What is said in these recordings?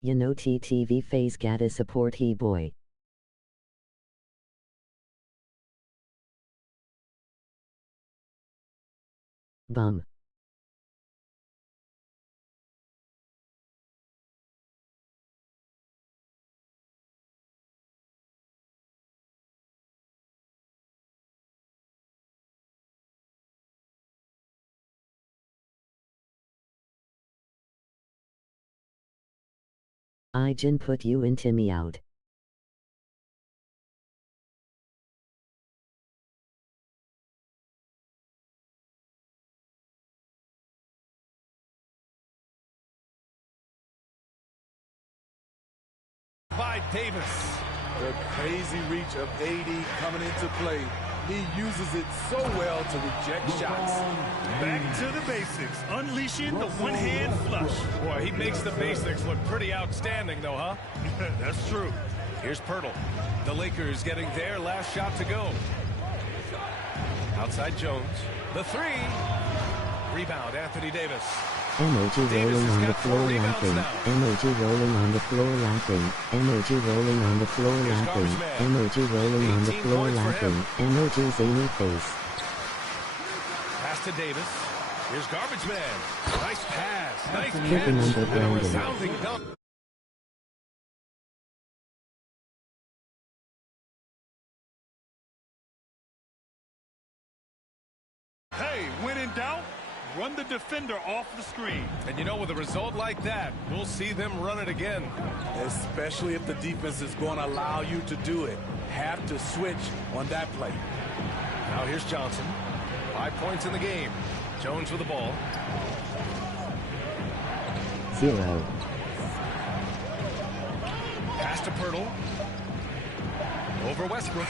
You know TTV phase gotta support he boy. Bum. I Jin put you into me out. By Davis. The crazy reach of AD coming into play. He uses it so well to reject shots. Back to the basics, unleashing the one-hand flush. Boy, he makes the basics look pretty outstanding, though, huh? That's true. Here's Pirtle. The Lakers getting their last shot to go. Outside Jones. The three. Rebound, Anthony Davis. Emoji rolling on the floor laughing. Emoji rolling on the floor laughing. Emoji rolling on the floor laughing. Emoji rolling on the floor laughing. Emoji zany face. Pass to Davis. Here's Garbage Man. Nice pass. Nice Kicking under catch. And a Brandon. resounding dunk. Hey, when in doubt, run the defender off the screen. And you know, with a result like that, we'll see them run it again. Especially if the defense is going to allow you to do it. Have to switch on that play. Now here's Johnson. 5 points in the game. Jones with the ball. 0. Pass to Pirtle. Over Westbrook.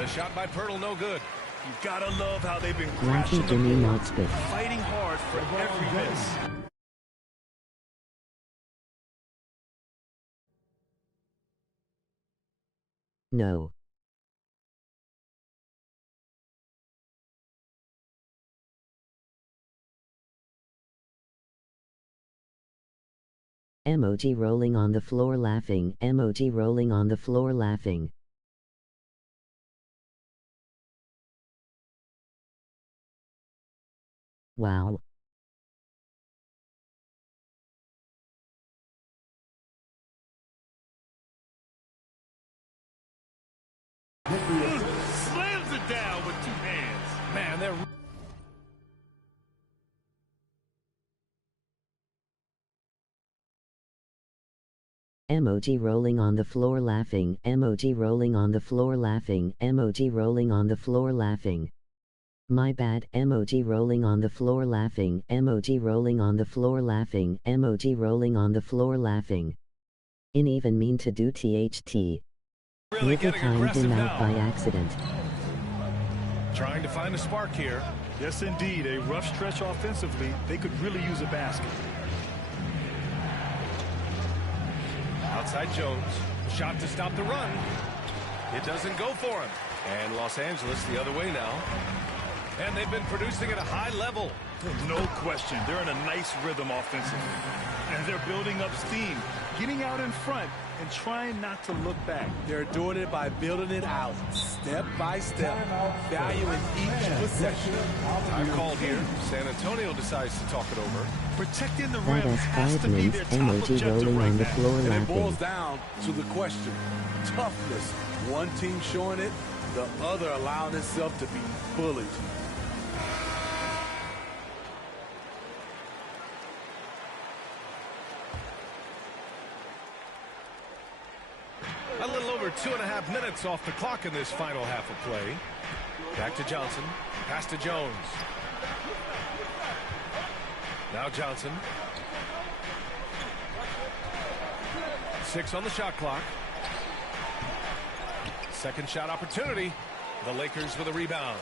The shot by Pirtle, no good. You gotta love how they've been crashing the Jimmy board, not spit. fighting hard for every miss. No. Emoji rolling on the floor laughing. Emoji rolling on the floor laughing. Wow. Slams it down with 2 hands. Man, they're... Emoji rolling on the floor laughing. Emoji rolling on the floor laughing. Emoji rolling on the floor laughing. My bad. Emoji rolling on the floor laughing. Emoji rolling on the floor laughing. Emoji rolling on the floor laughing. In even mean to do THT. really Little getting time aggressive him now. out by accident. Trying to find a spark here. Yes, indeed. A rough stretch offensively. They could really use a basket. Outside Jones. Shot to stop the run. It doesn't go for him. And Los Angeles the other way now. And they've been producing at a high level. No question. They're in a nice rhythm offensively. And they're building up steam, getting out in front, and trying not to look back. They're doing it by building it out, step by step, valuing each possession. Time called here. San Antonio decides to talk it over. Protecting the That rim as has 5 to be minutes. their top Emoji objective rolling right on the now. floor And it laughing. boils down to the question. Toughness. One team showing it, the other allowing itself to be bullied. A little over 2.5 minutes off the clock in this final half of play. Back to Johnson. Pass to Jones. Now Johnson. 6 on the shot clock. Second shot opportunity. The Lakers with a rebound.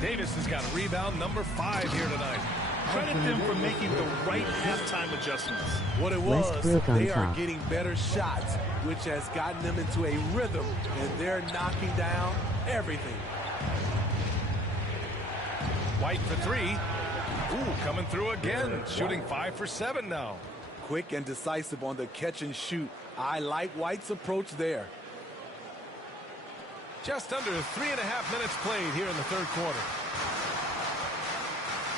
Davis has got rebound number 5 here tonight. Credit them for making the right halftime adjustments. What it was, Westbrook on they are top. getting better shots, which has gotten them into a rhythm, and they're knocking down everything. White for 3. Ooh, coming through again. Shooting 5 for 7 now. quick and decisive on the catch and shoot. I like White's approach there. Just under 3.5 minutes played here in the third quarter.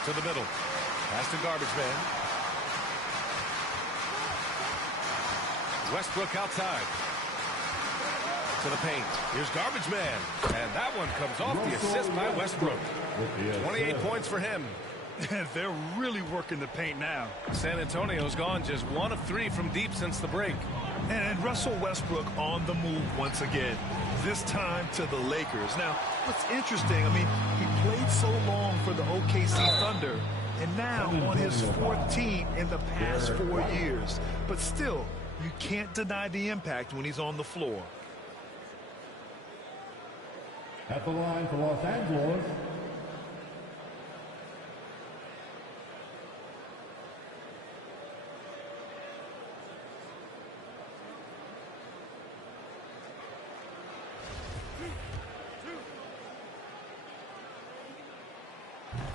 To the middle. Pass to garbage man. Westbrook outside. To the paint. Here's garbage man. And that one comes off the assist by Westbrook. 28 points for him. They're really working the paint now. San Antonio's gone just 1 of 3 from deep since the break. And Russell Westbrook on the move once again. This time to the Lakers. Now, what's interesting, I mean, he played so long for the OKC Thunder, and now on his 4th team in the past 4 years. But still, you can't deny the impact when he's on the floor. At the line for Los Angeles,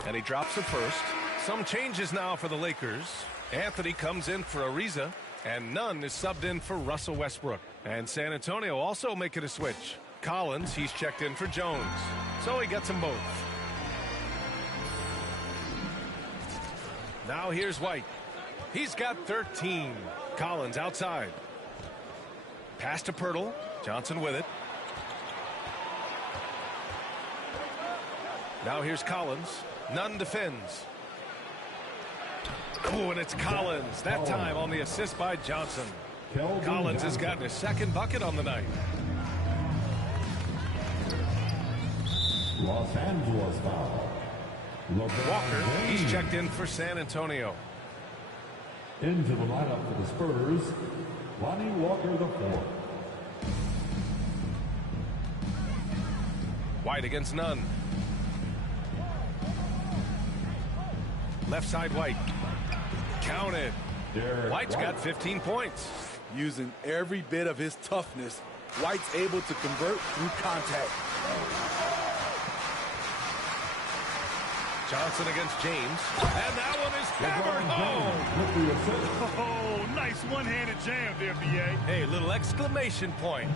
and he drops it first. Some changes now for the Lakers. Anthony comes in for Ariza, and Nunn is subbed in for Russell Westbrook. And San Antonio also making a switch. Collins, he's checked in for Jones. So he gets them both. Now here's White. He's got 13. Collins outside. Pass to Pirtle. Johnson with it. Now here's Collins. Nunn defends. Oh, and it's Collins. That time on the assist by Johnson. Collins has gotten his 2nd bucket on the night. Los Angeles foul. Walker, he's checked in for San Antonio. Into the lineup for the Spurs, Lonnie Walker IV. White against Nunn. Left side White. Counted. White's got 15 points. Using every bit of his toughness, White's able to convert through contact. Johnson against James. And that one is hammered home. Oh, nice one-handed jam there, B.A. Hey, little exclamation point.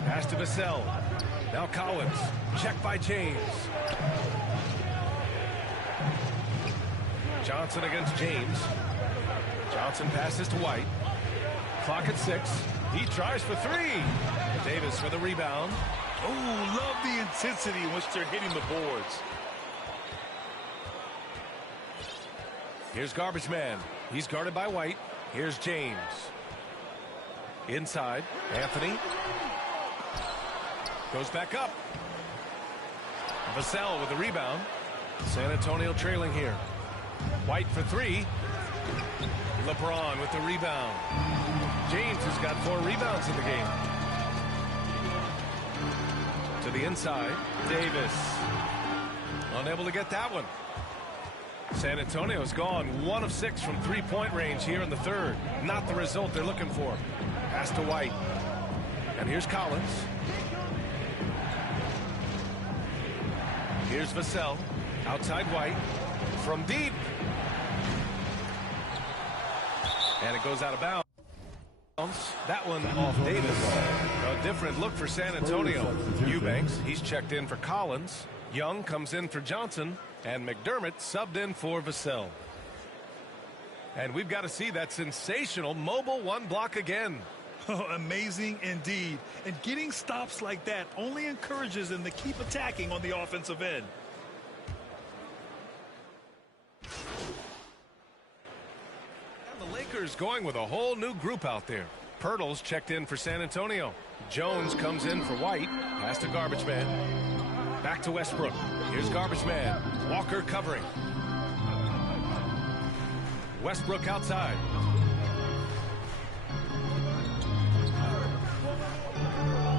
Pass to Vassell. Now Collins. Check by James. Johnson against James. Johnson passes to White. Clock at 6. He tries for 3. Davis for the rebound. Oh, love the intensity in which they're hitting the boards. Here's garbage man. He's guarded by White. Here's James. Inside. Anthony. Goes back up. Vassell with the rebound. San Antonio trailing here. White for 3. LeBron with the rebound. James has got 4 rebounds in the game. To the inside. Davis. Unable to get that one. San Antonio's gone 1 of 6 from 3-point range here in the third. Not the result they're looking for. Pass to White. And here's Collins. Here's Vassell. Outside White. From deep. And it goes out of bounds. That one off Davis. A different look for San Antonio. Eubanks, he's checked in for Collins. Young comes in for Johnson. And McDermott subbed in for Vassell. And we've got to see that sensational mobile 1 block again. Oh, amazing indeed. And getting stops like that only encourages them to keep attacking on the offensive end. And the Lakers going with a whole new group out there. Pirtle's checked in for San Antonio. Jones comes in for White. Pass to garbage man. Back to Westbrook. Here's garbage man. Walker covering. Westbrook outside.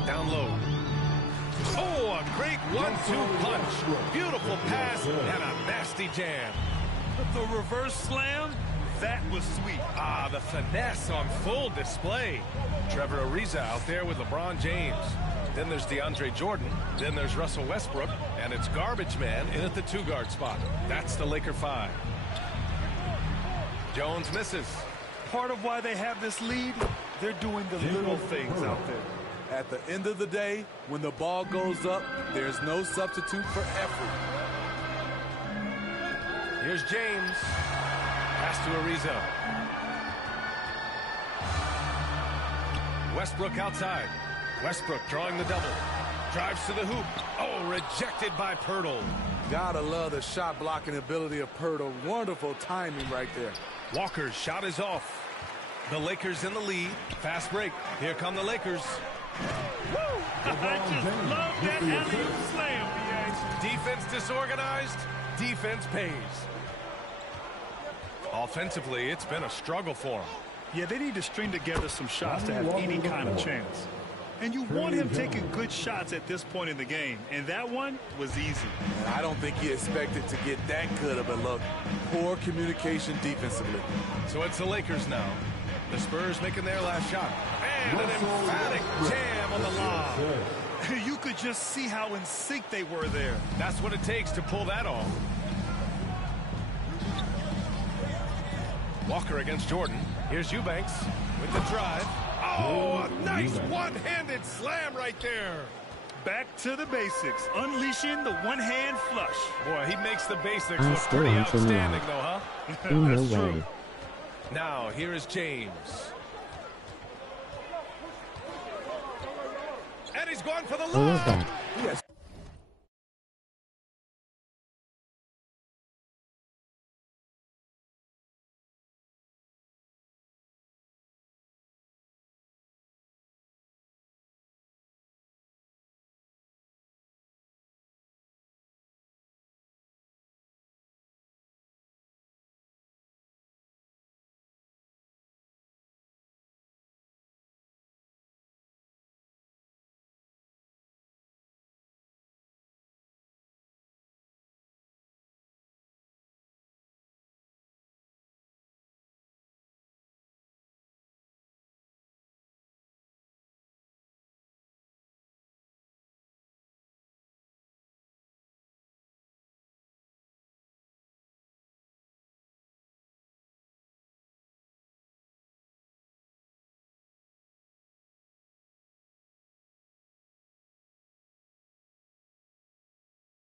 Down low. Oh, a great 1-2 punch. Beautiful pass and a nasty jam. The reverse slam, that was sweet. Ah, the finesse on full display. Trevor Ariza out there with LeBron James. Then there's DeAndre Jordan. Then there's Russell Westbrook. And it's garbage man in at the 2-guard spot. That's the Laker 5. Jones misses. Part of why they have this lead, they're doing the little things out there. At the end of the day, when the ball goes up, there's no substitute for effort. Here's James. Pass to Ariza. Westbrook outside. Westbrook drawing the double. Drives to the hoop. Oh, rejected by Poeltl. Gotta love the shot blocking ability of Poeltl. Wonderful timing right there. Walker's shot is off. The Lakers in the lead. Fast break. Here come the Lakers. Woo! I just love that alley-oop slam, B.A. Defense disorganized. Defense pays. Offensively, it's been a struggle for him. Yeah, they need to string together some shots to have any kind of chance. And you want him taking good shots at this point in the game. And that one was easy. And I don't think he expected to get that good of a look. Poor communication defensively. So it's the Lakers now. The Spurs making their last shot. And an emphatic jam on the lob. You could just see how in sync they were there. That's what it takes to pull that off. Walker against Jordan. Here's Eubanks with the drive. Oh, a nice one-handed slam right there. Back to the basics, unleashing the one-hand flush. Boy, he makes the basics I look still pretty want to know. outstanding, though, huh? No That's true. way. Now, here is James. And he's going for the I love lob. that. Yes.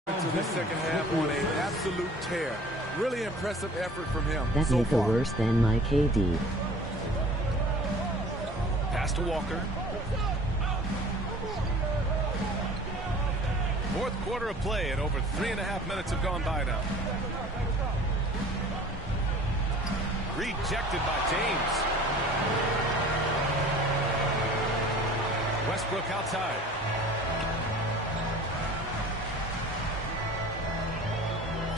To this second half on an absolute tear. Really impressive effort from him That so make it far. worse than my KD. Pass to Walker. Fourth quarter of play, and over 3.5 minutes have gone by now. Rejected by James. Westbrook outside.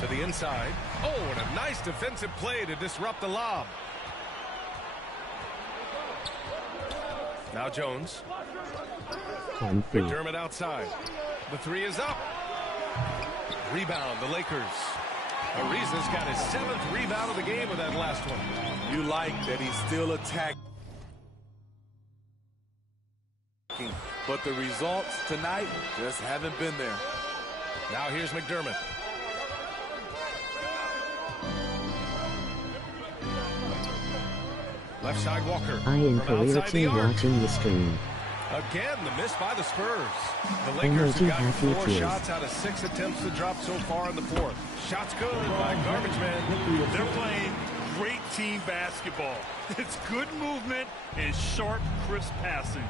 To the inside. Oh, and a nice defensive play to disrupt the lob. Now Jones. On free. McDermott outside. The three is up. Rebound, the Lakers. Ariza's got his 7th rebound of the game with that last one. You like that he's still attacking. But the results tonight just haven't been there. Now here's McDermott. Left side Walker. I am from career outside the team arc. watching the stream. Again, the miss by the Spurs. The Lakers have Emoji gotten happy 4 tears. shots out of 6 attempts to drop so far in the fourth. Shots good by Garbage Man. They're playing great team basketball. It's good movement and sharp, crisp passing.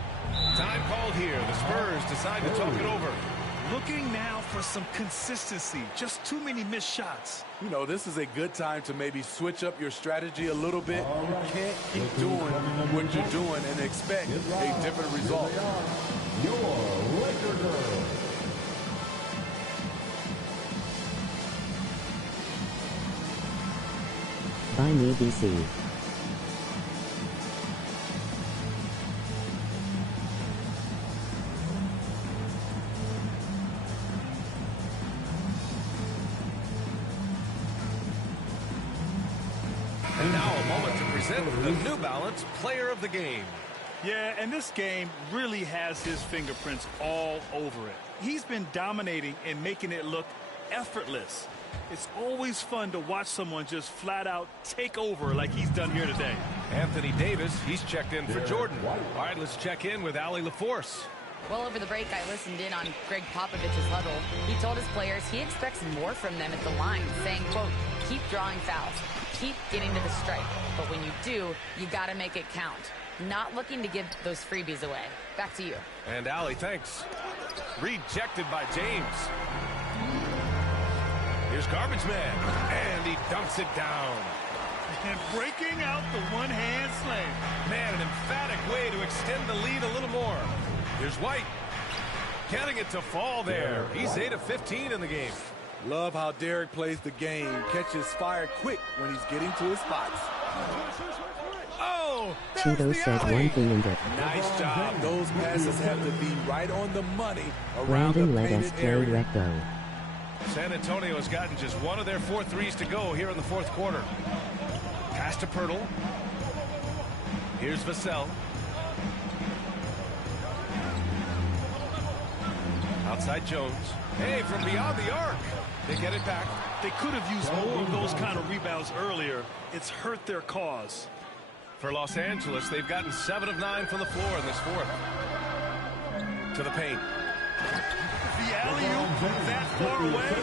Time called here. The Spurs decide to talk it over. Looking now for some consistency. Just too many missed shots. You know, this is a good time to maybe switch up your strategy a little bit. You can't keep doing what you're doing and expect a different result. Your Laker girls. By me DC. And now a moment to present the New Balance Player of the Game. Yeah, and this game really has his fingerprints all over it. He's been dominating and making it look effortless. It's always fun to watch someone just flat out take over like he's done here today. Anthony Davis, he's checked in for Jordan. All right, let's check in with Allie LaForce. Well, over the break, I listened in on Greg Popovich's huddle. He told his players he expects more from them at the line, saying, quote, keep drawing fouls, keep getting to the stripe. But when you do, you got to make it count. Not looking to give those freebies away. Back to you. And Allie, thanks. Rejected by James. Here's Garbage Man, and he dunks it down. And breaking out the one-hand slam. Man, an emphatic way to extend the lead a little more. Here's White. Getting it to fall there. He's 8 of 15 in the game. Love how Derek plays the game. Catches fire quick when he's getting to his spots. Oh, Cheeto said one thing in depth. Nice job. Those passes have to be right on the money around Brandon the let us painted play area. Recto. San Antonio has gotten just one of their 4 threes to go here in the fourth quarter. Pass to Pirtle. Here's Vassell. Outside Jones. Hey, from beyond the arc. They get it back. They could have used more of those kind of rebounds earlier. It's hurt their cause. For Los Angeles, they've gotten 7 of 9 from the floor in this fourth. To the paint. The alley-oop that far away.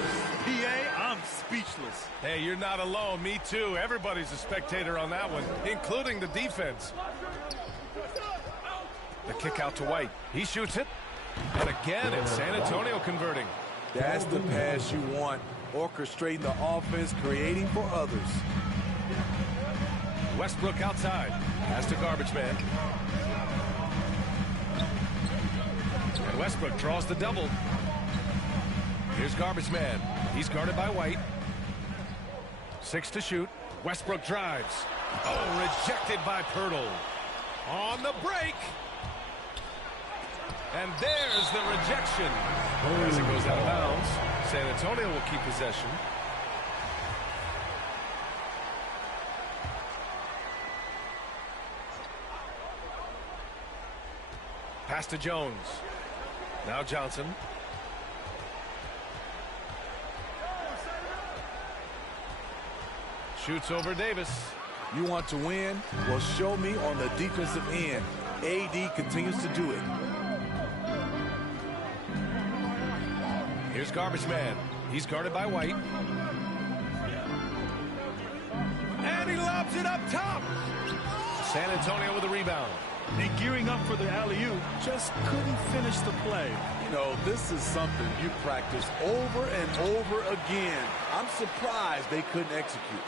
PA, I'm speechless. Hey, you're not alone. Me too. Everybody's a spectator on that one, including the defense. The kick out to White. He shoots it. And again, it's San Antonio converting. That's the pass you want. Orchestrating the offense, creating for others. Westbrook outside. Pass to Garbage Man. And Westbrook draws the double. Here's Garbage Man. He's guarded by White. 6 to shoot. Westbrook drives. Oh, rejected by Pirtle. On the break. And there's the rejection. As it goes out of bounds, San Antonio will keep possession. Pass to Jones. Now Johnson. Shoots over Davis. You want to win? Well, show me on the defensive end. AD continues to do it. Here's Garbage Man. He's guarded by White. And he lobs it up top. San Antonio with a rebound. They gearing up for the alley-oop, just couldn't finish the play. You know, this is something you practice over and over again. I'm surprised they couldn't execute.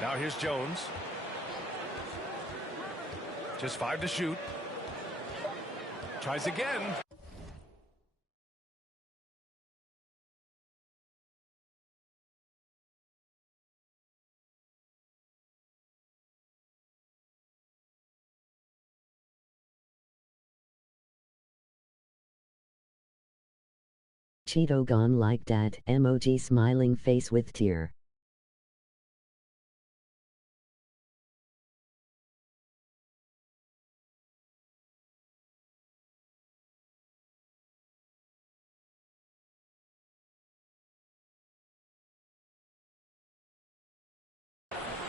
Now here's Jones. Just 5 to shoot. Tries again. Cheeto gone like that. Emoji smiling face with tear.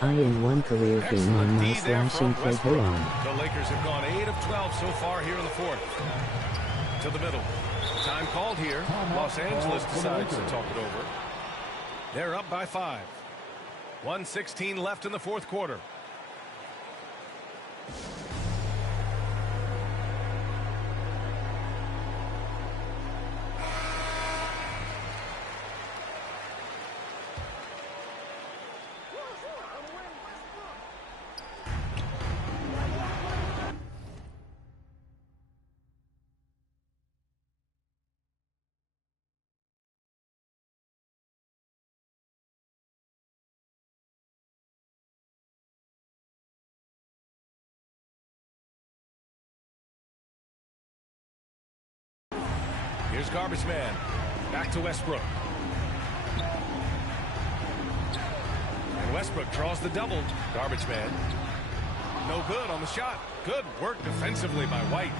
I in one career theme on my slashing play. Hold on. The Lakers have gone 8 of 12 so far here in the fourth. To the middle. Time called here. Los Angeles decides to talk it over. They're up by 5. 1:16 left in the fourth quarter. Here's Garbage Man. Back to Westbrook. And Westbrook draws the double. Garbage Man. No good on the shot. Good work defensively by White.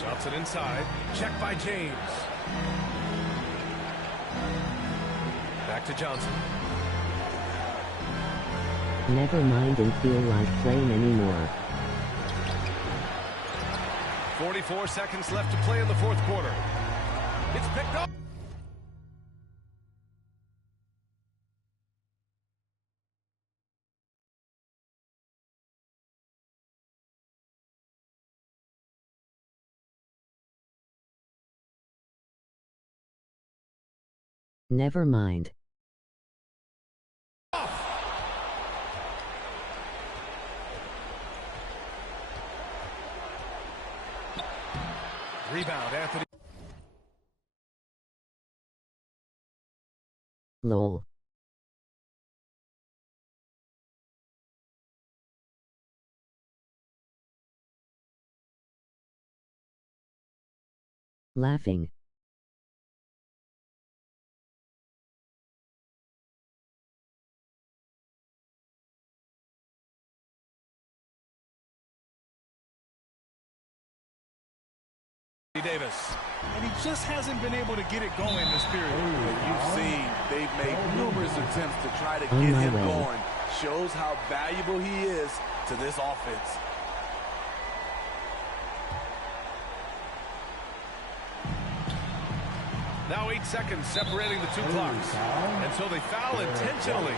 Johnson inside. Check by James. Back to Johnson. Never mind and feel like playing anymore. 44 seconds left to play in the fourth quarter. It's picked up. Never mind. Rebound, Anthony. Lol. Laughing. Davis. And he just hasn't been able to get it going this period. You've seen they've made numerous attempts to try to get On my him way. going. Shows how valuable he is to this offense. Now 8 seconds separating the two clocks. And so they foul intentionally.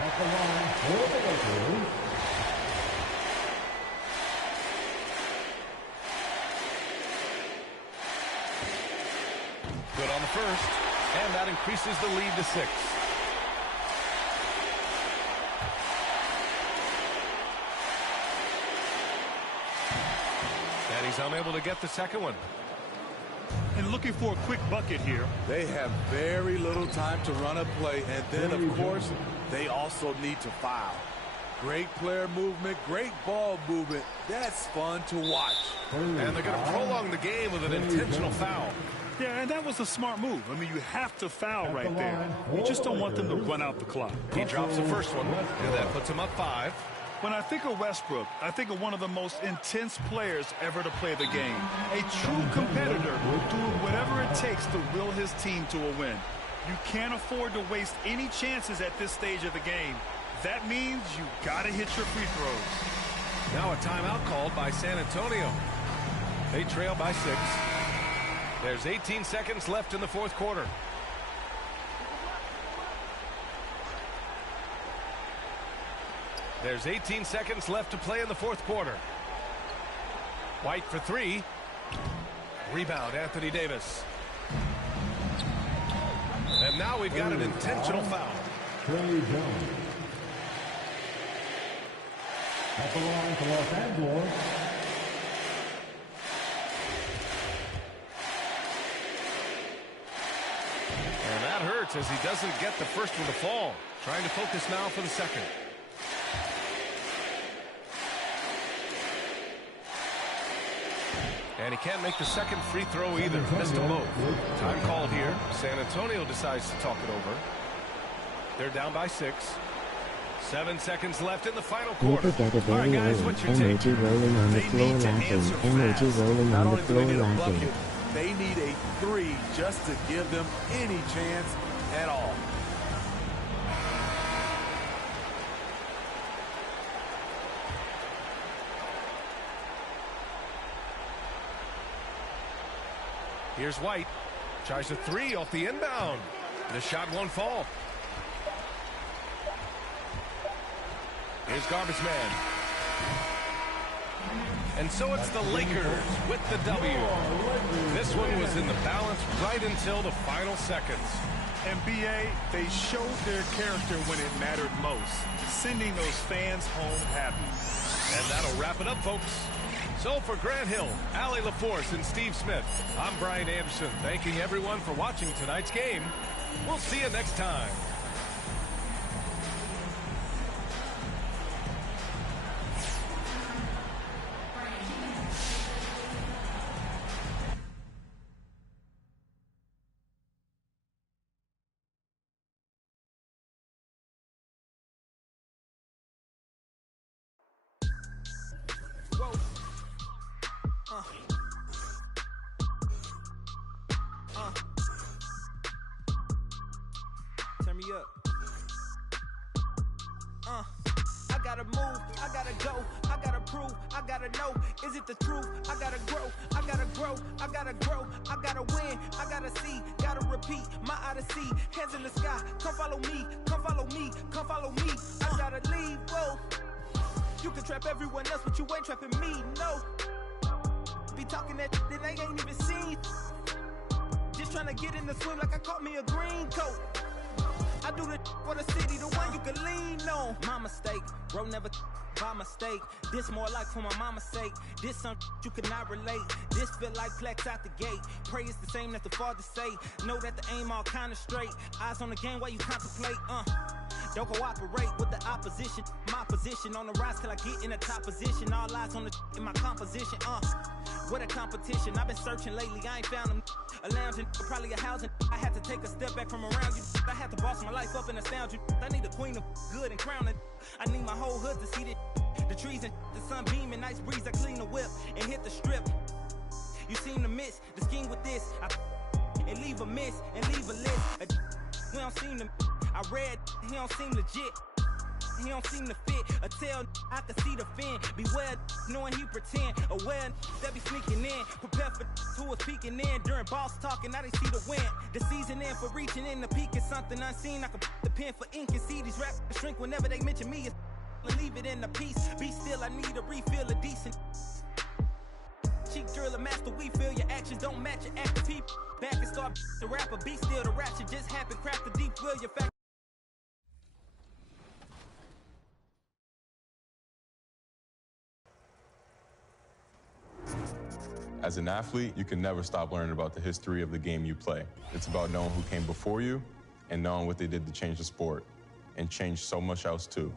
At the line for the Lakers, Good on the first. And that increases the lead to 6. And he's unable to get the second one. And looking for a quick bucket here. They have very little time to run a play, and then, of course, they also need to foul. Great player movement, great ball movement. That's fun to watch. And they're going to prolong the game with an intentional foul. Yeah, and that was a smart move. I mean, you have to foul right there. You just don't want them to run out the clock. He drops the first one, and that puts him up 5. When I think of Westbrook, I think of one of the most intense players ever to play the game. A true competitor doing whatever it takes to will his team to a win. You can't afford to waste any chances at this stage of the game. That means you got to hit your free throws. Now a timeout called by San Antonio. They trail by 6. There's 18 seconds left in the fourth quarter. There's 18 seconds left to play in the fourth quarter. White for 3. Rebound, Anthony Davis. And now we've got an intentional foul. Trey Jones. At the line for Los Angeles, And that hurts as he doesn't get the first one to fall. Trying to focus now for the second. And he can't make the second free throw either. Missed them both. Time called here. San Antonio decides to talk it over. They're down by 6. 7 seconds left in the final quarter. Never get a very All right, guys, early what's your take? emoji rolling on the They floor need to laughing. answer Emoji fast. rolling Not on the only do floor they need a laughing. bucket, they need a 3 just to give them any chance at all. Here's White. Tries a 3 off the inbound. The shot won't fall. Here's Garbage Man. And so it's the Lakers with the W. This one was in the balance right until the final seconds. And B.A., they showed their character when it mattered most, sending those fans home happy. And that'll wrap it up, folks. So for Grant Hill, Allie LaForce, and Steve Smith, I'm Brian Anderson, thanking everyone for watching tonight's game. We'll see you next time. me up. I gotta move, I gotta go, I gotta prove, I gotta know, is it the truth? I gotta grow, I gotta grow, I gotta grow, I gotta win, I gotta see, gotta repeat, my odyssey, hands in the sky, come follow me, come follow me, come follow me, I gotta leave, whoa. You can trap everyone else, but you ain't trapping me, no. Be talking that they ain't even seen. Just trying to get in the swim like I caught me a green coat. I do the for the city, the one you can lean on. My mistake, bro, never by mistake. This more like for my mama's sake. This something you cannot relate. This feel like flex out the gate. Pray it's the same that the father say. Know that the aim all kinda straight. Eyes on the game while you contemplate. Don't cooperate with the opposition. My position on the rise till I get in the top position. All eyes on the in my composition. What a competition. I've been searching lately. I ain't found them. A lounging, probably a housing. I had to take a step back from around you. I had to boss my life up and astound you. I need a queen of good and crown it. I need my whole hood to see this. The trees and the sun beaming, nice breeze. I clean the whip and hit the strip. You seem to miss the scheme with this. And leave a miss and leave a list. We don't seem to. I read, he don't seem legit. He don't seem to fit. A tail, I can see the fin. Beware, knowing he pretend. Aware, that be sneaking in. Prepare for who was peeking in. During boss talking, now they see the win. The season in for reaching in the peak is something unseen. I can put the pen for ink and see these raps shrink whenever they mention me. Leave it in the piece. Be still, I need a refill of decent. Cheek drill a master, we feel your actions don't match your active people. Back and start the rapper, be still the ratchet just happened. Craft the deep will your fact. As an athlete, you can never stop learning about the history of the game you play. It's about knowing who came before you and knowing what they did to change the sport and change so much else too.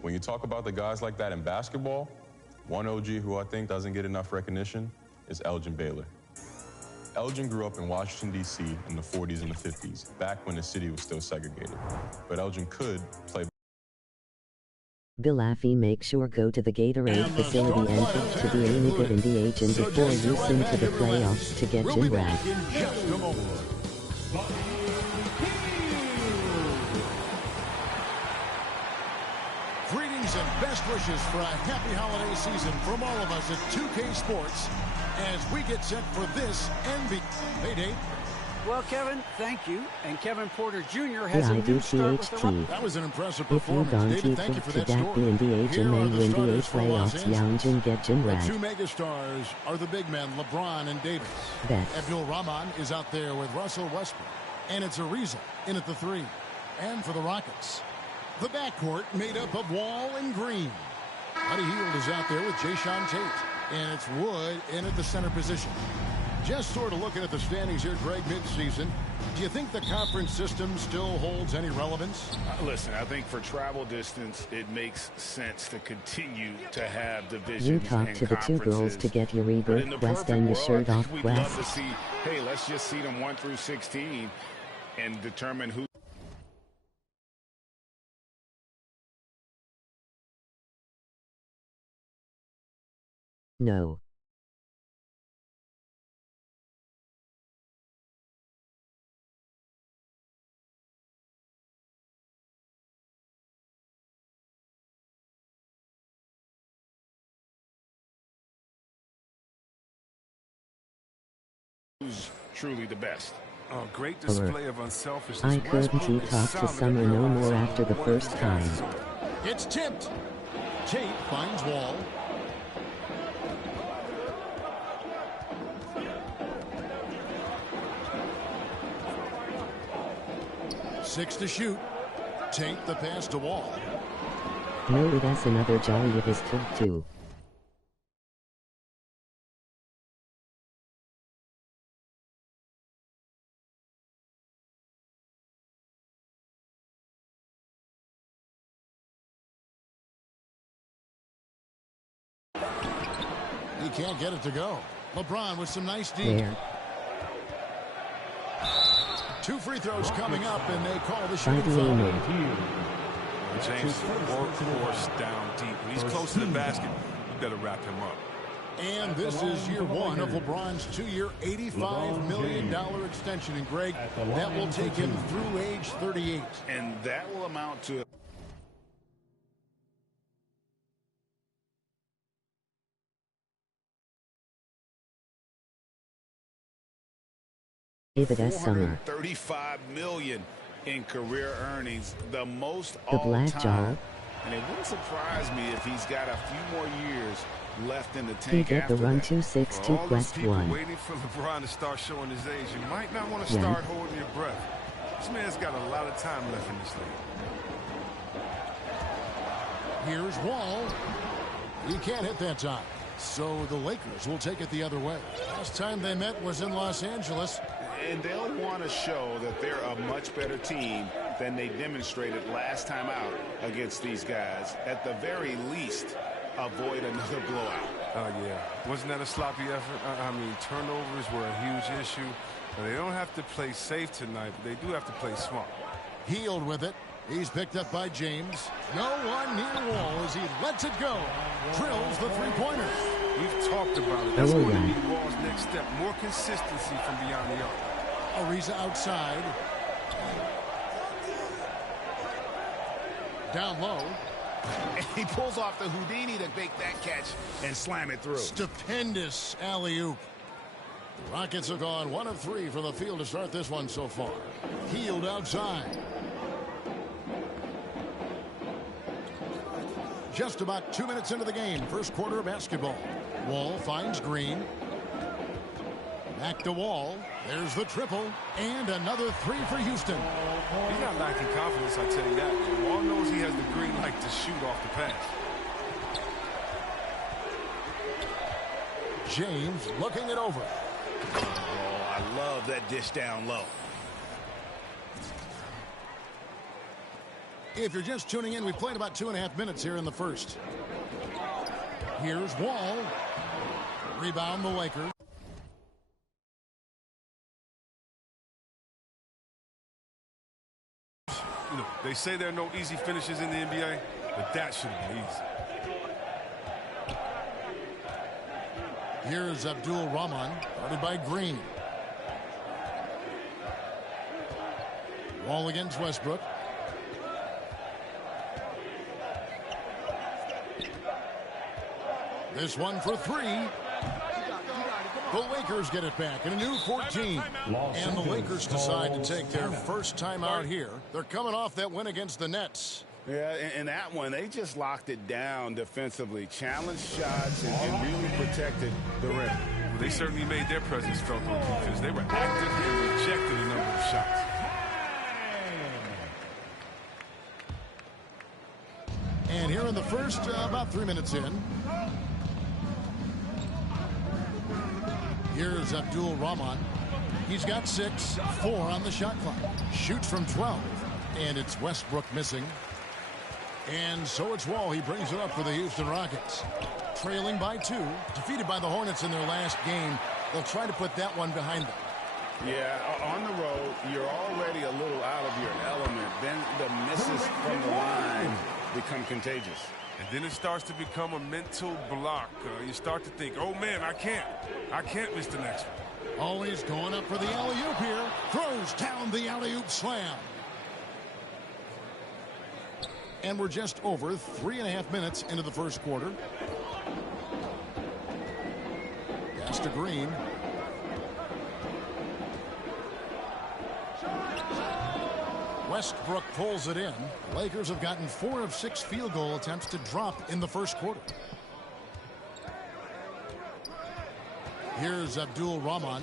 When you talk about the guys like that in basketball, one OG who I think doesn't get enough recognition is Elgin Baylor. Elgin grew up in Washington, D.C. in the 40s and the 50s, back when the city was still segregated. But Elgin could play. Bill Affey, make sure go to the Gatorade facility entrance to be any given the agent before you send to the playoffs to get Jim Rad. Greetings and best wishes for a happy holiday season from all of us at 2K Sports as we get set for this NBA. Hey, Dave. Well, Kevin, thank you. And Kevin Porter Jr. has a new start with the That was an impressive if you performance. don't David, thank you for to that that story. NBA Here may are the win the starters for Los playoffs, Angeles. Young get Jim The Rad. two megastars are the big men, LeBron and Davis. Bets. Abdul Rahman is out there with Russell Westbrook. And it's Ariza in at the three. And for the Rockets, the backcourt made up of Wall and Green. Buddy Hield is out there with Jayshawn Tate. And it's Wood in at the center position. Just sort of looking at the standings here, Greg, midseason. Do you think the conference system still holds any relevance? Listen, I think for travel distance, it makes sense to continue to have divisions You talk and to the two girls to get your ebook quest and the shirt off we'd love to quest. see, hey, let's just see them 1 through 16 and determine who. No. Who's truly the best. A great display of unselfishness. I couldn't he talk to Summer no more after the first time. It's tipped. Tate finds Wall. Six to shoot. Tate the pass to Wall. No, that's another jolly of his too. He can't get it to go. LeBron with some nice deep. There. Two free throws coming up, and they call the By shooting the foul. way, James, workhorse down deep. When he's close to the basket, you better wrap him up. And this is year one of LeBron's 2-year, $85 million extension. And, Greg, that will take him through age 38. And that will amount to... $435 million in career earnings, the most all time. And it wouldn't surprise me if he's got a few more years left in the tank. He the run 262 quest 1. Waiting for LeBron to start showing his age. You might not want to start holding your breath. This man's got a lot of time left in this league. Here's Wall. He can't hit that time. So the Lakers will take it the other way. Last time they met was in Los Angeles. And they'll want to show that they're a much better team than they demonstrated last time out against these guys. At the very least, avoid another blowout. Oh, yeah. Wasn't that a sloppy effort? I mean, turnovers were a huge issue. Now, they don't have to play safe tonight, but they do have to play smart. Healed with it. He's picked up by James. No one near Wall as he lets it go. Drills the three-pointer. We've talked about it. That's going to be Wall's next step. More consistency from beyond the arc. Ariza outside. Down low. And he pulls off the Houdini to make that catch and slam it through. Stupendous alley-oop. The Rockets have gone 1 of 3 from the field to start this one so far. Healed outside. Just about 2 minutes into the game. First quarter of basketball. Wall finds Green. Back to Wall. There's the triple. And another 3 for Houston. He's not lacking confidence, I tell you that. Wall knows he has the green light to shoot off the pass. James looking it over. Oh, I love that dish down low. If you're just tuning in, we've played about 2.5 minutes here in the first. Here's Wall. Rebound the Lakers. You know, they say there are no easy finishes in the NBA, but that should have been easy. Here's Abdul Rahman, guarded by Green. Wall against Westbrook. This one for 3. The Lakers get it back in a new 14. And the Lakers decide to take their first time out here. They're coming off that win against the Nets. Yeah, in that one, they just locked it down defensively. Challenged shots and really protected the rim. Well, they certainly made their presence felt on defense. They were active and rejected a number of shots. And here in the first, about 3 minutes in. Here's Abdul Rahman. He's got 6, 4 on the shot clock. Shoots from 12. And it's Westbrook missing. And so it's Wall. He brings it up for the Houston Rockets. Trailing by 2. Defeated by the Hornets in their last game. They'll try to put that one behind them. Yeah, on the road, you're already a little out of your element. Then the misses from the line become contagious. And then it starts to become a mental block. You start to think, oh, man, I can't miss the next one. Always going up for the alley-oop here. Throws down the alley-oop slam. And we're just over 3.5 minutes into the first quarter. Pass to Green. Westbrook pulls it in. The Lakers have gotten 4 of 6 field goal attempts to drop in the first quarter. Here's Abdul Rahman.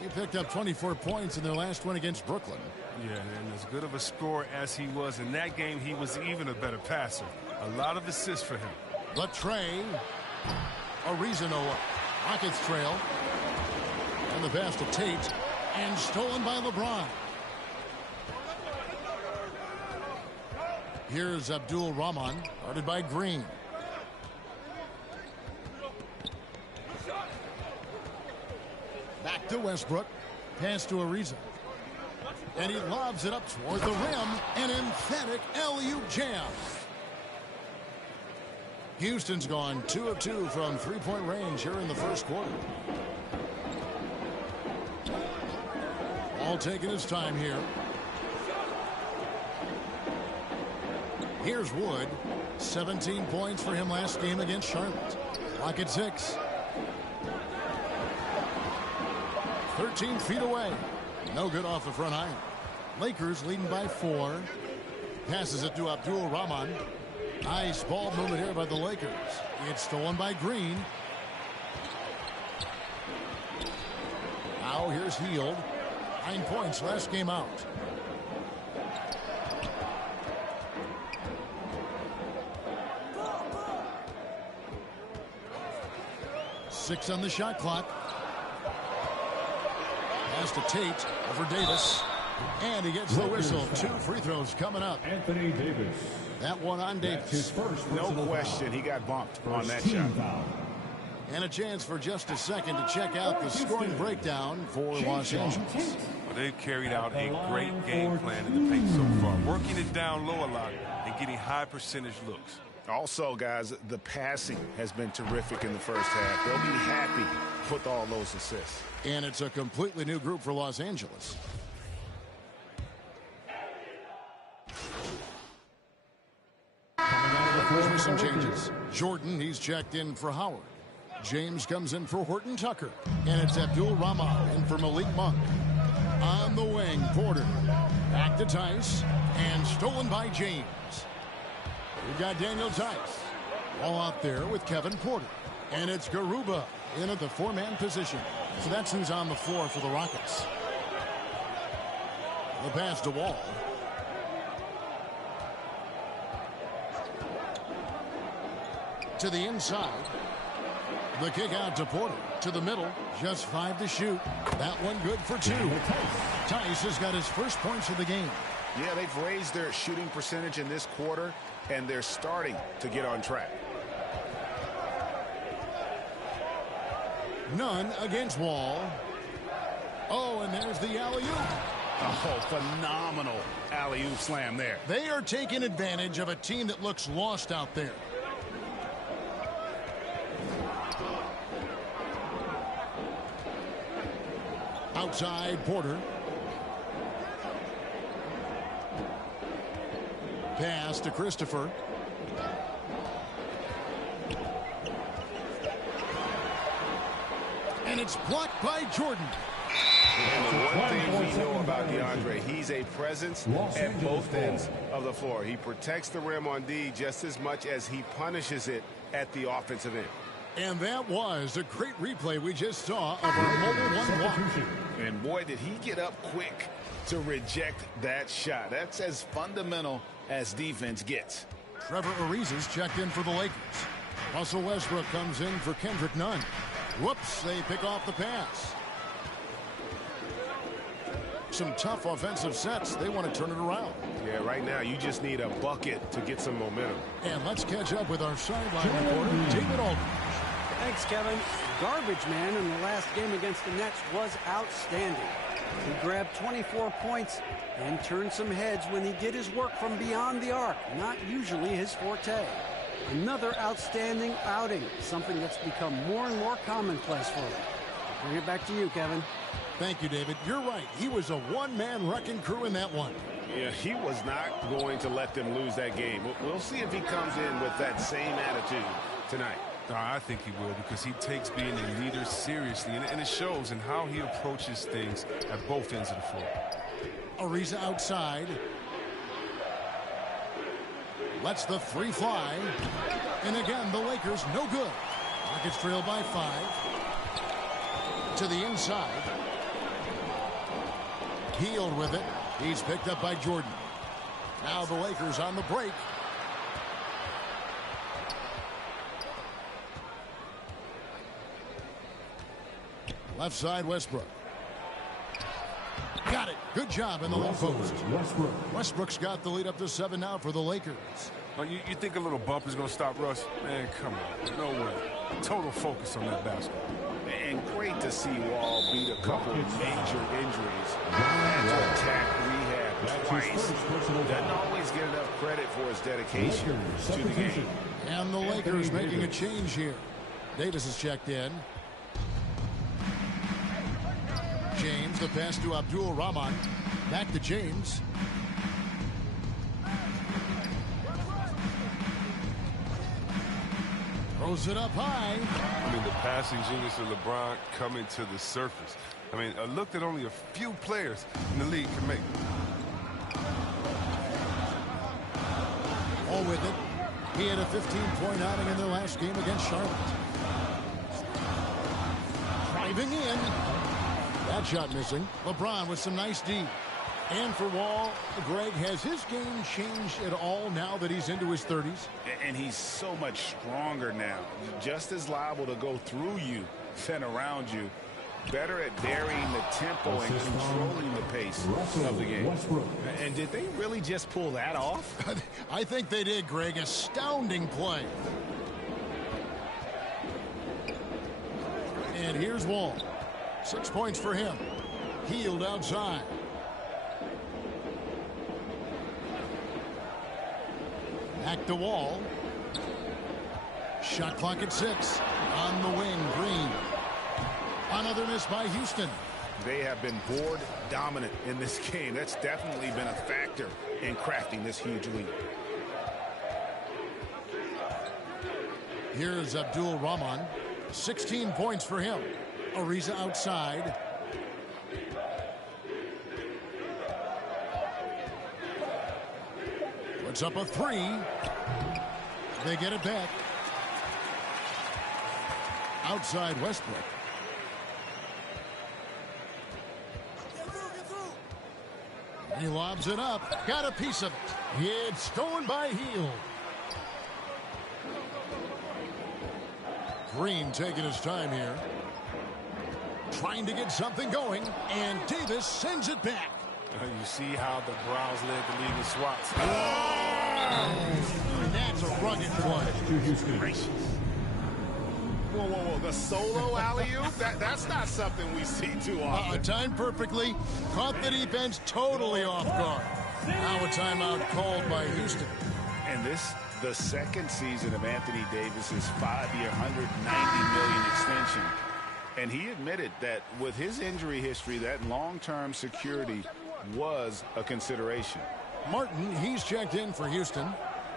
He picked up 24 points in their last win against Brooklyn. Yeah, and as good of a scorer as he was in that game, he was even a better passer. A lot of assists for him. The tray. Ariza Noah. Rockets trail. And the pass to Tate. And stolen by LeBron. Here's Abdul Rahman, guarded by Green. Back to Westbrook. Pass to Ariza. And he lobs it up toward the rim. An emphatic alley-oop jam. Houston's gone 2 of 2 from three-point range here in the first quarter. All taking his time here. Here's Wood. 17 points for him last game against Charlotte. Clock at 6. 13 feet away. No good off the front iron. Lakers leading by 4. Passes it to Abdul Rahman. Nice ball movement here by the Lakers. It's stolen by Green. Now here's Hield. 9 points last game out. Six on the shot clock. Pass to Tate over Davis. And he gets the whistle. 2 free throws coming up. Anthony Davis. That one on Davis. His first no question, he got bumped on that shot. Foul. And a chance for just a second to check out the scoring breakdown for Los Angeles. Well, they've carried out a great game plan in the paint so far, working it down low a lot and getting high percentage looks. Also, guys, the passing has been terrific in the first half. They'll be happy with all those assists. And it's a completely new group for Los Angeles. For some changes. Jordan, he's checked in for Howard. James comes in for Horton Tucker. And it's Abdul Rahman in for Malik Monk. On the wing, Porter. Back to Tice. And stolen by James. We've got Daniel Tice. All out there with Kevin Porter. And it's Garuba in at the 4-man position. So that's who's on the floor for the Rockets. The pass to Wall. To the inside. The kick out to Porter. To the middle. Just 5 to shoot. That one good for 2. Tice has got his first points of the game. Yeah, they've raised their shooting percentage in this quarter, and they're starting to get on track. None against Wall. Oh, and there's the alley-oop. Oh, phenomenal alley-oop slam there. They are taking advantage of a team that looks lost out there. Outside, Porter. Pass to Christopher. And it's blocked by Jordan. And the one thing we know about DeAndre, he's a presence at both ends of the floor. He protects the rim on D just as much as he punishes it at the offensive end. And that was a great replay we just saw of our mobile one block. And boy, did he get up quick to reject that shot. That's as fundamental as defense gets. Trevor Ariza's checked in for the Lakers. Russell Westbrook comes in for Kendrick Nunn. Whoops, they pick off the pass. Some tough offensive sets. They want to turn it around. Yeah, right now you just need a bucket to get some momentum. And let's catch up with our sideline reporter, David Aldridge. Thanks, Kevin. Garbage man in the last game against the Nets was outstanding. He grabbed 24 points and turned some heads when he did his work from beyond the arc, not usually his forte. Another outstanding outing, something that's become more and more commonplace for him. Bring it back to you, Kevin. Thank you, David. You're right. He was a one-man wrecking crew in that one. Yeah, he was not going to let them lose that game. We'll see if he comes in with that same attitude tonight. I think he will, because he takes being a leader seriously, and it shows in how he approaches things at both ends of the floor. Ariza outside. Lets the 3 fly. And again, the Lakers no good. Rockets trail by 5. To the inside. Hield with it. He's picked up by Jordan. Now the Lakers on the break. Left side, Westbrook. Got it. Good job in the low post. Westbrook's got the lead up to 7 now for the Lakers. Well, you think a little bump is going to stop Russ? Man, come on. No way. Total focus on that basket. And great to see Wall beat a couple of major injuries. Had to attack, rehab, twice. Doesn't always get enough credit for his dedication to the game. And the Lakers making a change here. Davis is checked in. James, the pass to Abdul Rahman. Back to James. Throws it up high. I mean, the passing genius of LeBron coming to the surface. I mean, a look that only a few players in the league can make. All with it. He had a 15-point outing in their last game against Charlotte. Driving in. That shot missing. LeBron with some nice D. And for Wall, Greg, has his game changed at all now that he's into his 30s? And he's so much stronger now. Just as liable to go through you than around you. Better at varying the tempo and controlling the pace of the game. And did they really just pull that off? I think they did, Greg. Astounding play. And here's Wall. 6 points for him. Hield outside. Back to Wall. Shot clock at 6. On the wing, Green. Another miss by Houston. They have been board dominant in this game. That's definitely been a factor in crafting this huge lead. Here's Abdul Rahman. 16 points for him. Ariza outside. Puts up a 3. They get it back. Outside Westbrook. He lobs it up. Got a piece of it. It's stolen by Hield. Green taking his time here. Trying to get something going. And Davis sends it back. You see how the Browns led the league in swats. And that's a rugged play. Whoa, whoa, whoa. The solo alley-oop? That's not something we see too often. Timed perfectly. Caught the defense totally off guard. Now a timeout called by Houston. And this, the second season of Anthony Davis's 5-year, $190 million extension. And he admitted that with his injury history, that long-term security was a consideration. Martin, he's checked in for Houston.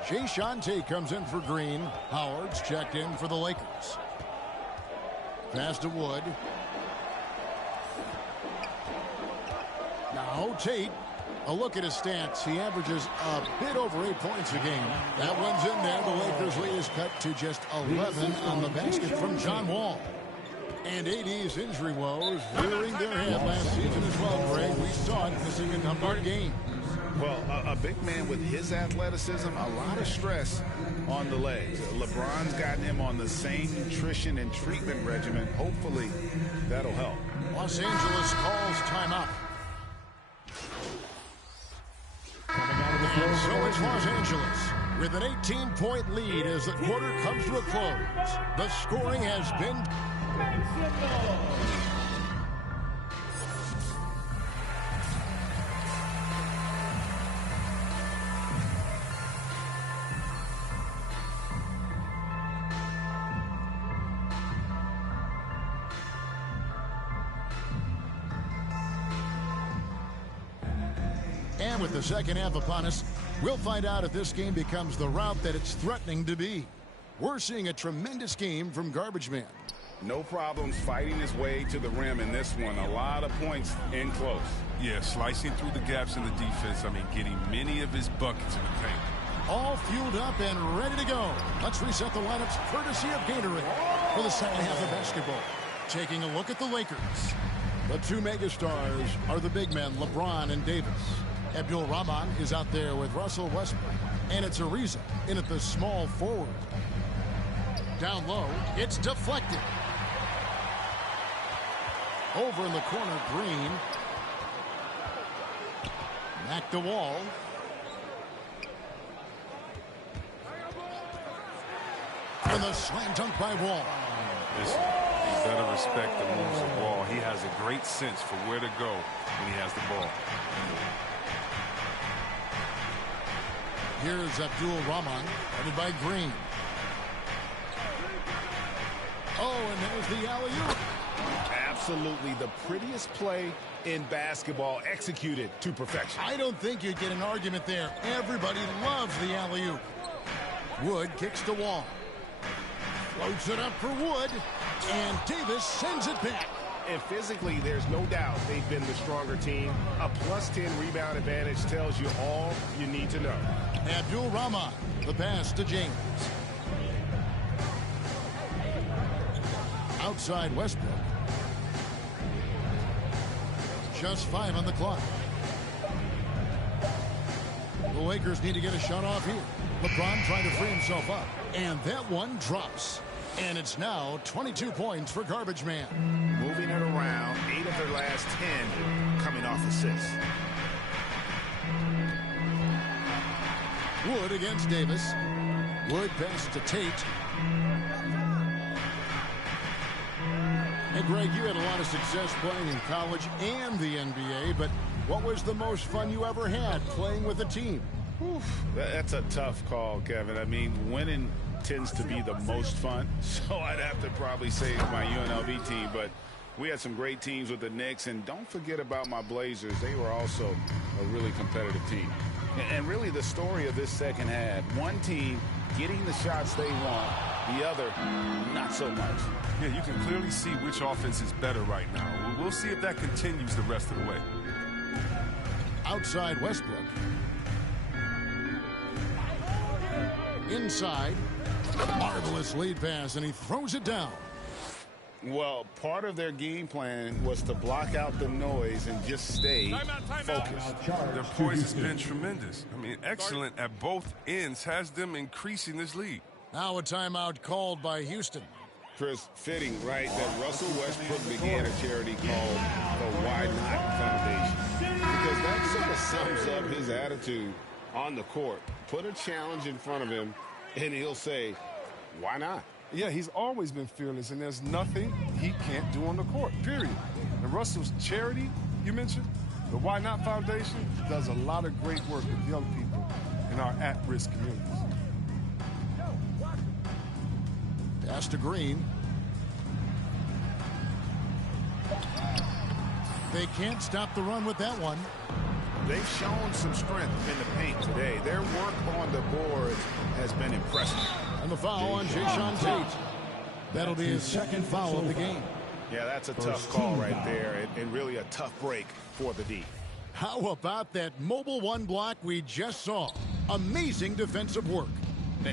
Jae'Sean Tate comes in for Green. Howard's checked in for the Lakers. Pass to Wood. Now Tate. A look at his stats. He averages a bit over 8 points a game. That one's in there. The Lakers' lead is cut to just 11 on the basket from John Wall. And AD's injury woes rearing their head last season as well, Greg. We saw it missing a number of games. Well, a big man with his athleticism, a lot of stress on the legs. LeBron's gotten him on the same nutrition and treatment regimen. Hopefully, that'll help. Los Angeles calls timeout. And so it's Los Angeles with an 18-point lead as the quarter comes to a close. The scoring has been... And with the second half upon us, we'll find out if this game becomes the route that it's threatening to be. We're seeing a tremendous game from Garbage Man. No problems fighting his way to the rim in this one. A lot of points in close. Yeah, slicing through the gaps in the defense. I mean, getting many of his buckets in the paint. All fueled up and ready to go. Let's reset the lineups courtesy of Gatorade for the second half of basketball. Taking a look at the Lakers. The two megastars are the big men, LeBron and Davis. Abdul Rahman is out there with Russell Westbrook. And it's Ariza in at the small forward. Down low, it's deflected. Over in the corner, Green. Back to Wall. And the slam dunk by Wall. Listen, you gotta respect the moves of Wall. He has a great sense for where to go when he has the ball. Here's Abdul-Rahman, headed by Green. Oh, and there's the alley-oop. Absolutely the prettiest play in basketball, executed to perfection. I don't think you'd get an argument there. Everybody loves the alley-oop. Wood kicks to Wall. Floats it up for Wood, and Davis sends it back. And physically, there's no doubt they've been the stronger team. A +10 rebound advantage tells you all you need to know. Abdul-Rahman, the pass to James. Outside Westbrook. Just 5 on the clock. The Lakers need to get a shot off here. LeBron trying to free himself up. And that one drops. And it's now 22 points for Garbage Man. Moving it around, 8 of their last 10 coming off assists. Wood against Davis. Wood passes to Tate. And Greg, you had a lot of success playing in college and the NBA, but what was the most fun you ever had playing with a team? Oof, that's a tough call, Kevin. I mean, winning tends to be the most fun, so I'd have to probably say it's my UNLV team, but we had some great teams with the Knicks, and don't forget about my Blazers. They were also a really competitive team. And really the story of this second half, one team getting the shots they want, the other not so much. Yeah, you can clearly see which offense is better right now. We'll see if that continues the rest of the way. Outside Westbrook. Inside. Marvelous lead pass, and he throws it down. Well, part of their game plan was to block out the noise and just stay focused. Their poise has been tremendous. I mean, excellent at both ends, has them increasing this lead. Now a timeout called by Houston. Chris, fitting, right, that Russell Westbrook began a charity called the Why Not Foundation. Because that sort of sums up his attitude on the court. Put a challenge in front of him, and he'll say, why not? Yeah, he's always been fearless, and there's nothing he can't do on the court, period. And Russell's charity, you mentioned, the Why Not Foundation, does a lot of great work with young people in our at-risk communities. Pass to Green. They can't stop the run with that one. They've shown some strength in the paint today. Their work on the boards has been impressive. And the foul on Jayshawn Tate. That'll be his second foul of the game. Yeah, that's a tough call right there, and really a tough break for the D. How about that mobile one block we just saw? Amazing defensive work.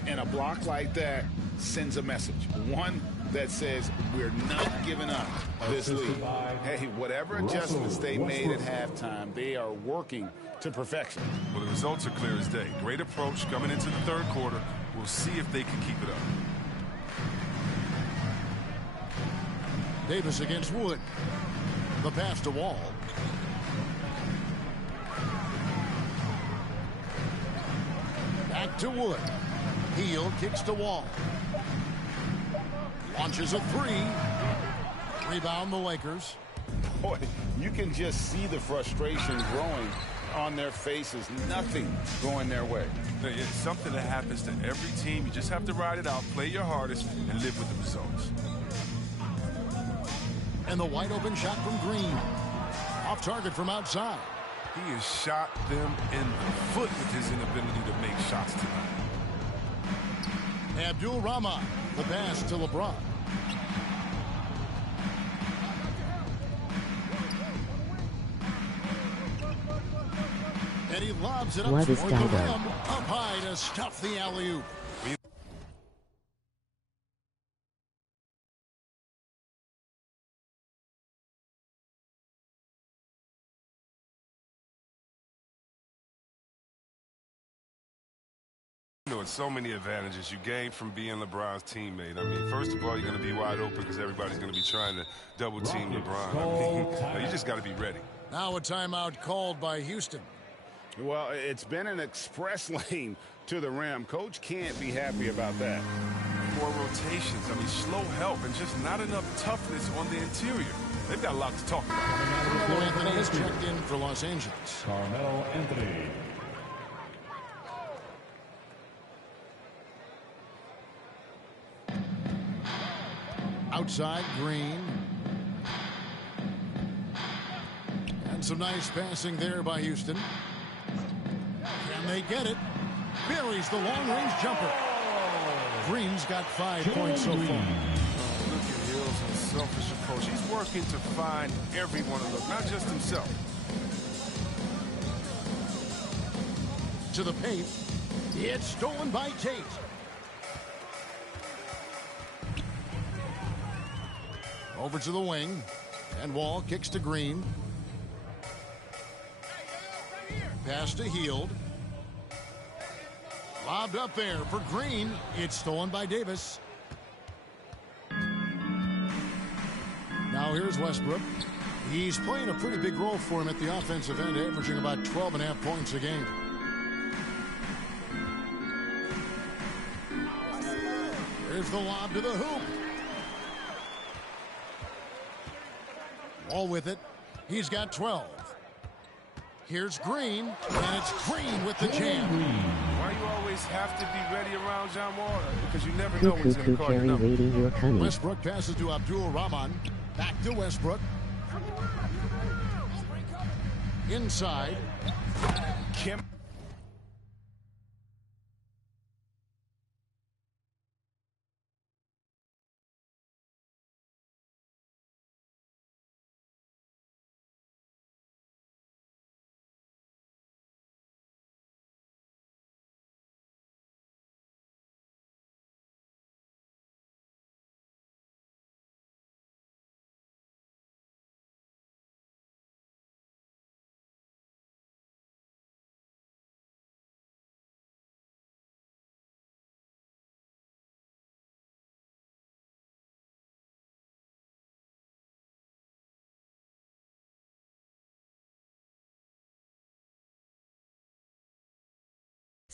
And a block like that sends a message. One that says we're not giving up this lead. Hey, whatever adjustments they made at halftime, they are working to perfection. Well, the results are clear as day. Great approach coming into the third quarter. We'll see if they can keep it up. Davis against Wood. The pass to Wall. Back to Wood. Heel kicks to Wall. Launches a three. Rebound the Lakers. Boy, you can just see the frustration growing on their faces. Nothing going their way. It's something that happens to every team. You just have to ride it out, play your hardest, and live with the results. And the wide open shot from Green. Off target from outside. He has shot them in the foot with his inability to make shots tonight. Abdul-Rahman, the pass to LeBron. And he lobs it up toward the rim, up high to stuff the alley-oop. It's so many advantages you gain from being LeBron's teammate. I mean, first of all, you're going to be wide open because everybody's going to be trying to double team LeBron. I mean, you just got to be ready. Now a timeout called by Houston. Well, it's been an express lane to the rim. Coach can't be happy about that. More rotations. I mean, slow help and just not enough toughness on the interior. They've got a lot to talk about. Carmelo Anthony is checked in for Los Angeles. Carmelo Anthony. Outside, Green. And some nice passing there by Houston. Can they get it? Buries the long-range jumper. Green's got 5 points so far. Look at Hill's unselfish approach. He's working to find everyone to look, not just himself. To the paint. It's stolen by Tate. Over to the wing. And Wall kicks to Green. Pass to Hield. Lobbed up there for Green. It's stolen by Davis. Now here's Westbrook. He's playing a pretty big role for him at the offensive end, averaging about 12.5 points a game. There's the lob to the hoop. Wall with it. He's got 12. Here's Green, and it's Green with the jam. Why you always have to be ready around John Wall? Because you never know what's in the Carry reading your cunning. Westbrook passes to Abdul Rahman. Back to Westbrook. Inside. Kim.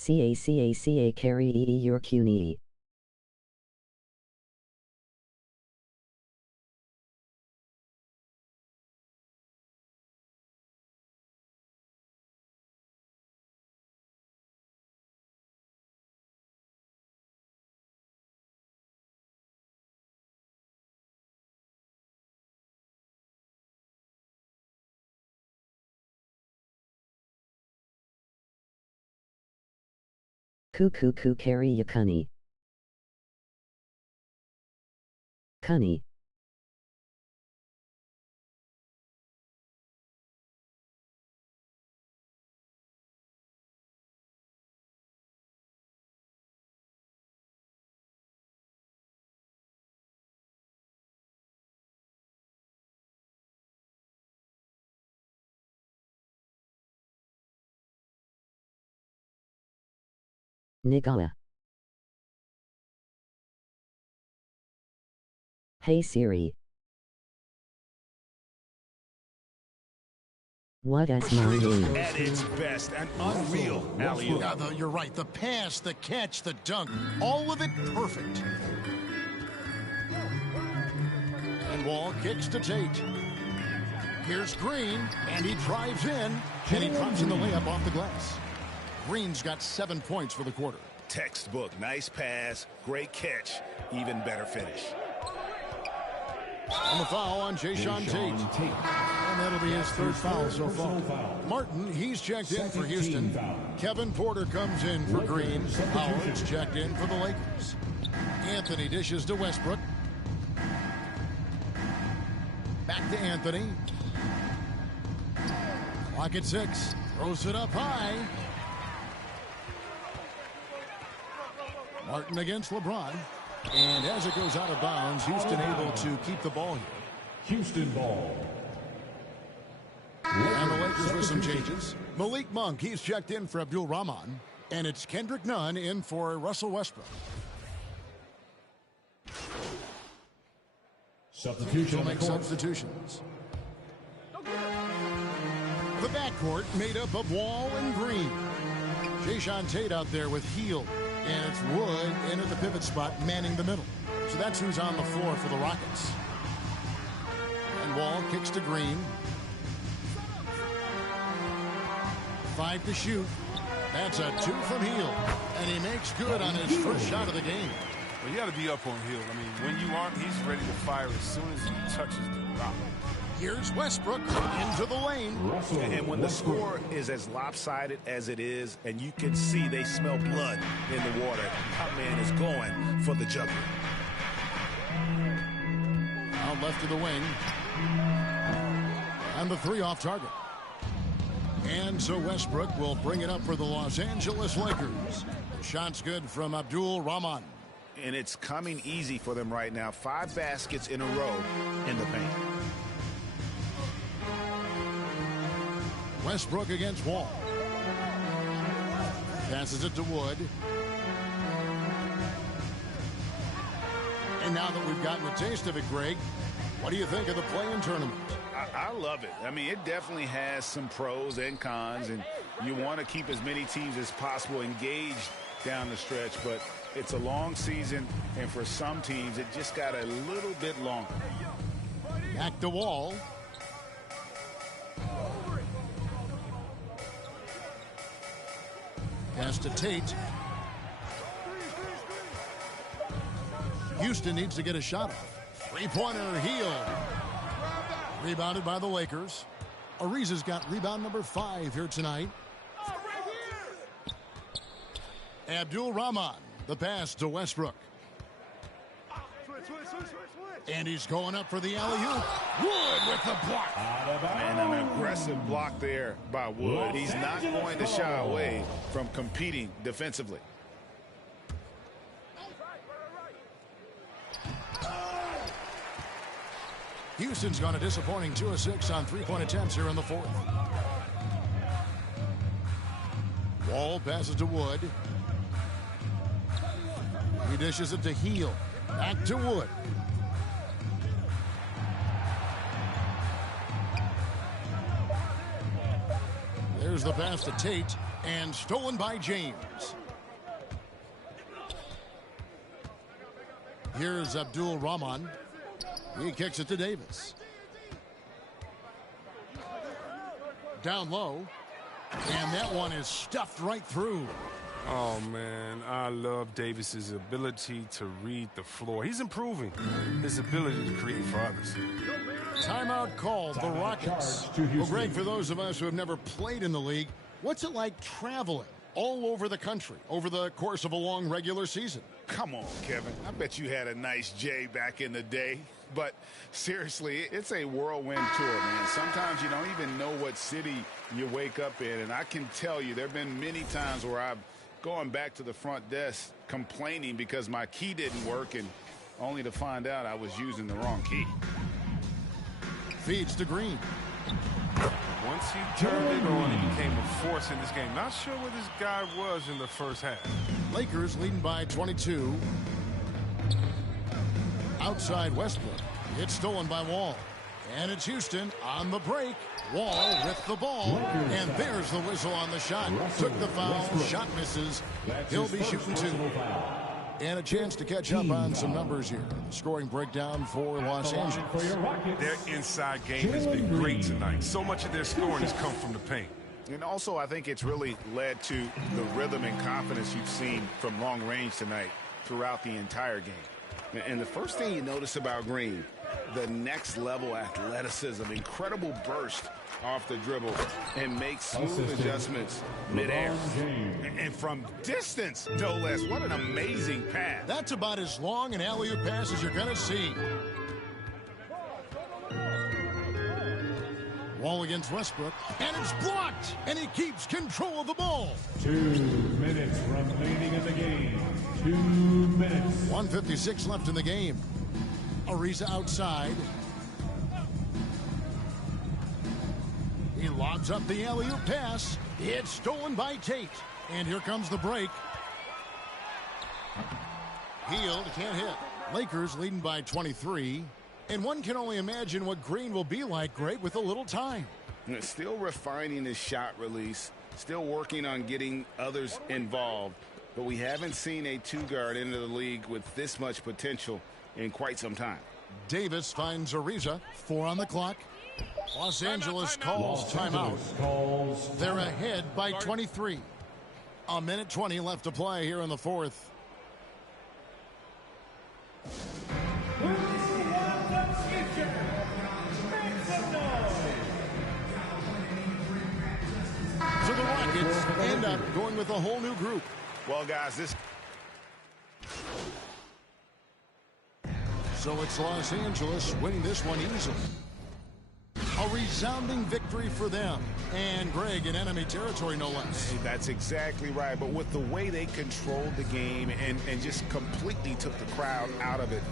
CACACA carry your CUNY. Cuckoo carry ya cunny. Cunny. Nigala. Hey Siri. What is my name? At its best, an unreal alley-oop. Yeah, you're right. The pass, the catch, the dunk, all of it perfect. And Wall kicks to Tate. Here's Green, and he drives in, and he drops in the layup off the glass. Green's got 7 points for the quarter. Textbook. Nice pass, great catch, even better finish. And the foul on Jayshawn Tate. And that'll be his third foul so far. Martin, he's checked in for Houston. Kevin Porter comes in for Green. Howard's checked in for the Lakers. Anthony dishes to Westbrook. Back to Anthony. Clock at 6. Throws it up high. Martin against LeBron. And as it goes out of bounds, Houston able to keep the ball here. Houston ball. And the Lakers with some changes. Malik Monk, he's checked in for Abdul Rahman. And it's Kendrick Nunn in for Russell Westbrook. Substitution. Make substitutions. The backcourt made up of Wall and Green. Jayshawn Tate out there with Hield. And it's Wood in at the pivot spot, manning the middle. So that's who's on the floor for the Rockets. And Wall kicks to Green. 5 to shoot. That's a 2 from Hield. And he makes good on his first shot of the game. Well, you got to be up on Hill. I mean, when you aren't, he's ready to fire as soon as he touches the rock. Here's Westbrook into the lane. And when the score is as lopsided as it is, and you can see they smell blood in the water, that man is going for the jugular. Out left to the wing. And the three off target. And so Westbrook will bring it up for the Los Angeles Lakers. The shot's good from Abdul Rahman. And it's coming easy for them right now. 5 baskets in a row in the paint. Westbrook against Wall. Passes it to Wood. And now that we've gotten a taste of it, Greg, what do you think of the play-in tournament? I love it. I mean, it definitely has some pros and cons, and you want to keep as many teams as possible engaged down the stretch, but it's a long season, and for some teams, it just got a little bit longer. Back to Wall. Pass to Tate. Houston needs to get a shot off. Three-pointer, Hield. Rebounded by the Lakers. Ariza's got rebound number 5 here tonight. Abdul Rahman, the pass to Westbrook. And he's going up for the alley-oop. Wood with the block. And an aggressive block there by Wood. He's not going to shy away from competing defensively. Houston's gone a disappointing 2 of 6 on three-point attempts here in the fourth. Wall passes to Wood. He dishes it to Hield. Back to Wood. There's the pass to Tate, and stolen by James. Here's Abdul Rahman. He kicks it to Davis. Down low. And that one is stuffed right through. Oh, man, I love Davis's ability to read the floor. He's improving his ability to create for others. Timeout called, the Rockets. Well, Greg, for those of us who have never played in the league, what's it like traveling all over the country over the course of a long regular season? Come on, Kevin. I bet you had a nice J back in the day. But seriously, it's a whirlwind tour, man. Sometimes you don't even know what city you wake up in. And I can tell you there have been many times where I've gone back to the front desk complaining because my key didn't work, and only to find out I was using the wrong key. Feeds to Green. Once he turned it on, he became a force in this game. Not sure where this guy was in the first half. Lakers leading by 22. Outside Westbrook. It's stolen by Wall. And it's Houston on the break. Wall with the ball. And there's the whistle on the shot. Took the foul. Shot misses. He'll be shooting 2. And a chance to catch up on some numbers here. Scoring breakdown for Los Angeles. Their inside game has been great tonight. So much of their scoring has come from the paint. And also, I think it's really led to the rhythm and confidence you've seen from long range tonight throughout the entire game. And the first thing you notice about Green, the next level athleticism, incredible burst off the dribble, and makes smooth adjustments midair. And from distance, no less. What an amazing pass. That's about as long an alley-oop pass as you're going to see. Wall against Westbrook, and it's blocked, and he keeps control of the ball. 2 minutes remaining in the game. 2 minutes. 1:56 left in the game. Ariza outside. He lobs up the alley-oop pass. It's stolen by Tate. And here comes the break. Hield can't hit. Lakers leading by 23. And one can only imagine what Green will be like, Greg, with a little time. Still refining his shot release. Still working on getting others involved. But we haven't seen a two-guard into the league with this much potential in quite some time. Davis finds Ariza. 4 on the clock. Los Angeles calls timeout. They're ahead by 23. 1:20 left to play here in the fourth. So the Rockets end up going with a whole new group. Well, guys, So it's Los Angeles winning this one easily. A resounding victory for them. And Greg in enemy territory, no less. Hey, that's exactly right. But with the way they controlled the game and just completely took the crowd out of it,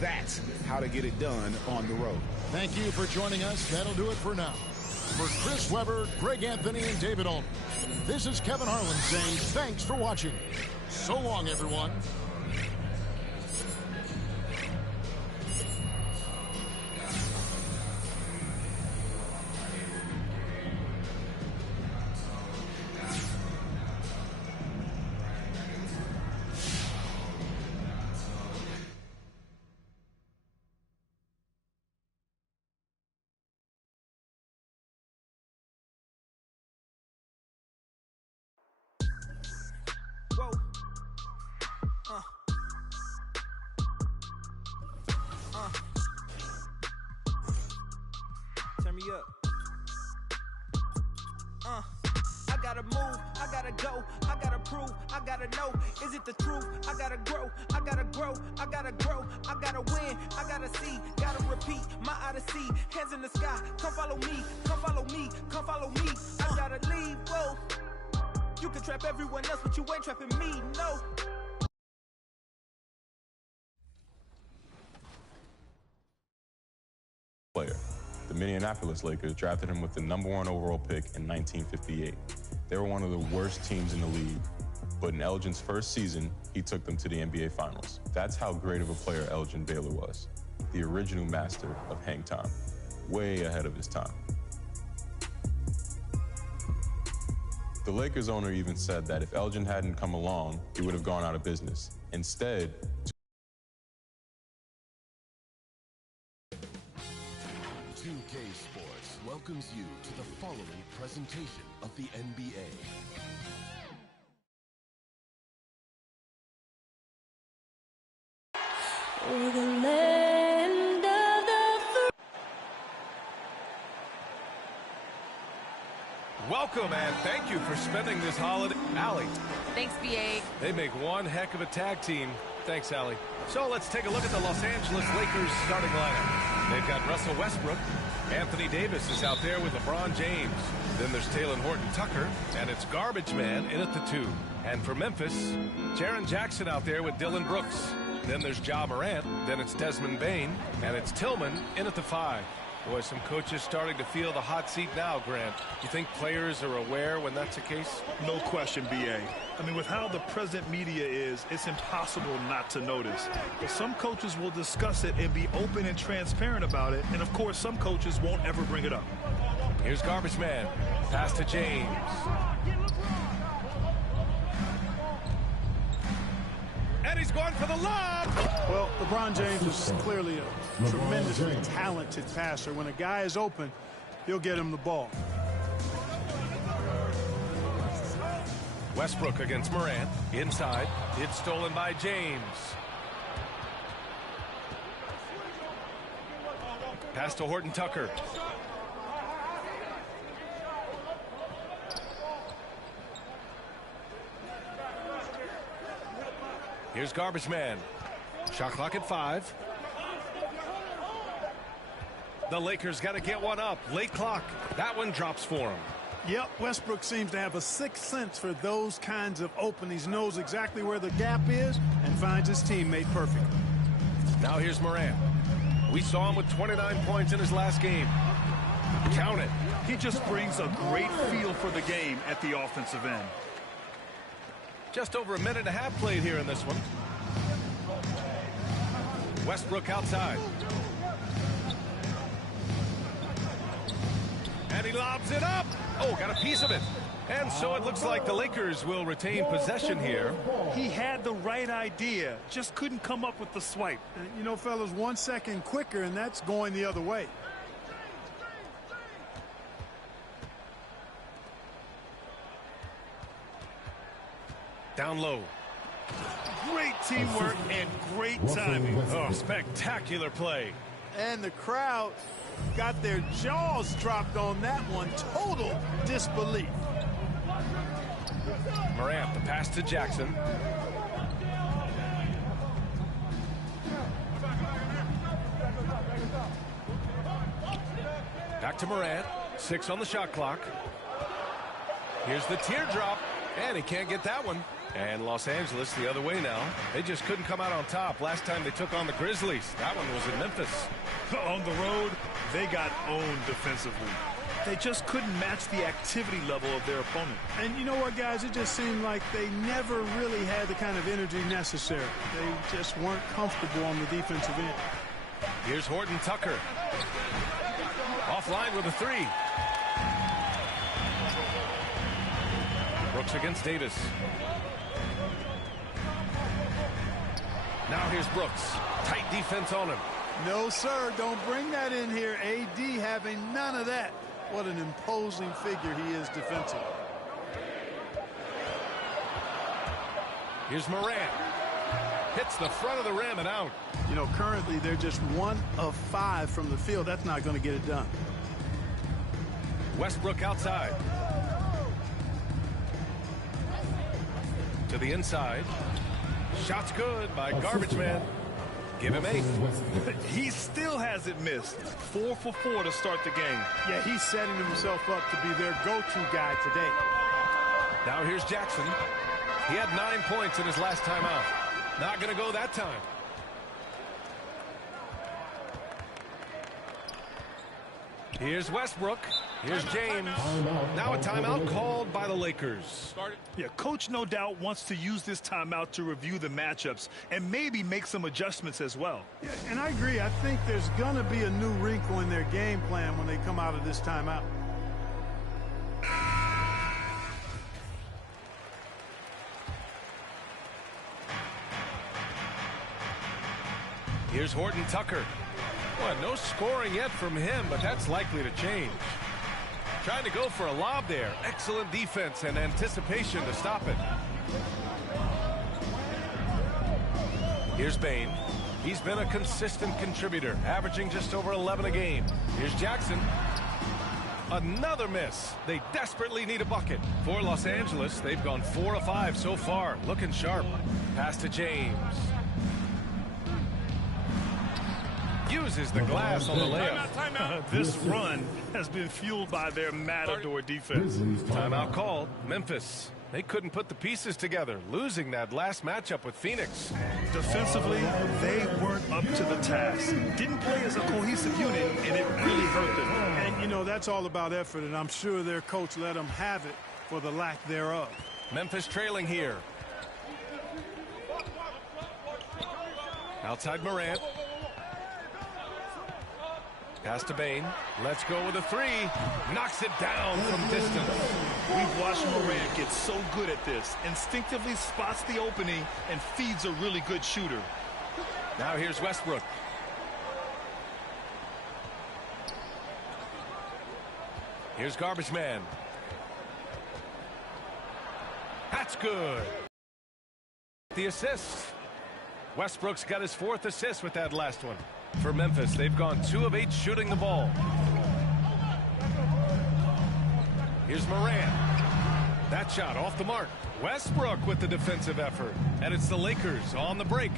that's how to get it done on the road. Thank you for joining us. That'll do it for now. For Chris Webber, Greg Anthony, and David Altman, this is Kevin Harlan saying thanks for watching. So long, everyone. Whoa. Turn me up. I gotta move, I gotta go, I gotta prove, I gotta know, is it the truth? I gotta grow, I gotta grow, I gotta grow, I gotta win, I gotta see, gotta repeat, my odyssey, hands in the sky, come follow me, come follow me, come follow me, I gotta leave, whoa. You can trap everyone else, but you ain't trapping me, no. Player. The Minneapolis Lakers drafted him with the #1 overall pick in 1958. They were one of the worst teams in the league, but in Elgin's first season, he took them to the NBA Finals. That's how great of a player Elgin Baylor was, the original master of hang time, way ahead of his time. The Lakers owner even said that if Elgin hadn't come along, he would have gone out of business. Instead, 2K Sports welcomes you to the following presentation of the NBA. Over the land of the Welcome and thank you for spending this holiday. Allie. Thanks, BA. They make one heck of a tag team. Thanks, Allie. So let's take a look at the Los Angeles Lakers starting lineup. They've got Russell Westbrook. Anthony Davis is out there with LeBron James. Then there's Talen Horton-Tucker, and it's Garbage Man in at the 2. And for Memphis, Jaren Jackson out there with Dylan Brooks. Then there's Ja Morant. Then it's Desmond Bane, and it's Tillman in at the 5. Boy, some coaches starting to feel the hot seat now, Grant. You think players are aware when that's the case? No question, BA. I mean, with how the present media is, it's impossible not to notice. But some coaches will discuss it and be open and transparent about it. And, of course, some coaches won't ever bring it up. Here's Garbage Man. Pass to James. And he's going for the lob. Well, LeBron James is clearly a tremendously talented passer. When a guy is open, he'll get him the ball. Westbrook against Morant. Inside. It's stolen by James. Pass to Horton-Tucker. Here's Garbage Man. Shot clock at 5. The Lakers got to get one up. Late clock. That one drops for him. Yep, Westbrook seems to have a sixth sense for those kinds of openings. He knows exactly where the gap is and finds his teammate perfectly. Now here's Morant. We saw him with 29 points in his last game. Count it. He just brings a great feel for the game at the offensive end. Just over a minute and a half played here in this one. Westbrook outside. And he lobs it up. Oh, got a piece of it. And so it looks like the Lakers will retain possession here. He had the right idea, just couldn't come up with the swipe. And, you know, fellas, 1 second quicker, and that's going the other way. Down low. Great teamwork and great timing. Oh, spectacular play. And the crowd got their jaws dropped on that one. Total disbelief. Morant, the pass to Jackson. Back to Morant. 6 on the shot clock. Here's the teardrop, and he can't get that one. And Los Angeles the other way now. They just couldn't come out on top last time they took on the Grizzlies. That one was in Memphis. On the road, they got owned defensively. They just couldn't match the activity level of their opponent. And you know what, guys? It just seemed like they never really had the kind of energy necessary. They just weren't comfortable on the defensive end. Here's Horton Tucker. Offline with a 3. Brooks against Davis. Now here's Brooks. Tight defense on him. No, sir. Don't bring that in here. AD having none of that. What an imposing figure he is defensively. Here's Morant. Hits the front of the rim and out. You know, currently they're just 1 of 5 from the field. That's not going to get it done. Westbrook outside. To the inside. Shot's good by Garbage Man. Give him 8. He still hasn't missed. 4 for 4 to start the game. Yeah, he's setting himself up to be their go-to guy today. Now here's Jackson. He had 9 points in his last time out. Not going to go that time. Here's Westbrook. Here's James. Now a timeout called by the Lakers. Yeah, coach no doubt wants to use this timeout to review the matchups and maybe make some adjustments as well. Yeah, and I agree. I think there's going to be a new wrinkle in their game plan when they come out of this timeout. Here's Horton Tucker. Well, no scoring yet from him, but that's likely to change. Trying to go for a lob there. Excellent defense and anticipation to stop it. Here's Bane. He's been a consistent contributor, averaging just over 11 a game. Here's Jackson. Another miss. They desperately need a bucket. For Los Angeles, they've gone 4 of 5 so far. Looking sharp. Pass to James. Uses the glass on the layup. Timeout. This run has been fueled by their matador defense. Timeout called. Memphis. They couldn't put the pieces together, losing that last matchup with Phoenix. Defensively, they weren't up to the task. Didn't play as a cohesive unit, and it really hurt them. And, you know, that's all about effort, and I'm sure their coach let them have it for the lack thereof. Memphis trailing here. Outside Morant. Pass to Bane. Let's go with a 3. Knocks it down from distance. We've watched Morant get so good at this. Instinctively spots the opening and feeds a really good shooter. Now here's Westbrook. Here's Garbage Man. That's good. The assist. Westbrook's got his 4th assist with that last one. For Memphis, they've gone 2 of 8 shooting the ball. Here's Morant. That shot off the mark. Westbrook with the defensive effort. And it's the Lakers on the break.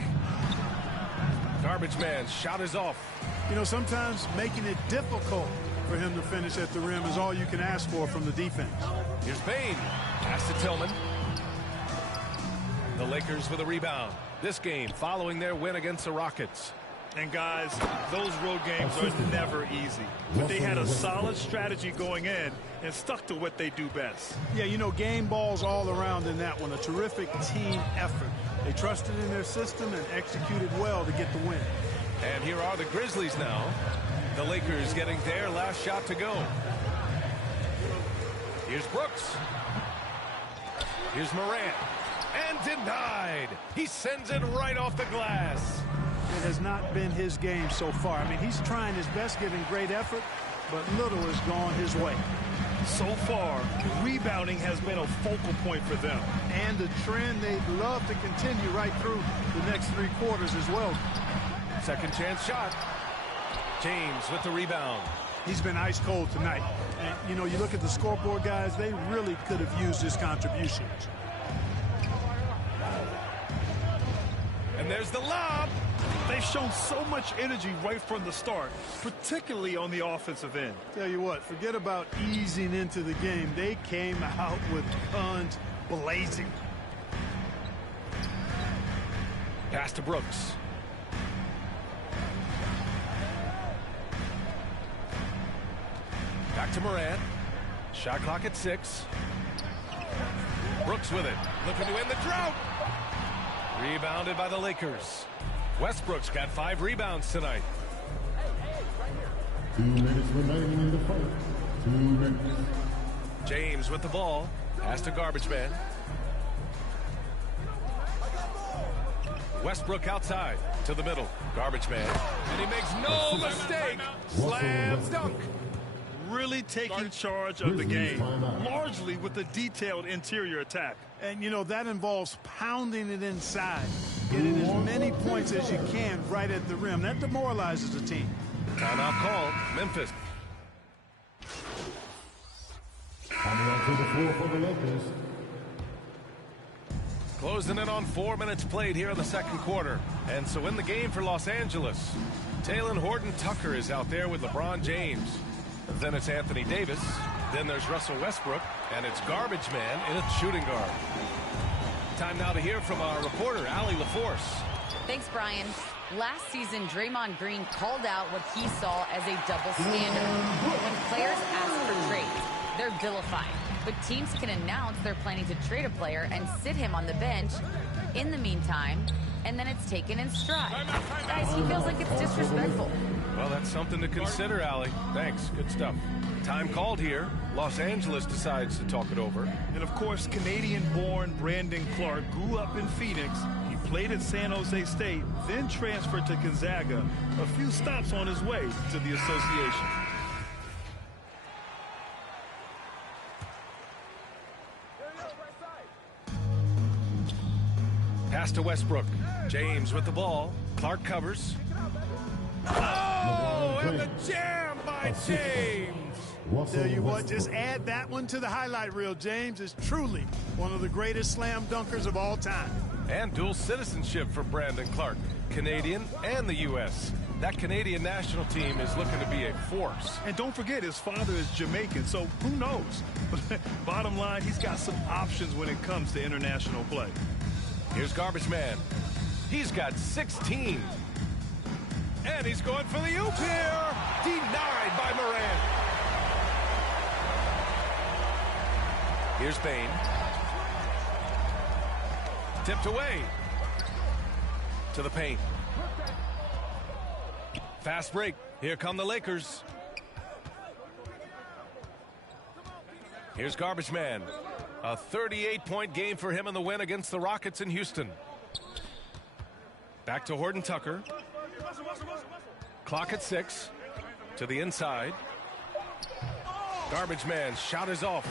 Garbage Man's shot is off. You know, sometimes making it difficult for him to finish at the rim is all you can ask for from the defense. Here's Bane. Pass to Tillman. The Lakers with a rebound. This game following their win against the Rockets. And guys, those road games are never easy. But they had a solid strategy going in and stuck to what they do best. Yeah, you know, game balls all around in that one. A terrific team effort. They trusted in their system and executed well to get the win. And here are the Grizzlies now. The Lakers getting their last shot to go. Here's Brooks. Here's Morant. And denied. He sends it right off the glass. It has not been his game so far. I mean, he's trying his best, giving great effort, but little has gone his way. So far, rebounding has been a focal point for them. And the trend they'd love to continue right through the next 3 quarters as well. Second chance shot. James with the rebound. He's been ice cold tonight. And, you know, you look at the scoreboard, guys, they really could have used his contributions. And there's the lob. They've shown so much energy right from the start, particularly on the offensive end. Tell you what, forget about easing into the game. They came out with guns blazing. Pass to Brooks. Back to Morant. Shot clock at 6. Brooks with it. Looking to end the drought. Rebounded by the Lakers. Westbrook's got 5 rebounds tonight. 2 minutes remaining in the fight. 2 minutes. James with the ball. Pass to Garbage Man. Westbrook outside to the middle. Garbage Man. And he makes no mistake. Slam dunk. Really taking charge of the game, largely with the detailed interior attack. And, you know, that involves pounding it inside, getting as many points as you can right at the rim. That demoralizes the team. Timeout call. Memphis. Coming onto the floor for the Lakers. Closing in on 4 minutes played here in the second quarter. And so in the game for Los Angeles, Talen Horton-Tucker is out there with LeBron James. Then it's Anthony Davis. Then there's Russell Westbrook. And it's Garbage Man in its shooting guard. Time now to hear from our reporter, Allie LaForce. Thanks, Brian. Last season, Draymond Green called out what he saw as a double standard. When players ask for trades, they're vilified. But teams can announce they're planning to trade a player and sit him on the bench in the meantime, and then it's taken in stride. Guys, he feels like it's disrespectful. Well, that's something to consider, Allie. Thanks. Good stuff. Time called here. Los Angeles decides to talk it over. And, of course, Canadian-born Brandon Clark grew up in Phoenix. He played at San Jose State, then transferred to Gonzaga. A few stops on his way to the association. Pass to Westbrook. James with the ball. Clark covers. Oh, and the jam by James. Tell you what, just add that one to the highlight reel. James is truly one of the greatest slam dunkers of all time. And dual citizenship for Brandon Clark. Canadian and the U.S. That Canadian national team is looking to be a force. And don't forget, his father is Jamaican, so who knows? But bottom line, he's got some options when it comes to international play. Here's Garbage Man. He's got 16. And he's going for the oop here. Denied by Morant. Here's Bane. Tipped away. To the paint. Fast break. Here come the Lakers. Here's Garbage Man. A 38-point game for him in the win against the Rockets in Houston. Back to Horton-Tucker. Clock at 6. To the inside. Garbage Man shot is off.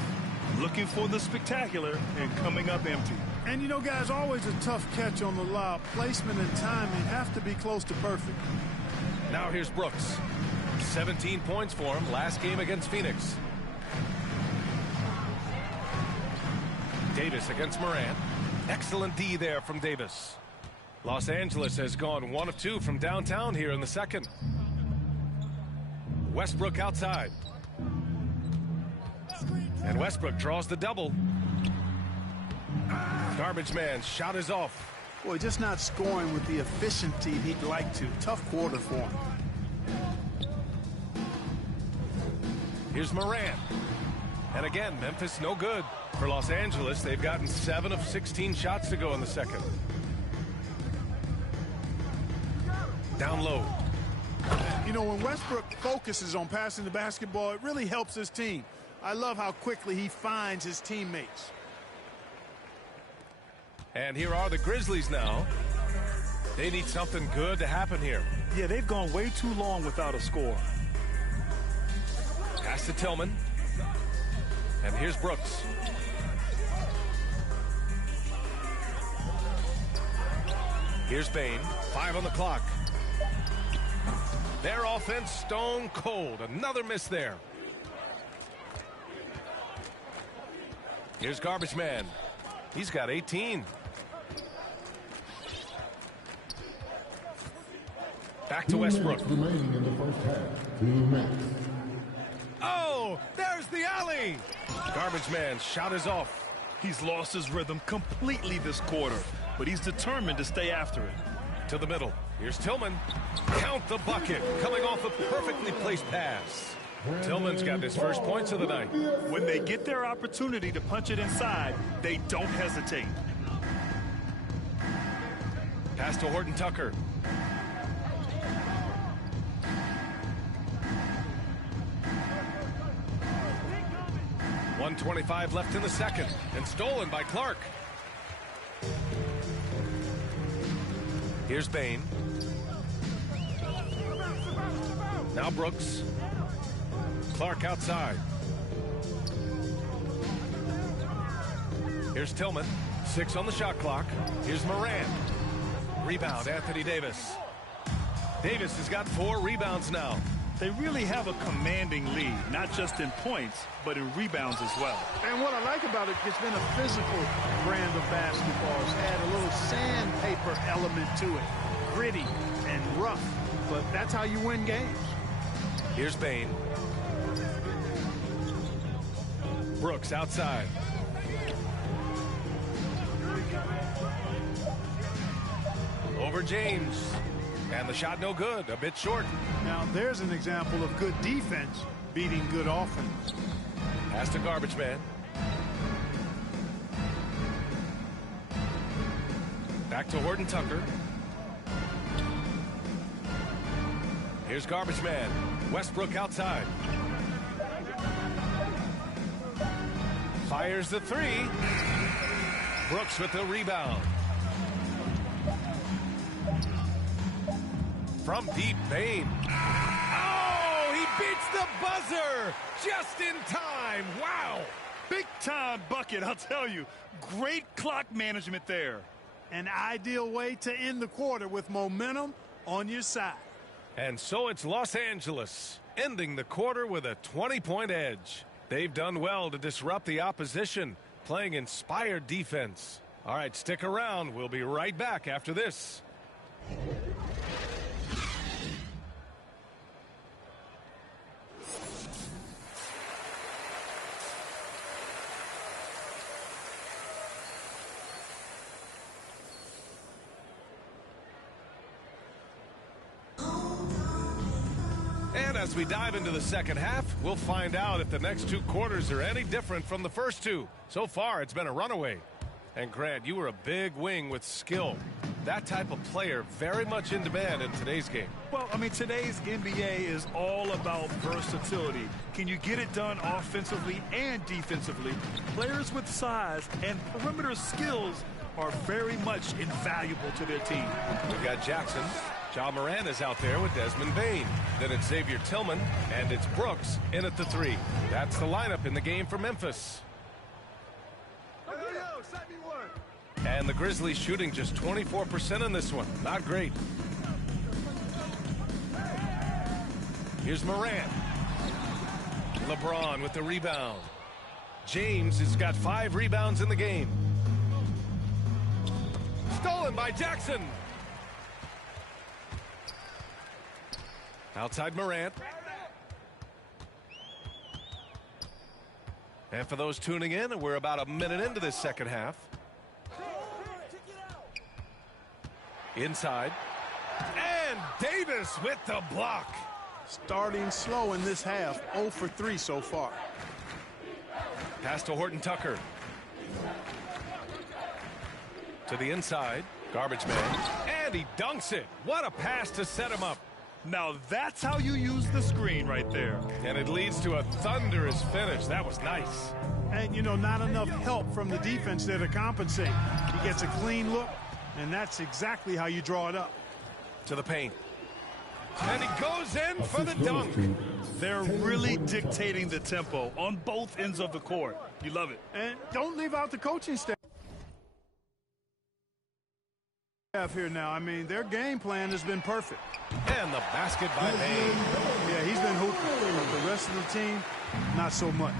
Looking for the spectacular and coming up empty. And you know, guys, always a tough catch on the lob. Placement and timing have to be close to perfect. Now here's Brooks. 17 points for him last game against Phoenix. Davis against Morant. Excellent D there from Davis. Los Angeles has gone 1 of 2 from downtown here in the second. Westbrook outside. And Westbrook draws the double. Garbage Man shot is off. Boy, just not scoring with the efficiency he'd like to. Tough quarter for him. Here's Morant. And again, Memphis no good. For Los Angeles, they've gotten 7 of 16 shots to go in the second. Down low. You know, when Westbrook focuses on passing the basketball, it really helps his team. I love how quickly he finds his teammates. And here are the Grizzlies now. They need something good to happen here. Yeah, they've gone way too long without a score. Pass to Tillman. And here's Brooks. Here's Bane. 5 on the clock. Their offense stone cold. Another miss there. Here's Garbage Man. He's got 18. Back to Westbrook. Remaining in the first half. 2 minutes. Oh, there's the alley. Garbage Man shot is off. He's lost his rhythm completely this quarter, but he's determined to stay after it. To the middle. Here's Tillman. Count the bucket. Coming off a perfectly placed pass. Tillman's got his first points of the night. When they get their opportunity to punch it inside, they don't hesitate. Pass to Horton Tucker. .125 left in the second, and stolen by Clark. Here's Bane. Now Brooks. Clark outside. Here's Tillman. 6 on the shot clock. Here's Morant. Rebound, Anthony Davis. Davis has got 4 rebounds now. They really have a commanding lead, not just in points, but in rebounds as well. And what I like about it, it's been a physical brand of basketball. It's had a little sandpaper element to it. Gritty and rough, but that's how you win games. Here's Bane. Brooks outside. Over James. And the shot no good, a bit short. Now there's an example of good defense beating good offense. Pass to Garbage Man. Back to Horton Tucker. Here's Garbage Man. Westbrook outside. Fires the 3. Brooks with the rebound. From deep, Bane. Oh, he beats the buzzer just in time. Wow. Big time bucket, I'll tell you. Great clock management there. An ideal way to end the quarter with momentum on your side. And so it's Los Angeles ending the quarter with a 20-point edge. They've done well to disrupt the opposition, playing inspired defense. All right, stick around. We'll be right back after this. And as we dive into the second half, we'll find out if the next 2 quarters are any different from the first 2. So far, it's been a runaway. And Grant, you were a big wing with skill. That type of player very much in demand in today's game. Well, I mean, today's NBA is all about versatility. Can you get it done offensively and defensively? Players with size and perimeter skills are very much invaluable to their team. We've got Jackson. Ja Morant is out there with Desmond Bane. Then it's Xavier Tillman, and it's Brooks in at the 3. That's the lineup in the game for Memphis. And the Grizzlies shooting just 24% in this one. Not great. Here's Morant. LeBron with the rebound. James has got 5 rebounds in the game. Stolen by Jackson. Outside Morant. And for those tuning in, we're about a minute into this second half. Inside. And Davis with the block. Starting slow in this half. 0 for 3 so far. Pass to Horton Tucker. To the inside. Garbage Man. And he dunks it. What a pass to set him up. Now that's how you use the screen right there. And it leads to a thunderous finish. That was nice. And, you know, not enough help from the defense there to compensate. He gets a clean look, and that's exactly how you draw it up. To the paint. And he goes in for the dunk. They're really dictating the tempo on both ends of the court. You love it. And don't leave out the coaching staff here now. I mean, their game plan has been perfect. And the basket by Bane. Yeah, he's been hooping. But the rest of the team, not so much.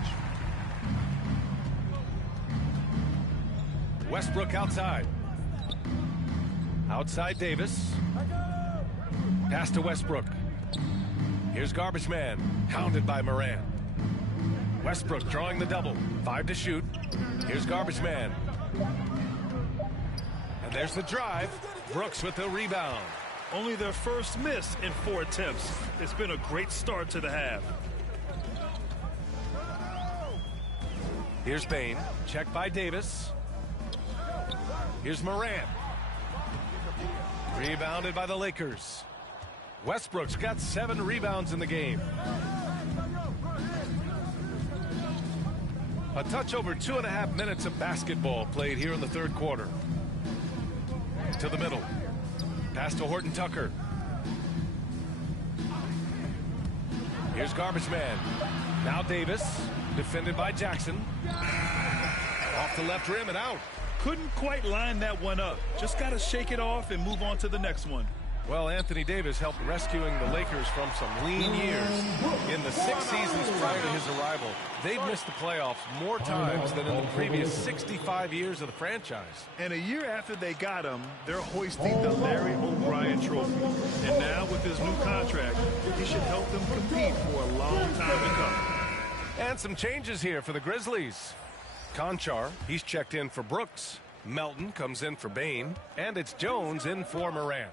Westbrook outside. Outside Davis. Pass to Westbrook. Here's Garbage Man, hounded by Morant. Westbrook drawing the double. 5 to shoot. Here's Garbage Man. And there's the drive. Brooks with the rebound. Only their first miss in 4 attempts. It's been a great start to the half. Here's Bane. Check by Davis. Here's Morant. Rebounded by the Lakers. Westbrook's got 7 rebounds in the game. A touch over 2.5 minutes of basketball played here in the third quarter. To the middle. Pass to Horton Tucker. Here's Garbage Man. Now Davis. Defended by Jackson. Off the left rim and out. Couldn't quite line that one up. Just got to shake it off and move on to the next one. Well, Anthony Davis helped rescuing the Lakers from some lean years. In the 6 seasons prior to his arrival, they've missed the playoffs more times than in the previous 65 years of the franchise. And a year after they got him, they're hoisting the Larry O'Brien Trophy. And now with his new contract, he should help them compete for a long time to come. And some changes here for the Grizzlies. Conchar, he's checked in for Brooks. Melton comes in for Bane. And it's Jones in for Morant.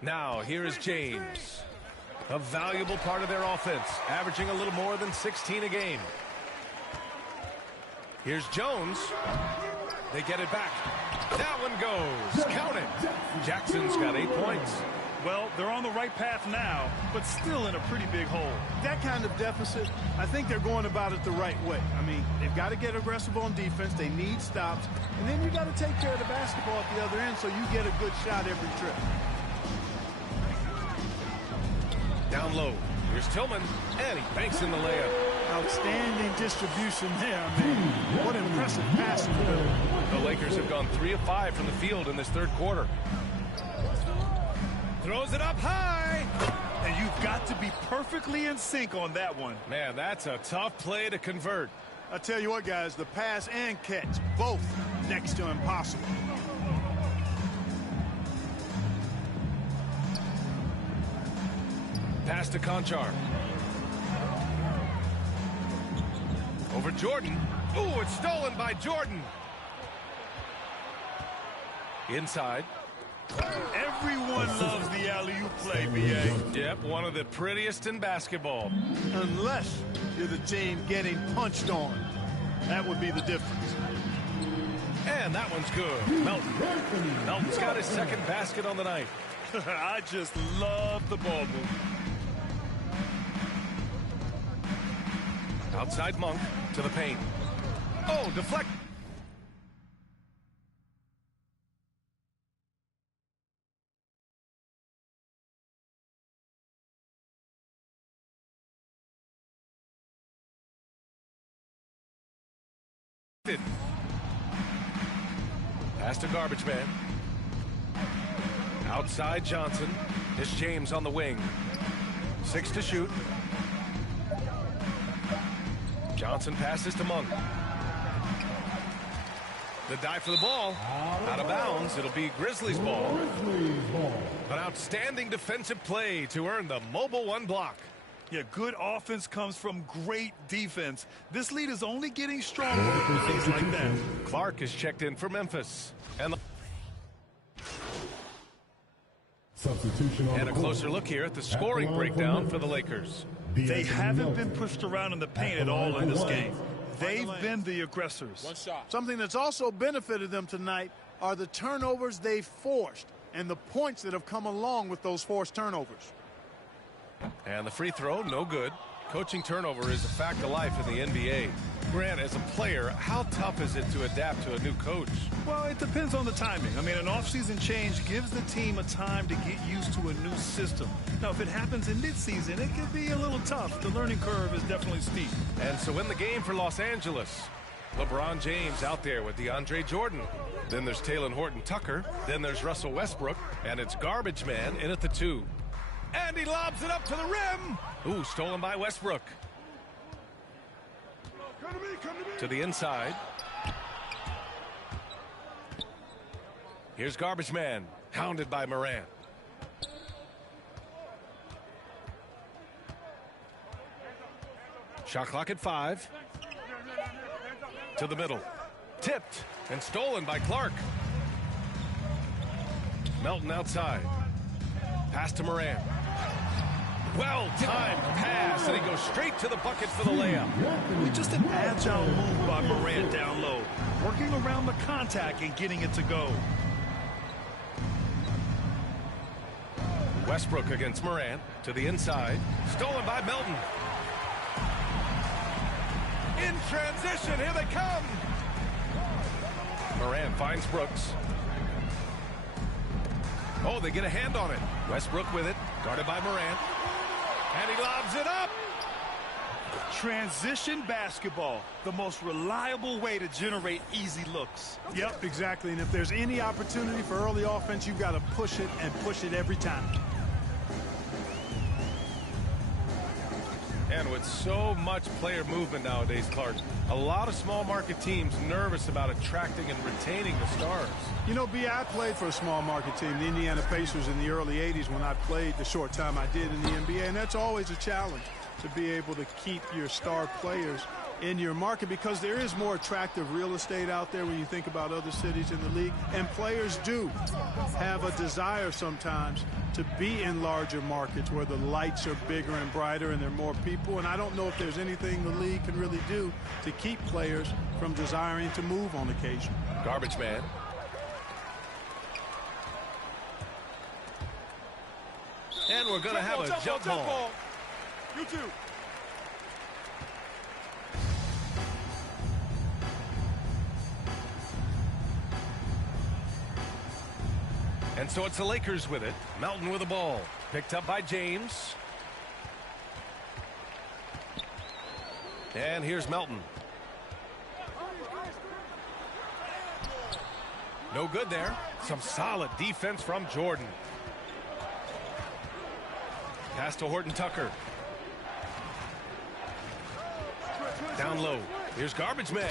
Now, here is James. A valuable part of their offense, averaging a little more than 16 a game. Here's Jones. They get it back. That one goes. Count it. Jackson's got 8 points. Well, they're on the right path now, but still in a pretty big hole. That kind of deficit, I think they're going about it the right way. I mean, they've got to get aggressive on defense. They need stops. And then you got to take care of the basketball at the other end so you get a good shot every trip. Down low. Here's Tillman, and he banks in the layup. Outstanding distribution there, man. What impressive passing ability. The Lakers have gone 3 of 5 from the field in this third quarter. Throws it up high. And you've got to be perfectly in sync on that one. Man, that's a tough play to convert. I tell you what, guys, the pass and catch, both next to impossible. Pass to Conchar. Over Jordan. Ooh, it's stolen by Jordan. Inside. Everyone loves the alley-oop play, B.A. Yep, one of the prettiest in basketball. Unless you're the team getting punched on. That would be the difference. And that one's good. Melton. Melton's got his second basket on the night. I just love the ball movement. Outside Monk to the paint. Oh, deflect. Pass to Garbage Man. Outside Johnson. It's James on the wing. 6 to shoot. Johnson passes to Monk. The dive for the ball. Out of bounds. It'll be Grizzlies ball. An outstanding defensive play to earn the mobile 1 block. Yeah, good offense comes from great defense. This lead is only getting stronger with things like that. Clark is checked in for Memphis. And a closer look here at the scoring breakdown for the Lakers. They haven't been pushed around in the paint at all in this game. They've been the aggressors. Something that's also benefited them tonight are the turnovers they've forced and the points that have come along with those forced turnovers. And the free throw, no good. Coaching turnover is a fact of life in the NBA. Grant, as a player, how tough is it to adapt to a new coach? Well, it depends on the timing. I mean, an offseason change gives the team a time to get used to a new system. Now, if it happens in midseason, it can be a little tough. The learning curve is definitely steep. And so in the game for Los Angeles, LeBron James out there with DeAndre Jordan. Then there's Talen Horton-Tucker. Then there's Russell Westbrook. And it's Garbage Man in at the 2. And he lobs it up to the rim. Ooh, stolen by Westbrook. To the inside. Here's Garbage Man, hounded by Morant. Shot clock at 5. To the middle. Tipped and stolen by Clark. Melton outside. Pass to Morant. Well-timed pass, and he goes straight to the bucket for the layup. Just an agile move by Morant down low, working around the contact and getting it to go. Westbrook against Morant to the inside. Stolen by Melton. In transition, here they come. Morant finds Brooks. Oh, they get a hand on it. Westbrook with it, guarded by Morant. And he lobs it up. Transition basketball, the most reliable way to generate easy looks. Yep, exactly. And if there's any opportunity for early offense, you've got to push it and push it every time. And with so much player movement nowadays, Clark, a lot of small market teams nervous about attracting and retaining the stars. You know, B, I played for a small market team, the Indiana Pacers, in the early 80s when I played the short time I did in the NBA. And that's always a challenge to be able to keep your star players in your market, because there is more attractive real estate out there when you think about other cities in the league. And players do have a desire sometimes to be in larger markets where the lights are bigger and brighter and there are more people. And I don't know if there's anything the league can really do to keep players from desiring to move on occasion. Garbage Man. And we're going to have a jump ball. You too. And so it's the Lakers with it. Melton with the ball. Picked up by James. And here's Melton. No good there. Some solid defense from Jordan. Pass to Horton-Tucker. Down low. Here's Garbage Man.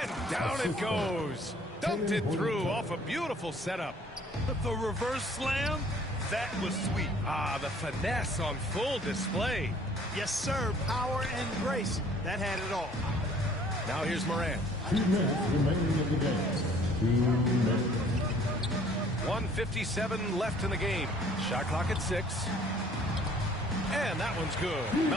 And down it goes. Dunked it through off a beautiful setup. The reverse slam, that was sweet. Ah, the finesse on full display. Yes, sir. Power and grace. That had it all. Now here's Morant. 2 minutes remaining in the game. 2 minutes. 1:57 left in the game. Shot clock at 6. And that one's good.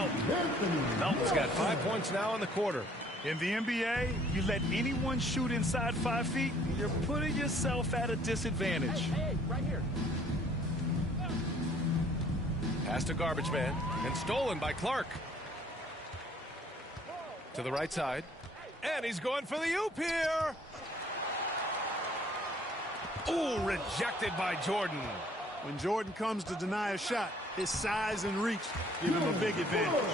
Melton's got 5 points now in the quarter. In the NBA, you let anyone shoot inside 5 feet, you're putting yourself at a disadvantage. Hey, right here. Pass to Garbage Man, and stolen by Clark. To the right side, and he's going for the oop here. Ooh, rejected by Jordan. When Jordan comes to deny a shot, his size and reach give him a big advantage.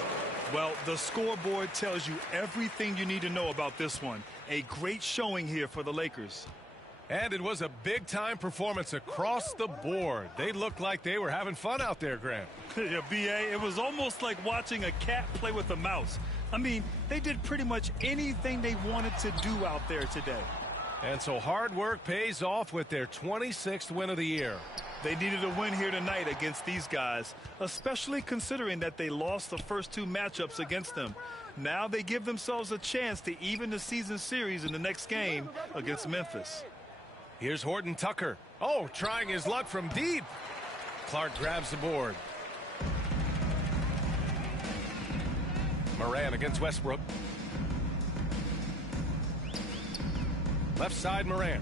Well, the scoreboard tells you everything you need to know about this one. A great showing here for the Lakers. And it was a big-time performance across the board. They looked like they were having fun out there, Grant. Yeah, B.A., it was almost like watching a cat play with a mouse. I mean, they did pretty much anything they wanted to do out there today. And so hard work pays off with their 26th win of the year. They needed a win here tonight against these guys, especially considering that they lost the first 2 matchups against them. Now they give themselves a chance to even the season series in the next game against Memphis. Here's Horton-Tucker. Oh, trying his luck from deep. Clark grabs the board. Morant against Westbrook. Left side, Morant.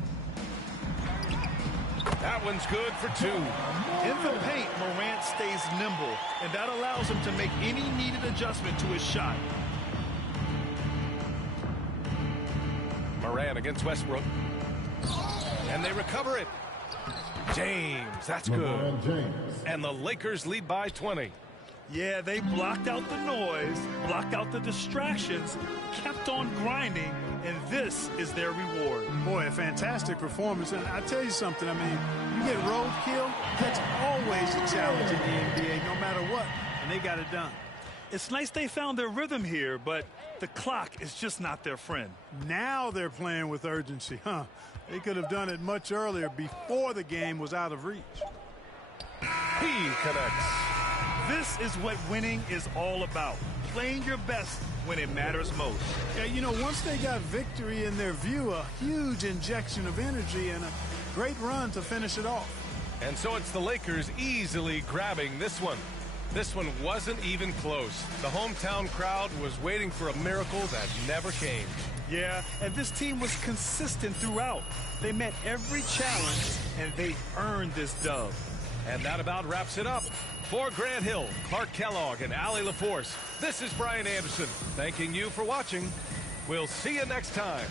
That one's good for 2. In the paint, Morant stays nimble, and that allows him to make any needed adjustment to his shot. Morant against Westbrook. And they recover it. James, that's good. And the Lakers lead by 20. Yeah, they blocked out the noise, blocked out the distractions, kept on grinding, and this is their reward. Boy, a fantastic performance. And I tell you something, I mean, you get roadkill, that's always a challenge in the NBA, no matter what, and they got it done. It's nice they found their rhythm here, but the clock is just not their friend. Now they're playing with urgency, huh? They could have done it much earlier before the game was out of reach. He connects. This is what winning is all about. Playing your best when it matters most. Yeah, you know, once they got victory in their view, a huge injection of energy and a great run to finish it off. And so it's the Lakers easily grabbing this one. This one wasn't even close. The hometown crowd was waiting for a miracle that never came. Yeah, and this team was consistent throughout. They met every challenge, and they earned this dub. And that about wraps it up. For Grant Hill, Clark Kellogg, and Allie LaForce, this is Brian Anderson, thanking you for watching. We'll see you next time.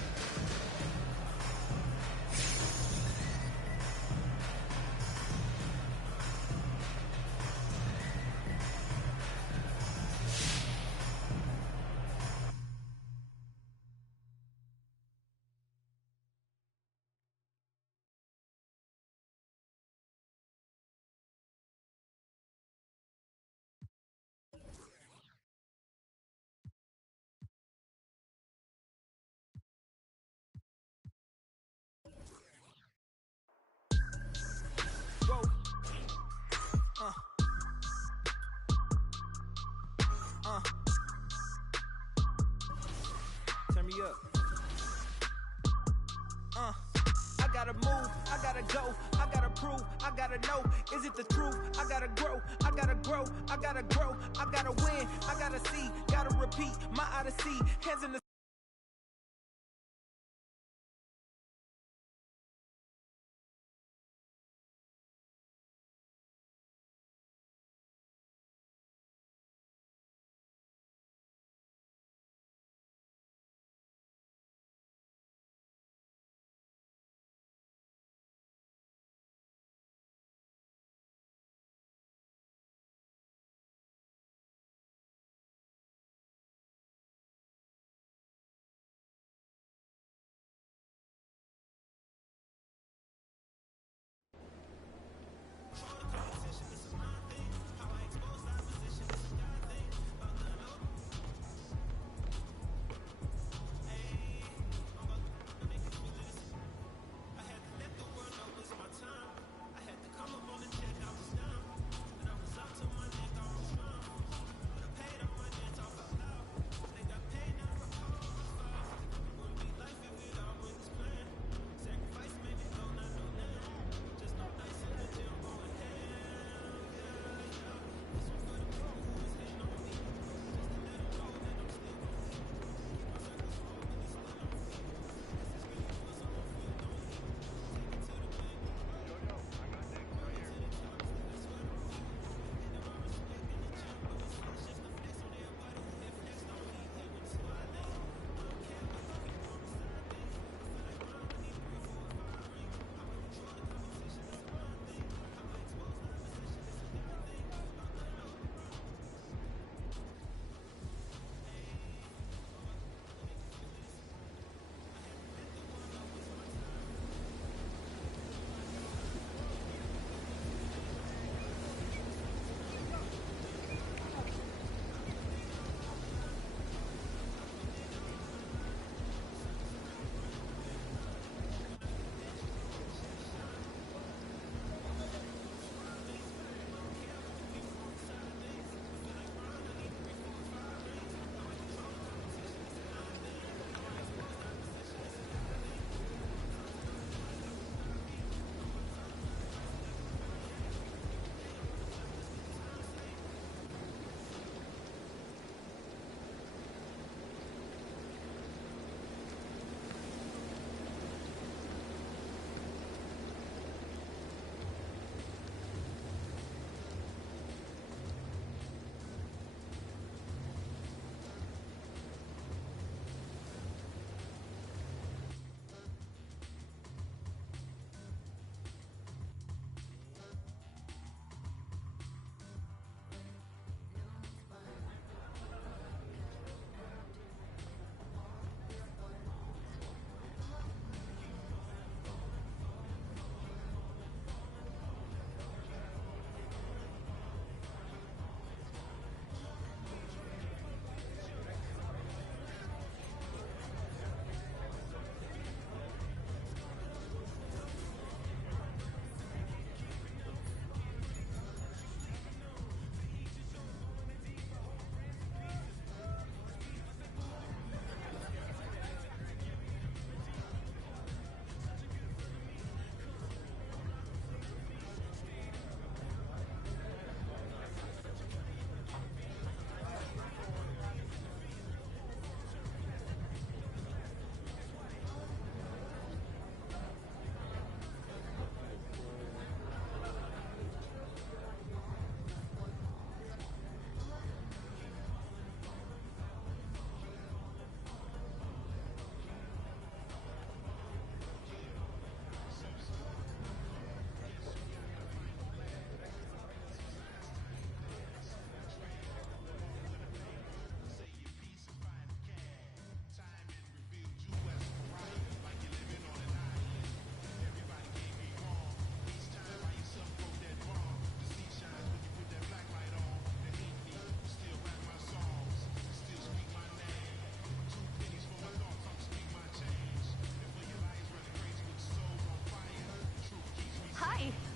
Turn me up. I gotta move, I gotta go, I gotta prove, I gotta know, is it the truth? I gotta grow, I gotta grow, I gotta grow, I gotta win, I gotta see, gotta repeat my odyssey, hands in the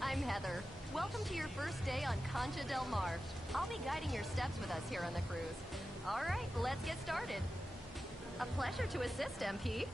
I'm Heather. Welcome to your first day on Concha Del Mar. I'll be guiding your steps with us here on the cruise. All right, let's get started. A pleasure to assist, MP.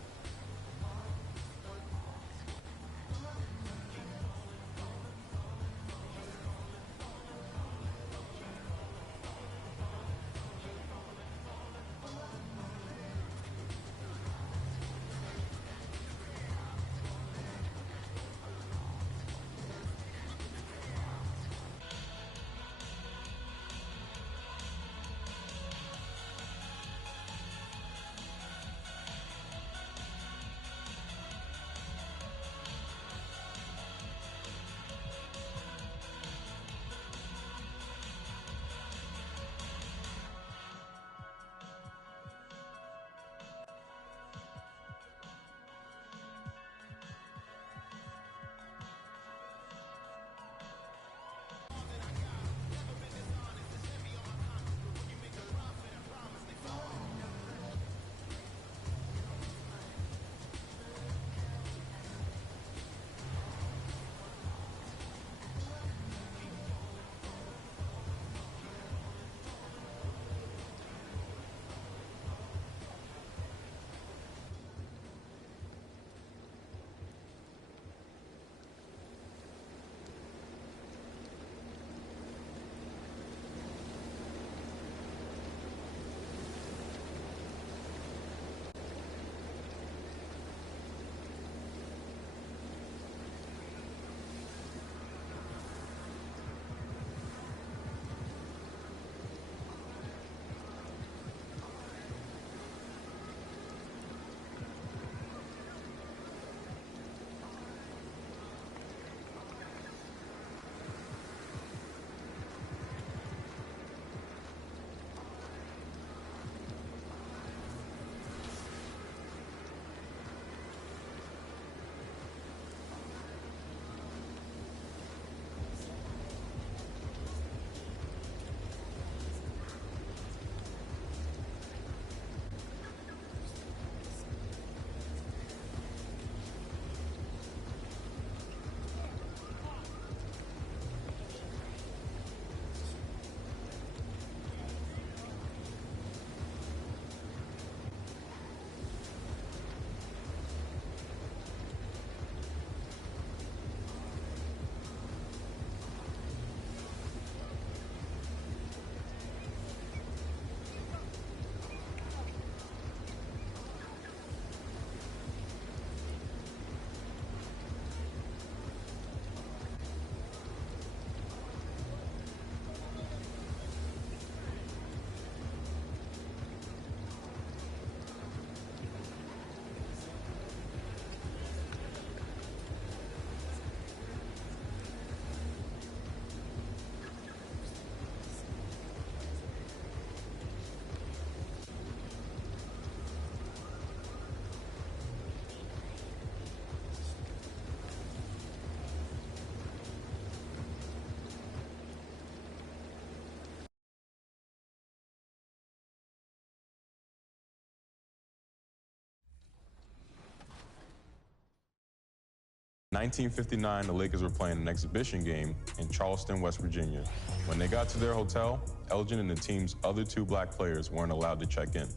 In 1959, the Lakers were playing an exhibition game in Charleston, West Virginia. When they got to their hotel, Elgin and the team's other two black players weren't allowed to check in.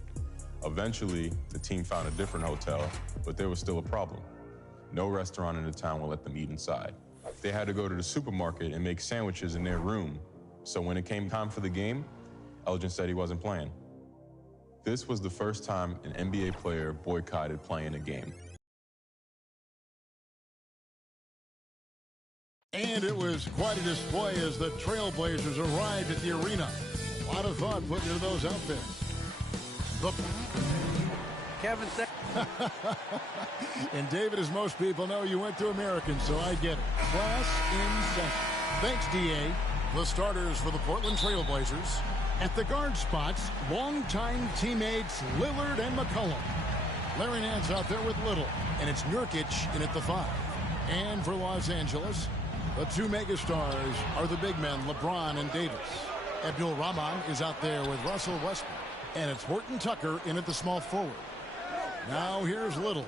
Eventually, the team found a different hotel, but there was still a problem. No restaurant in the town would let them eat inside. They had to go to the supermarket and make sandwiches in their room. So when it came time for the game, Elgin said he wasn't playing. This was the first time an NBA player boycotted playing a game. And it was quite a display as the Trailblazers arrived at the arena. A lot of thought put into those outfits. Kevin, and David, as most people know, you went to American, so I get it. Class in session. Thanks, D.A. The starters for the Portland Trailblazers. At the guard spots, longtime teammates Lillard and McCollum. Larry Nance out there with Little, and it's Nurkic in at the 5. And for Los Angeles, the two megastars are the big men, LeBron and Davis. Abdul Rahman is out there with Russell Westbrook. And it's Horton Tucker in at the small forward. Now here's Little.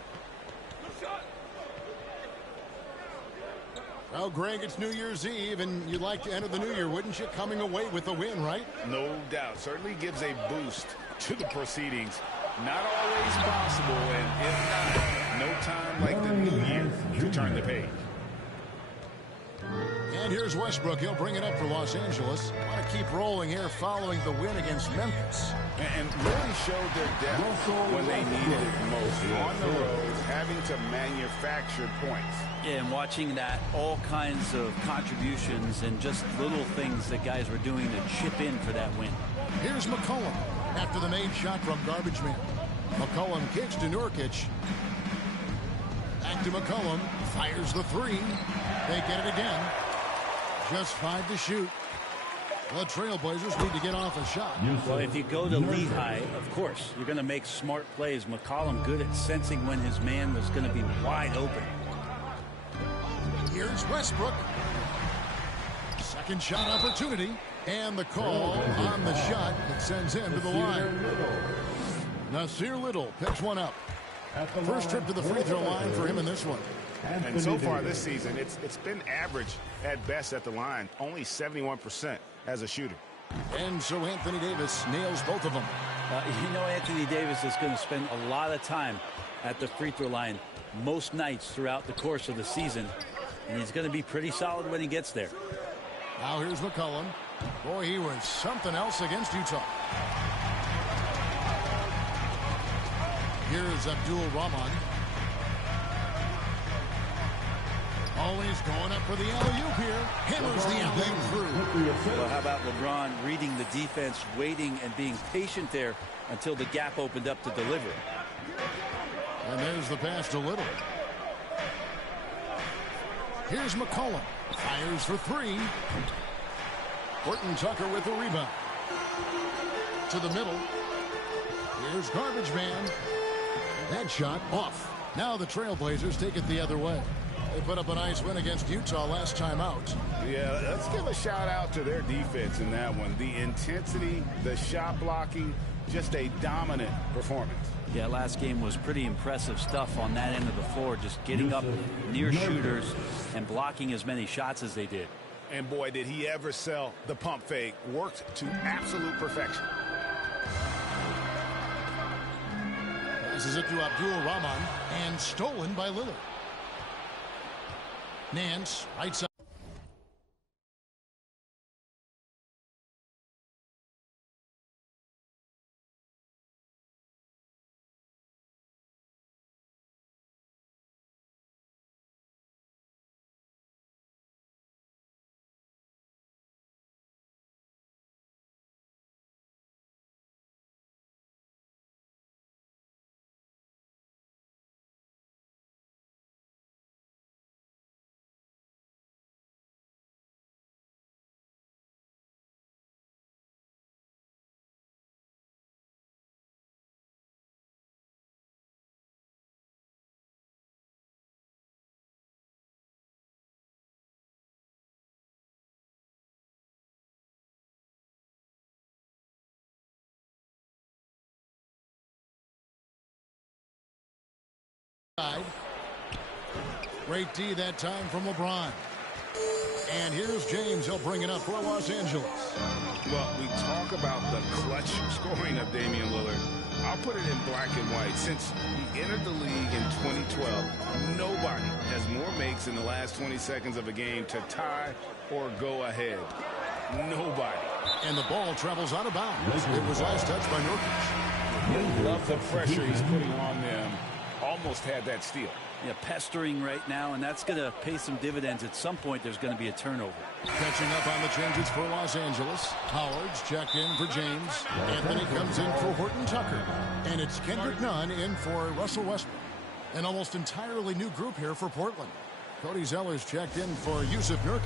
Well, Greg, it's New Year's Eve, and you'd like to enter the new year, wouldn't you? Coming away with a win, right? No doubt. Certainly gives a boost to the proceedings. Not always possible, and if not, no time like the new year to turn the page. And here's Westbrook. He'll bring it up for Los Angeles. Want to keep rolling here following the win against Memphis. And really showed their depth when they needed it most. On the road, having to manufacture points. Yeah, and watching that, all kinds of contributions and just little things that guys were doing to chip in for that win. Here's McCollum after the made shot from garbage man. McCollum kicks to Nurkic. Back to McCollum. Fires the three. They get it again. Just 5 to shoot. The Trailblazers need to get off a shot. Well, if you go to Lehigh, of course, you're going to make smart plays. McCollum good at sensing when his man was going to be wide open. Here's Westbrook. Second shot opportunity. And the call on the shot that sends him to the line. Nasir Little picks one up. First trip to the free throw line for him in this one. And so far this season, it's been average at best at the line. Only 71% as a shooter. And so Anthony Davis nails both of them. You know, Anthony Davis is going to spend a lot of time at the free throw line most nights throughout the course of the season. And he's going to be pretty solid when he gets there. Now here's McCollum. Boy, he was something else against Utah. Here's Abdul-Rahman. Always going up for the alley-oop here. Hammers the alley-oop through. Well, how about LeBron reading the defense, waiting and being patient there until the gap opened up to deliver. And there's the pass to Little. Here's McCollum. Fires for three. Horton Tucker with the rebound. To the middle. Here's Garbage Man. That shot off. Now the Trailblazers take it the other way. They put up a nice win against Utah last time out. Yeah, let's give a shout out to their defense in that one. The intensity, the shot blocking, just a dominant performance. Yeah, last game was pretty impressive stuff on that end of the floor, just getting up near shooters and blocking as many shots as they did. And boy, did he ever sell the pump fake. Worked to absolute perfection. Passes it to Abdul-Rahman and stolen by Lillard. Nance, right side. Great D that time from LeBron. And here's James. He'll bring it up for Los Angeles. Well, we talk about the clutch scoring of Damian Lillard. I'll put it in black and white. Since he entered the league in 2012, nobody has more makes in the last 20 seconds of a game to tie or go ahead. Nobody. And the ball travels out of bounds. It was last touched by Nurkic. Love the pressure he's putting on them. Almost had that steal. Yeah, pestering right now, and that's going to pay some dividends. At some point, there's going to be a turnover. Catching up on the changes for Los Angeles. Howard's checked in for James. Anthony comes in for Horton Tucker. And it's Kendrick Nunn in for Russell Westbrook. An almost entirely new group here for Portland. Cody Zeller's checked in for Yusuf Nurkic.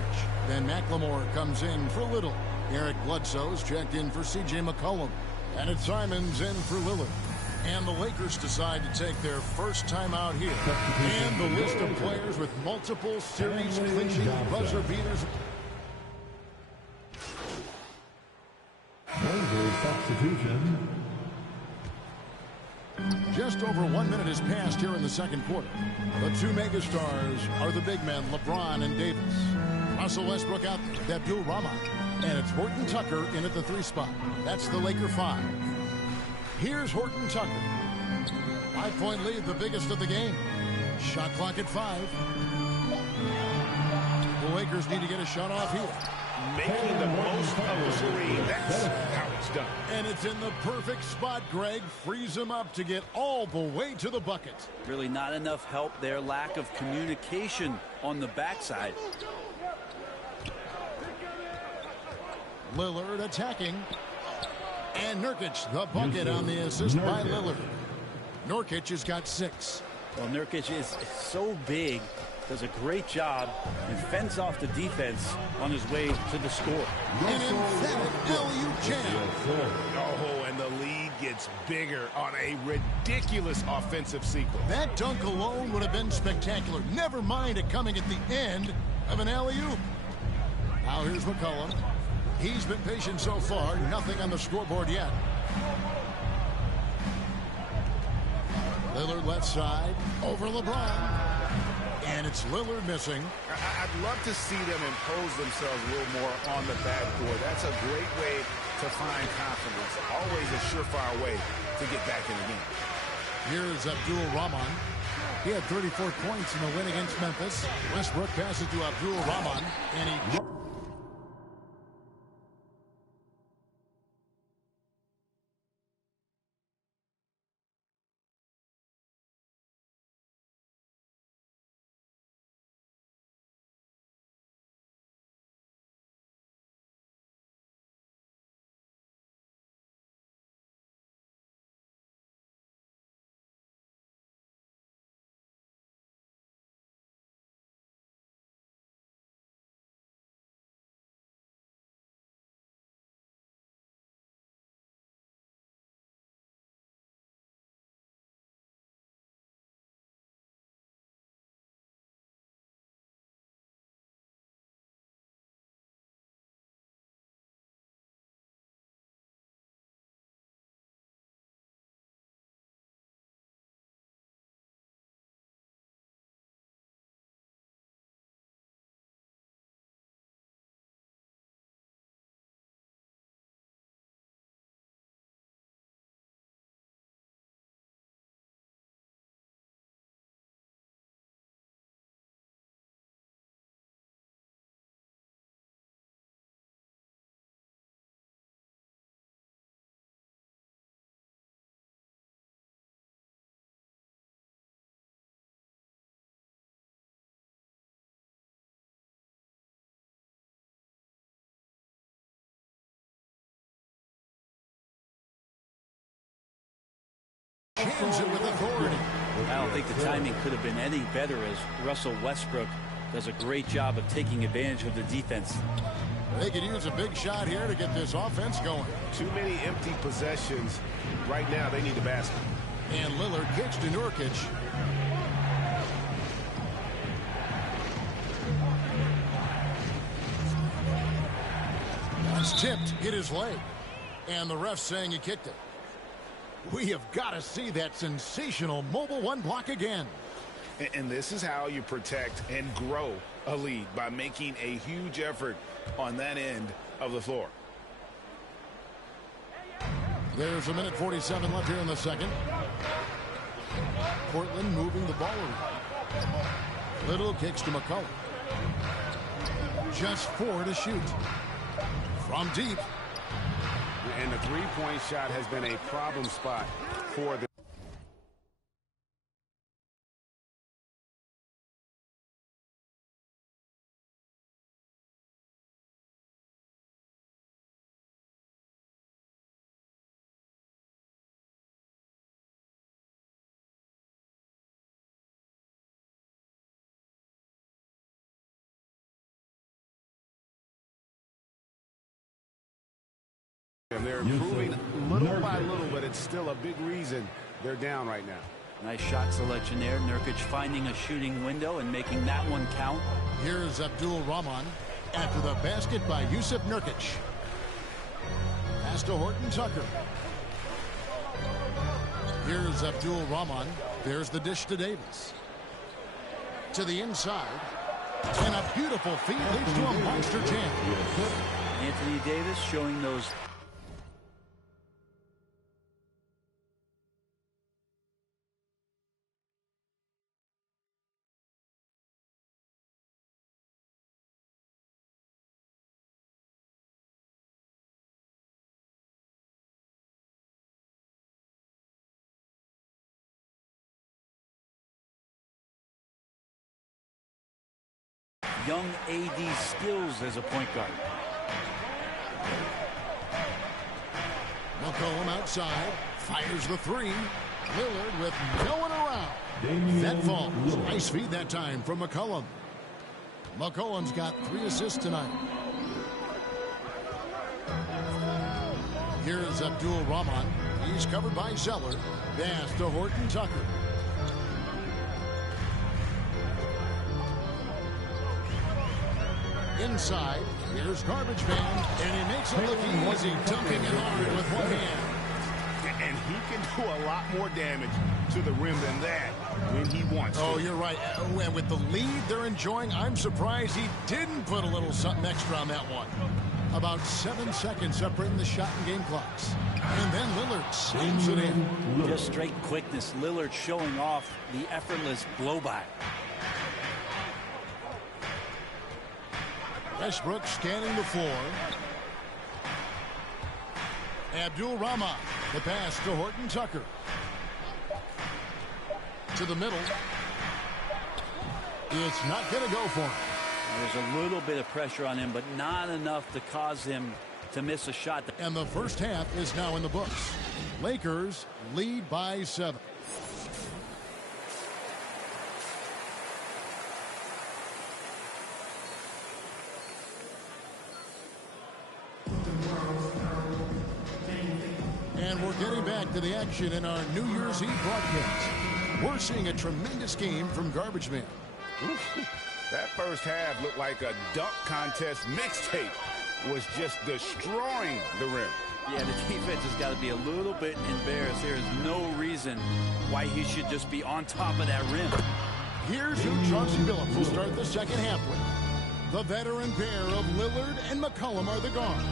Then McLemore comes in for Little. Eric Bledsoe's checked in for C.J. McCollum. And it's Simons in for Lillard. And the Lakers decide to take their first time out here. And the list of players with multiple series clinching buzzer beaters. Blazers substitution. Just over 1 minute has passed here in the second quarter. The two megastars are the big men, LeBron and Davis. Russell Westbrook out there, Abdul Rahman. And it's Horton Tucker in at the 3 spot. That's the Laker 5. Here's Horton Tucker. 5-point lead, the biggest of the game. Shot clock at 5. The Lakers need to get a shot off here. Making the most of the screen. That's how it's done. And it's in the perfect spot, Greg. Frees him up to get all the way to the bucket. Really not enough help there. Lack of communication on the backside. Lillard attacking. And Nurkic, the bucket on the assist by Lillard. Nurkic has got 6. Well, Nurkic is so big, does a great job, and fends off the defense on his way to the score. An emphatic alley-oop jam. Oh, and the lead gets bigger on a ridiculous offensive sequence. That dunk alone would have been spectacular. Never mind it coming at the end of an alley-oop. Now here's McCollum. He's been patient so far. Nothing on the scoreboard yet. Lillard left side over LeBron. And it's Lillard missing. I'd love to see them impose themselves a little more on the backboard. That's a great way to find confidence. Always a surefire way to get back in the game. Here's Abdul Rahman. He had 34 points in the win against Memphis. Westbrook passes to Abdul Rahman. And he... Jams it with authority. I don't think the timing could have been any better as Russell Westbrook does a great job of taking advantage of the defense. They could use a big shot here to get this offense going. Too many empty possessions. Right now, they need the basket. And Lillard kicks to Nurkic. That's tipped. Hit his leg. And the ref saying he kicked it. We have got to see that sensational mobile one block again. And this is how you protect and grow a lead, by making a huge effort on that end of the floor. There's a minute 47 left here in the second. Portland moving the ball around. Little kicks to McCollum. Just 4 to shoot. From deep. And the three-point shot has been a problem spot for the... And they're improving little by little, but it's still a big reason they're down right now. Nice shot selection there. Nurkic finding a shooting window and making that one count. Here's Abdul Rahman after the basket by Yusuf Nurkic. Pass to Horton Tucker. Here's Abdul Rahman. There's the dish to Davis. To the inside. And a beautiful feed leads to a monster jam. Anthony Davis showing those. Young AD skills as a point guard. McCollum outside. Fires the three. Lillard with no one around. That falls. Nice feed that time from McCollum. McCollum's got 3 assists tonight. Here's Abdul Rahman. He's covered by Zeller. Pass to Horton Tucker. Inside, here's Garbage Man, and he makes it look easy, dunking it hard with one hand. And he can do a lot more damage to the rim than that when he wants to. Oh, you're right. And with the lead they're enjoying, I'm surprised he didn't put a little something extra on that one. About 7 seconds separating the shot and game clocks. And then Lillard slams it in. Just straight quickness. Lillard showing off the effortless blow-by. Westbrook scanning the floor. Abdul Rahman. The pass to Horton Tucker. To the middle. It's not going to go for him. There's a little bit of pressure on him, but not enough to cause him to miss a shot. And the first half is now in the books. Lakers lead by 7. And we're getting back to the action in our New Year's Eve broadcast. We're seeing a tremendous game from Garbage Man. That first half looked like a dunk contest mixtape. Was just destroying the rim. Yeah, the defense has got to be a little bit embarrassed. There is no reason why he should just be on top of that rim. Here's who Chauncey Billups will start the second half with. The veteran pair of Lillard and McCollum are the guards.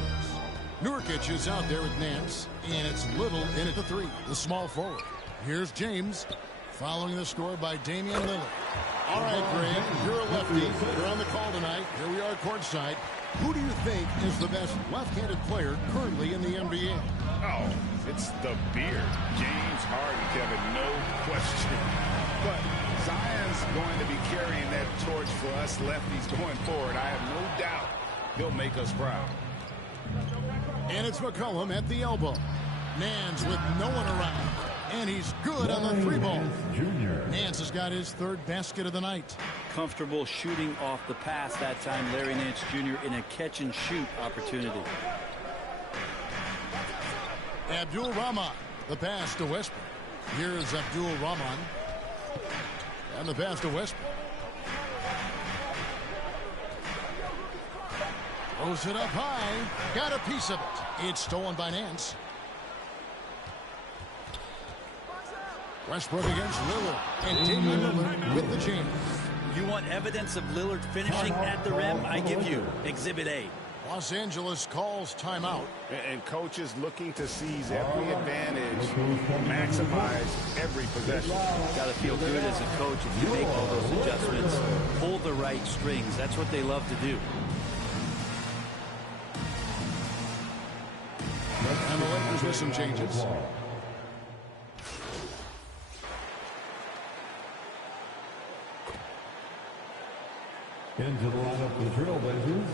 Nurkic is out there with Nance, and it's Little in at the 3, the small forward. Here's James, following the score by Damian Lillard. All right, Greg, you're a lefty. You're on the call tonight. Here we are courtside. Who do you think is the best left-handed player currently in the NBA? Oh, it's the beard. James Harden, Kevin, no question. But Zion's going to be carrying that torch for us lefties going forward. I have no doubt he'll make us proud. And it's McCollum at the elbow. Nance with no one around. And he's good on the 3-ball. Nance has got his 3rd basket of the night. Comfortable shooting off the pass that time, Larry Nance Jr. in a catch-and-shoot opportunity. Abdul Rahman, the pass to Westbrook. Here's Abdul Rahman. And the pass to Westbrook. Throws it up high. Got a piece of it. It's stolen by Nance. Westbrook against Lillard. And Damian Lillard with the jam. You want evidence of Lillard finishing at the rim? I give you Exhibit A. Los Angeles calls timeout. And coaches looking to seize every advantage, maximize every possession. Got to feel good as a coach if you make all those adjustments. Pull the right strings. That's what they love to do. And the Lakers with some changes. Into the lineup for the Trailblazers.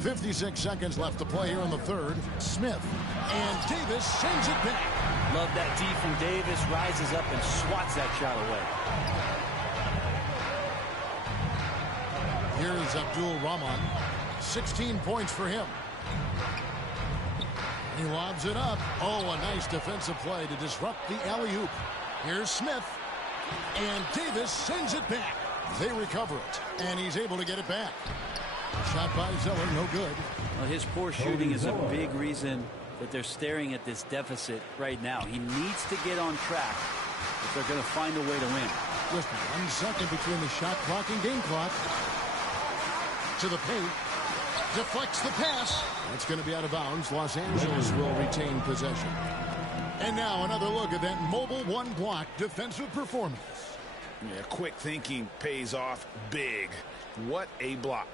.56 seconds left to play here in the 3rd. Smith and Davis sends it back. Love that D from Davis. Rises up and swats that shot away. Here's Abdul Rahman. 16 points for him. He lobs it up. Oh, a nice defensive play to disrupt the alley-oop. Here's Smith. And Davis sends it back. They recover it. And he's able to get it back. Shot by Zeller, no good. Well, his poor shooting is a big reason that they're staring at this deficit right now. He needs to get on track if they're going to find a way to win. Just 1 second between the shot clock and game clock. To the paint. Deflects the pass. That's going to be out of bounds. Los Angeles will retain possession. And now another look at that mobile one-block defensive performance. Yeah, quick thinking pays off big. What a block.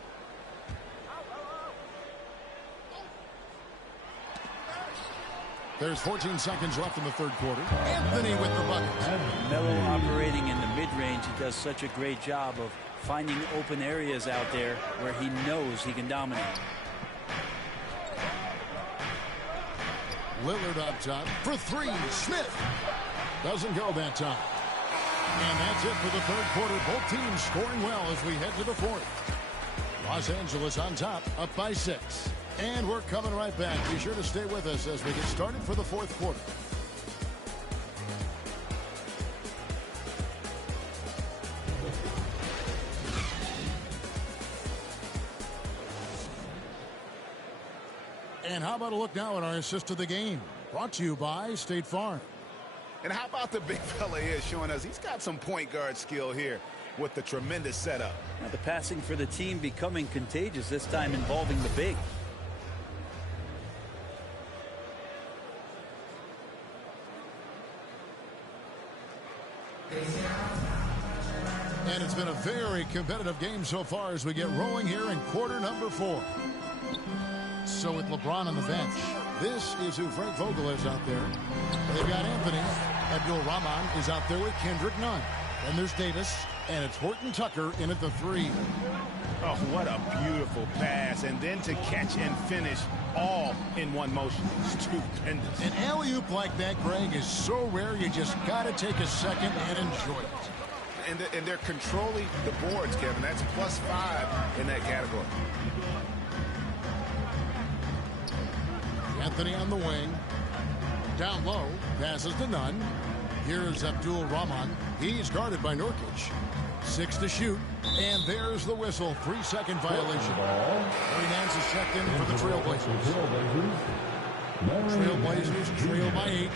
There's 14 seconds left in the third quarter. Anthony with the bucket. Melo operating in the mid-range. He does such a great job of finding open areas out there where he knows he can dominate. Lillard up top for three. Smith doesn't go that time. And that's it for the third quarter. Both teams scoring well as we head to the fourth. Los Angeles on top, up by 6. And we're coming right back. Be sure to stay with us as we get started for the fourth quarter. And how about a look now at our assist of the game? Brought to you by State Farm. And how about the big fella here showing us he's got some point guard skill here with the tremendous setup. Now the passing for the team becoming contagious, this time involving the big. And it's been a very competitive game so far as we get rolling here in quarter number 4. So with LeBron on the bench, this is who Frank Vogel is out there. They've got Anthony. Abdul-Rahman is out there with Kendrick Nunn. Then there's Davis, and it's Horton Tucker in at the 3. Oh, what a beautiful pass. And then to catch and finish all in one motion. Stupendous. An alley-oop like that, Greg, is so rare you just got to take a second and enjoy it. And they're controlling the boards, Kevin. That's +5 in that category. Anthony on the wing. Down low. Passes to Nunn. Here's Abdul-Rahman. He's guarded by Nurkic. 6 to shoot. And there's the whistle. 3-second violation. Larry Nance is checked in for the Trailblazers. Trailblazers trail by 8.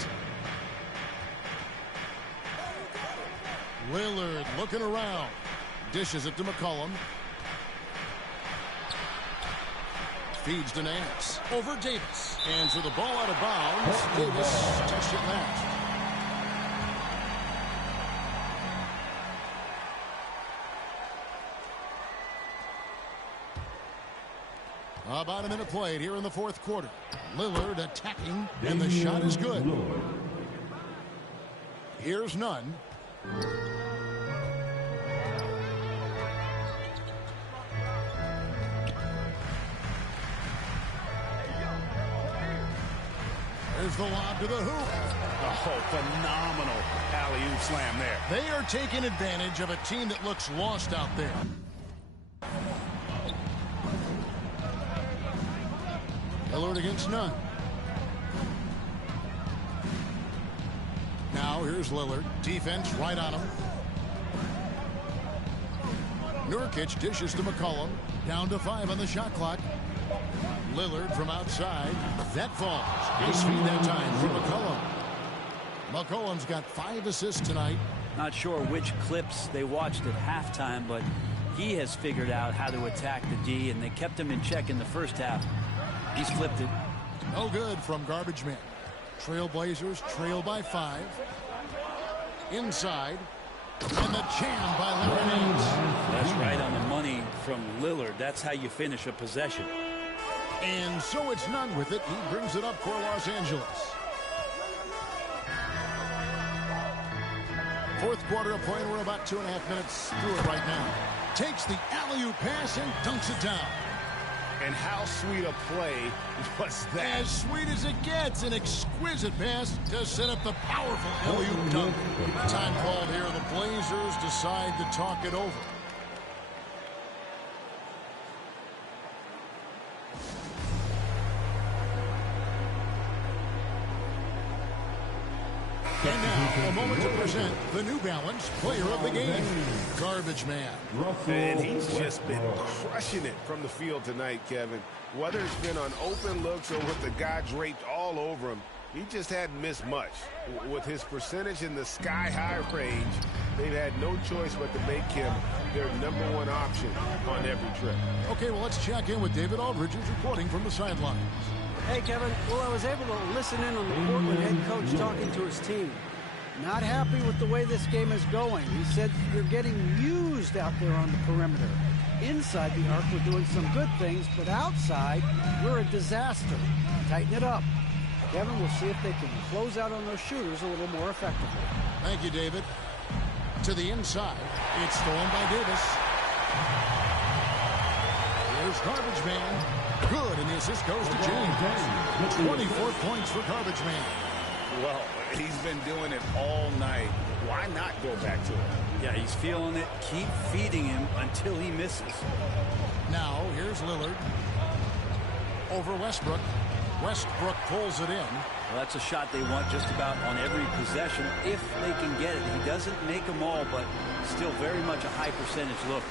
Lillard looking around. Dishes it to McCollum. Feeds to Nance. Over Davis. And for the ball out of bounds, Davis touched it last. About a minute played here in the fourth quarter. Lillard attacking, and the shot is good. Here's Nunn. There's the lob to the hoop. Oh, phenomenal alley-oop slam there. They are taking advantage of a team that looks lost out there. Lillard against Nunn. Now here's Lillard. Defense right on him. Nurkic dishes to McCollum. Down to 5 on the shot clock. Lillard from outside. That falls. Ace feed that time for McCollum. McCollum's got 5 assists tonight. Not sure which clips they watched at halftime, but he has figured out how to attack the D, and they kept him in check in the first half. He's flipped it. No good from Garbage Man. Trailblazers trail by 5. Inside. And the jam by Larry Nance. That's right on the money from Lillard. That's how you finish a possession. And so it's Nunn with it. He brings it up for Los Angeles. Fourth quarter of play. We're about 2.5 minutes through it right now. Takes the alley-oop pass and dunks it down. And how sweet a play was that? As sweet as it gets. An exquisite pass to set up the powerful alley-oop dunk. Time called here. The Blazers decide to talk it over. And now a moment to present the New Balance Player of the Game, Garbage Man. And he's just been crushing it from the field tonight, Kevin. Whether it's been on open looks or with the guy draped all over him, he just hadn't missed much. With his percentage in the sky-high range, they've had no choice but to make him their #1 option on every trip. Okay, well, let's check in with David Aldridge, who's reporting from the sidelines. Hey, Kevin. Well, I was able to listen in on the Portland head coach talking to his team. Not happy with the way this game is going. He said you're getting used out there on the perimeter. Inside the arc, we're doing some good things, but outside, we're a disaster. Tighten it up. Kevin, we'll see if they can close out on those shooters a little more effectively. Thank you, David. To the inside. It's stolen by Davis. Here's Garbage Man. Good, and the assist goes to James. 24 points for Garbage Man. Well, he's been doing it all night. Why not go back to it? Yeah, he's feeling it. Keep feeding him until he misses. Now, here's Lillard. Over Westbrook. Westbrook pulls it in. Well, that's a shot they want just about on every possession if they can get it. He doesn't make them all, but still very much a high percentage look.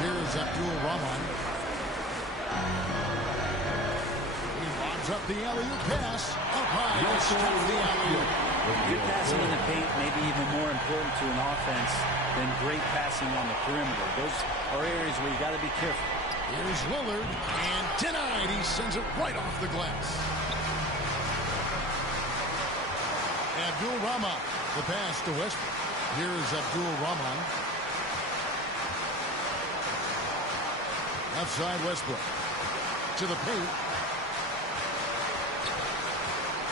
Here's Abdul-Rahman. He lobs up the alley-oop pass. Up high. He stops the alley-oop. Good passing in the paint may be even more important to an offense than great passing on the perimeter. Those are areas where you got to be careful. Here's Lillard, and denied. He sends it right off the glass. Abdul-Rahman, the pass to Westbrook. Here's Abdul-Rahman. Outside Westbrook. To the paint.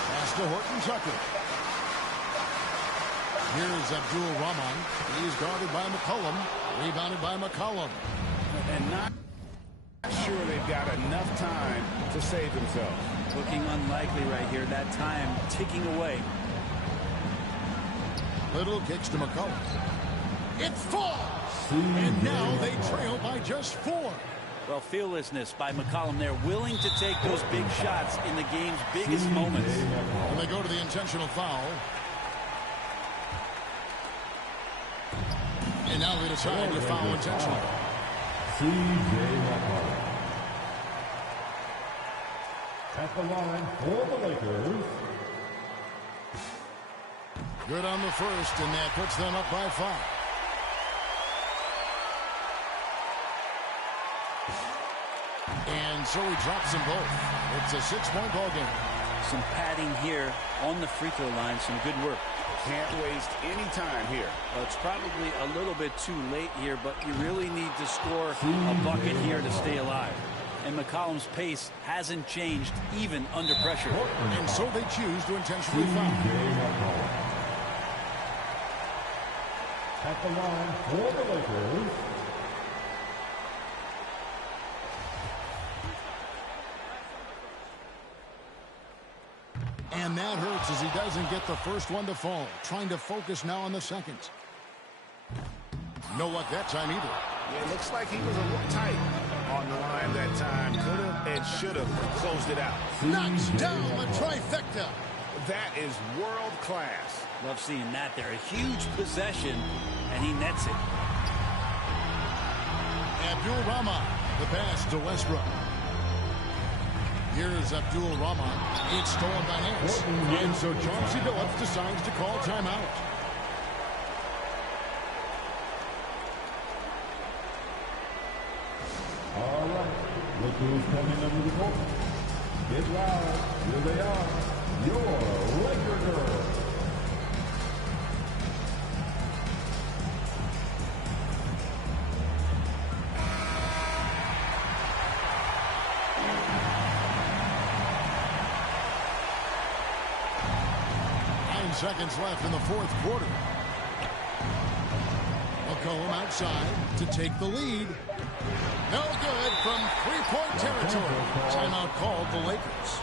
Pass to Horton Tucker. Here's Abdul-Rahman. He's guarded by McCollum. Rebounded by McCollum. And not sure they've got enough time to save themselves. Looking unlikely right here. That time ticking away. Little kicks to McCollum. It falls! And now they trail by just 4. Well, fearlessness by McCollum there, willing to take those big shots in the game's biggest moments. And they go to the intentional foul. And now they decide to foul intentionally. At the line for the Lakers. Good on the first, and that puts them up by 5. And so he drops them both. It's a 6-point ball game. Some padding here on the free throw line. Some good work. Can't waste any time here. Well, it's probably a little bit too late here, but you really need to score a bucket here to stay alive. And McCollum's pace hasn't changed even under pressure. And so they choose to intentionally foul. At the line for the Lakers. And that hurts as he doesn't get the first one to fall. Trying to focus now on the second. No luck that time either. Yeah, it looks like he was a little tight on the line that time. Could have and should have closed it out. Knocks down the trifecta. That is world class. Love seeing that there. A huge possession, and he nets it. Abdul-Rahman, the pass to Westbrook. Here's Abdul-Rahman. It's stolen by Nance. And so Chauncey Billups decides to call timeout. All right. Look who's coming under the court. Get loud. Here they are. Your Laker girls. Seconds left in the fourth quarter. McCollum outside to take the lead. No good from three-point territory. Timeout called the Lakers.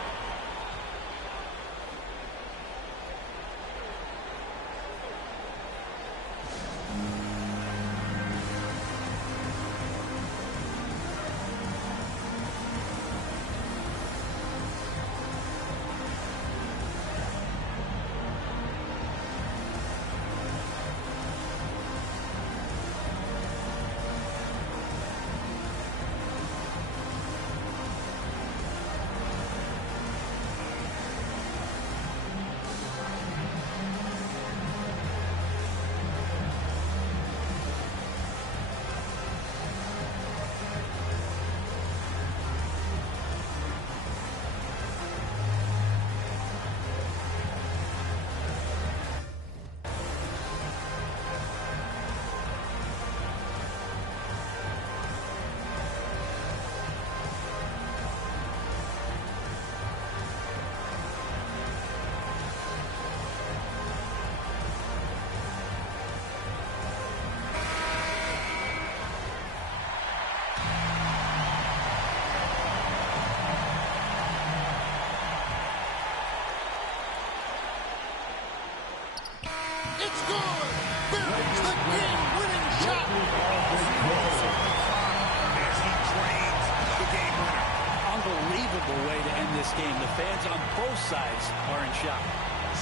sides are in shock.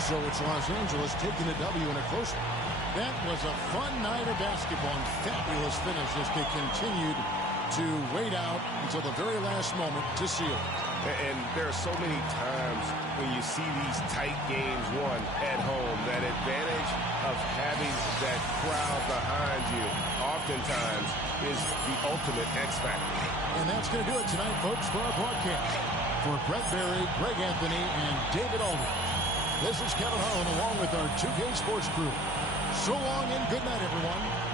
So it's Los Angeles taking the W in a close one. That was a fun night of basketball and fabulous finish as they continued to wait out until the very last moment to seal it. And there are so many times when you see these tight games won at home, that advantage of having that crowd behind you oftentimes is the ultimate X factor. And that's going to do it tonight, folks, for our broadcast. For Brett Barry, Greg Anthony, and David Aldridge, this is Kevin Harlan along with our 2K Sports crew. So long and good night, everyone.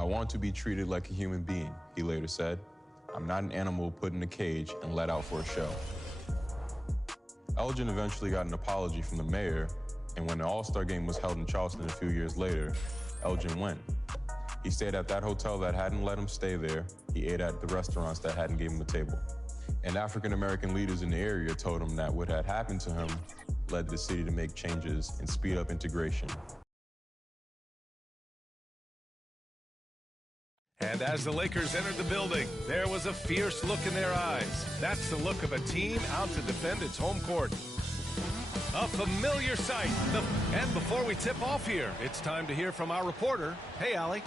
I want to be treated like a human being, he later said. I'm not an animal put in a cage and let out for a show. Elgin eventually got an apology from the mayor, and when the All-Star game was held in Charleston a few years later, Elgin went. He stayed at that hotel that hadn't let him stay there. He ate at the restaurants that hadn't given him a table. And African-American leaders in the area told him that what had happened to him led the city to make changes and speed up integration. And as the Lakers entered the building, there was a fierce look in their eyes. That's the look of a team out to defend its home court. A familiar sight. And before we tip off here, it's time to hear from our reporter. Hey, Allie.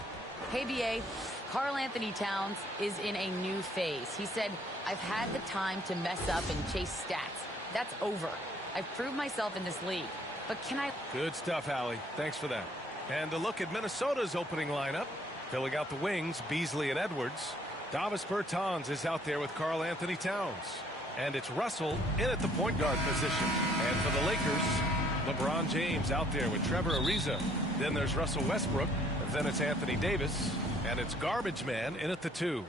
Hey, B.A. Karl Anthony Towns is in a new phase. He said, I've had the time to mess up and chase stats. That's over. I've proved myself in this league. But can I... Good stuff, Allie. Thanks for that. And a look at Minnesota's opening lineup. Filling out the wings, Beasley and Edwards. Davis Bertans is out there with Karl Anthony Towns. And it's Russell in at the point guard position. And for the Lakers, LeBron James out there with Trevor Ariza. Then there's Russell Westbrook. Then it's Anthony Davis. And it's Garbage Man in at the 2.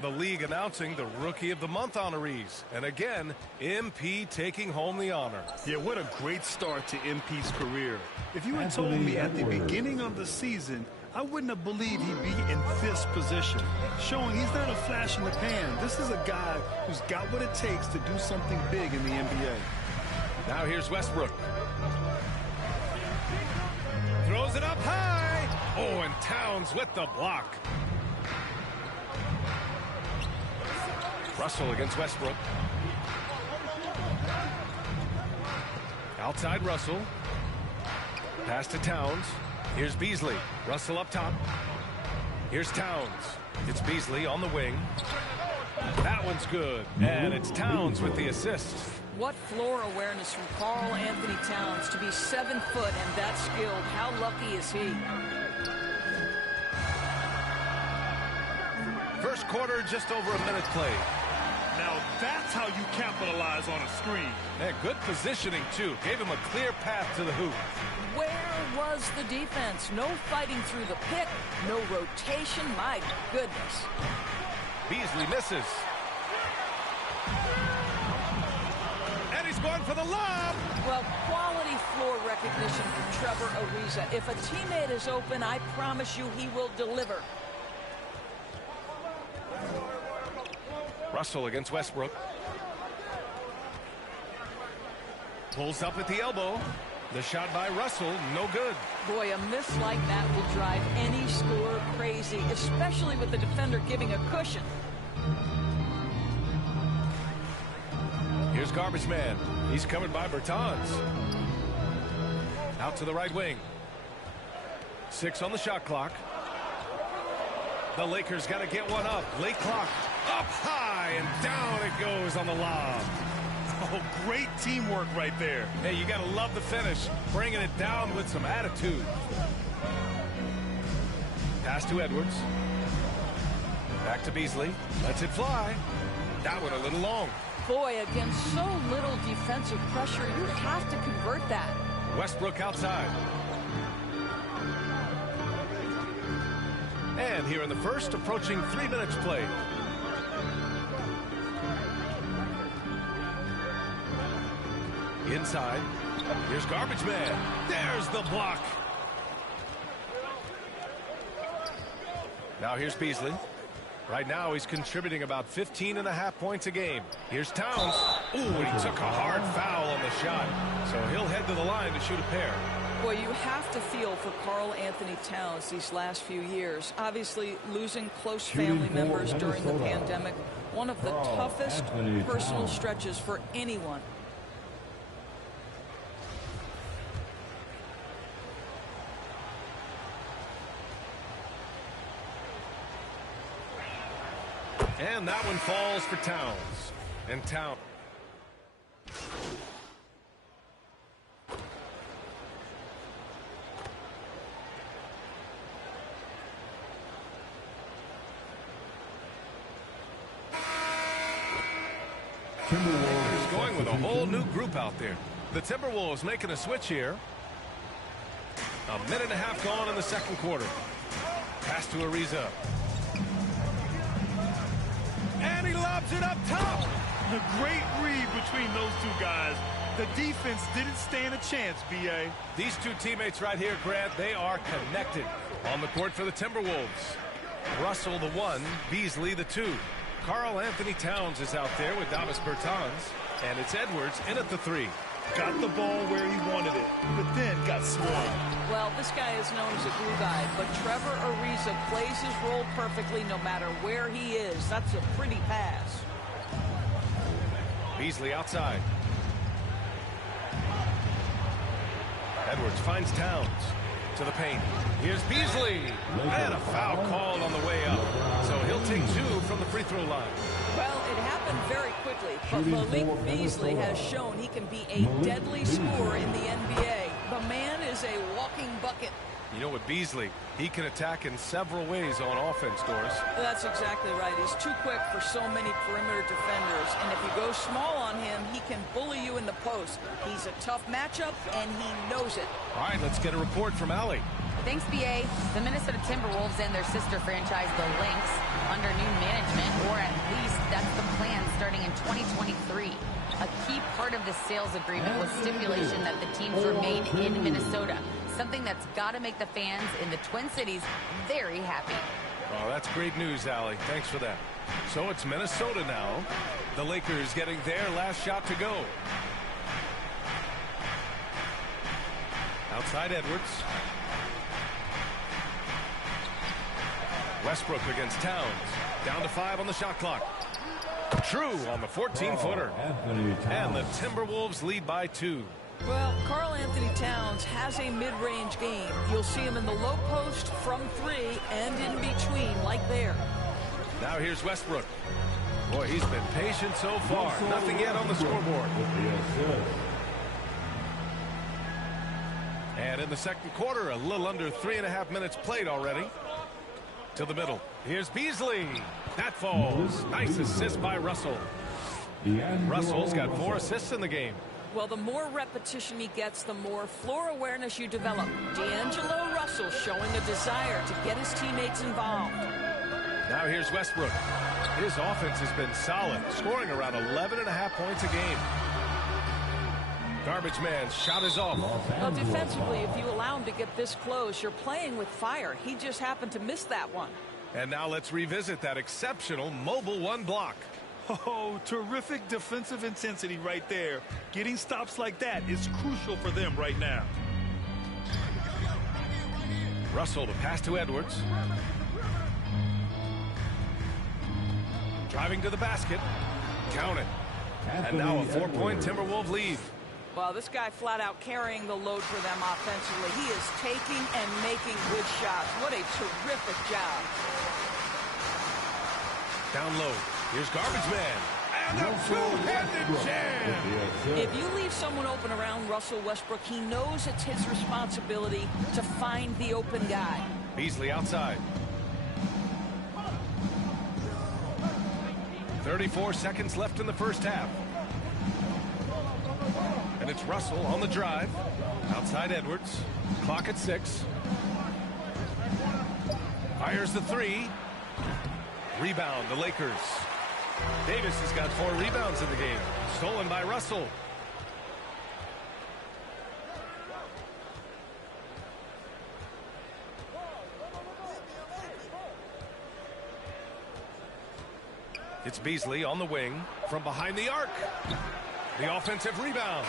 The league announcing the Rookie of the Month honorees. And again, MP taking home the honor. Yeah, what a great start to MP's career. If you had told me at the beginning of the season, I wouldn't have believed he'd be in this position, showing he's not a flash in the pan. This is a guy who's got what it takes to do something big in the NBA. Now here's Westbrook. Throws it up high. Oh, and Towns with the block. Russell against Westbrook. Outside Russell. Pass to Towns. Here's Beasley. Russell up top. Here's Towns. It's Beasley on the wing. That one's good. And it's Towns with the assist. What floor awareness from Karl Anthony Towns to be 7 foot and that skilled. How lucky is he? First quarter, just over a minute played. Now that's how you capitalize on a screen. And good positioning, too. Gave him a clear path to the hoop. Where was the defense? No fighting through the pick, no rotation. My goodness. Beasley misses. And he's going for the lob. Well, quality floor recognition from Trevor Ariza. If a teammate is open, I promise you he will deliver. Russell against Westbrook. Pulls up at the elbow. The shot by Russell, no good. Boy, a miss like that will drive any scorer crazy, especially with the defender giving a cushion. Here's Garbage Man. He's covered by Bertans. Out to the right wing. 6 on the shot clock. The Lakers got to get one up. Late clock. Up high and down it goes on the lob. Oh, great teamwork right there. Hey, you got to love the finish. Bringing it down with some attitude. Pass to Edwards. Back to Beasley. Lets it fly. That one a little long. Boy, against so little defensive pressure, you have to convert that. Westbrook outside. And here in the first, approaching 3 minutes played. Inside. Here's Garbage Man. There's the block. Now here's Beasley. Right now he's contributing about 15.5 points a game. Here's Towns. Ooh, and he took a hard foul on the shot. So he'll head to the line to shoot a pair. Well, you have to feel for Karl Anthony Towns these last few years. Obviously, losing close family members during the pandemic, one of the toughest personal stretches for anyone. And that one falls for Towns. And Towns. Timberwolves going with a whole new group out there. The Timberwolves making a switch here. 1.5 minutes gone in the second quarter. Pass to Ariza. And he lobs it up top. The great read between those two guys. The defense didn't stand a chance, B.A. These two teammates right here, Grant, they are connected. On the court for the Timberwolves. Russell the 1, Beasley the 2. Karl Anthony Towns is out there with Davis Bertans. And it's Edwards in at the 3. Got the ball where he wanted it, but then got swarmed. Well, this guy is known as a glue guy, but Trevor Ariza plays his role perfectly no matter where he is. That's a pretty pass. Beasley outside. Edwards finds Towns to the paint. Here's Beasley. And a foul called on the way up. So he'll take 2 from the free throw line. Well, it happened very quickly, but Malik Beasley has shown he can be a deadly scorer in the NBA. The man is a walking bucket. You know, with Beasley, he can attack in several ways on offense, Doris. That's exactly right. He's too quick for so many perimeter defenders, and if you go small on him, he can bully you in the post. He's a tough matchup, and he knows it. All right, let's get a report from Allie. Thanks, B.A. The Minnesota Timberwolves and their sister franchise, the Lynx, under new management, or at least that's the plan starting in 2023. A key part of the sales agreement was stipulation that the teams remain in Minnesota, something that's got to make the fans in the Twin Cities very happy. Oh, that's great news, Allie. Thanks for that. So it's Minnesota now. The Lakers getting their last shot to go. Outside Edwards. Westbrook against Towns. Down to 5 on the shot clock. True on the 14-footer. And the Timberwolves lead by 2. Well, Karl Anthony Towns has a mid-range game. You'll see him in the low post from 3 and in between, like there. Now here's Westbrook. Boy, he's been patient so far. Nothing yet on the scoreboard. And in the second quarter, a little under 3.5 minutes played already. To the middle. Here's Beasley. That falls. Nice assist by Russell. Russell's got 4 assists in the game. Well, the more repetition he gets, the more floor awareness you develop. D'Angelo Russell showing a desire to get his teammates involved. Now here's Westbrook. His offense has been solid, scoring around 11.5 points a game. Garbage man's shot is off. Well, defensively, if you allow him to get this close, you're playing with fire. He just happened to miss that one. And now let's revisit that exceptional mobile 1 block. Oh, terrific defensive intensity right there. Getting stops like that is crucial for them right now. Russell to pass to Edwards. Driving to the basket. Count it. And now a 4-point Timberwolves lead. Well, this guy flat out carrying the load for them offensively. He is taking and making good shots. What a terrific job. Down low. Here's Garbage Man. And a two-handed jam. If you leave someone open around Russell Westbrook, he knows it's his responsibility to find the open guy. Beasley outside. 34 seconds left in the first half. And it's Russell on the drive. Outside Edwards. Clock at 6. Fires the 3. Rebound, the Lakers. Davis has got 4 rebounds in the game. Stolen by Russell. It's Beasley on the wing from behind the arc. The offensive rebound.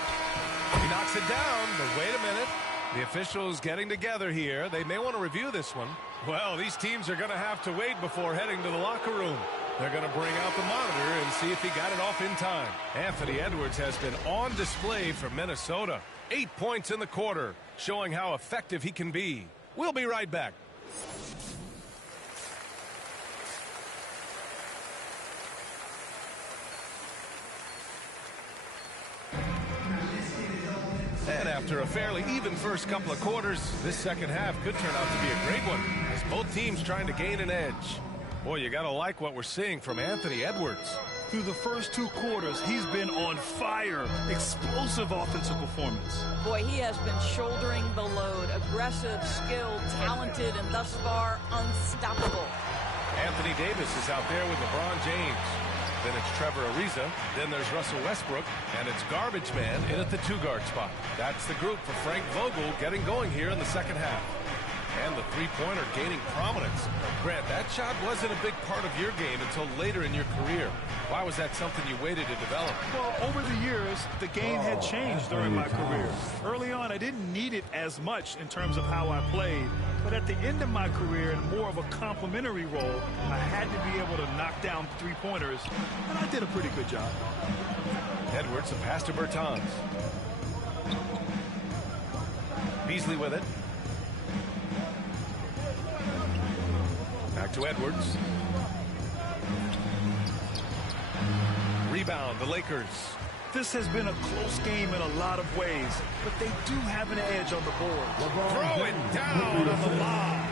He knocks it down, but wait a minute. The officials getting together here. They may want to review this one. Well, these teams are going to have to wait before heading to the locker room. They're going to bring out the monitor and see if he got it off in time. Anthony Edwards has been on display for Minnesota. 8 points in the quarter, showing how effective he can be. We'll be right back. And after a fairly even first couple of quarters, this second half could turn out to be a great one, as both teams trying to gain an edge. Boy, you gotta like what we're seeing from Anthony Edwards. Through the first 2 quarters, he's been on fire. Explosive offensive performance. Boy, he has been shouldering the load. Aggressive, skilled, talented, and thus far unstoppable. Anthony Davis is out there with LeBron James. Then it's Trevor Ariza. Then there's Russell Westbrook. And it's Garbage Man in at the 2-guard spot. That's the group for Frank Vogel getting going here in the second half. And the three-pointer gaining prominence. Grant, that shot wasn't a big part of your game until later in your career. Why was that something you waited to develop? Well, over the years, the game had changed during my career. Early on, I didn't need it as much in terms of how I played. But at the end of my career, in more of a complementary role, I had to be able to knock down three-pointers, and I did a pretty good job. Edwards, a pass to Bertans. Beasley with it. Back to Edwards. Rebound, the Lakers. This has been a close game in a lot of ways, but they do have an edge on the board. Throw it down on the lob.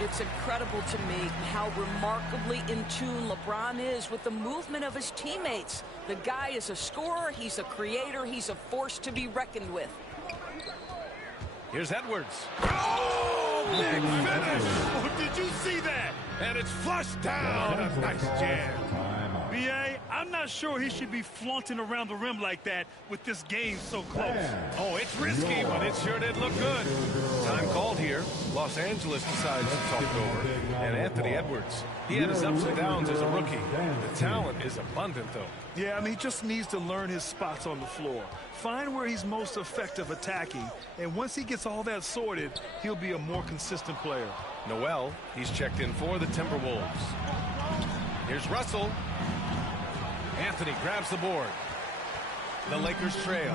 It's incredible to me how remarkably in tune LeBron is with the movement of his teammates. The guy is a scorer, he's a creator, he's a force to be reckoned with. Here's Edwards. Oh, big finish. Oh, did you see that? And it's flushed down. A nice jam. B.A., I'm not sure he should be flaunting around the rim like that with this game so close. Oh, it's risky, but it sure did look good. Time called here. Los Angeles decides to talk it over. And Anthony Edwards, he had his ups and downs as a rookie. The talent is abundant, though. Yeah, I mean, he just needs to learn his spots on the floor. Find where he's most effective attacking. And once he gets all that sorted, he'll be a more consistent player. Noel, he's checked in for the Timberwolves. Here's Russell. Anthony grabs the board. The Lakers trail.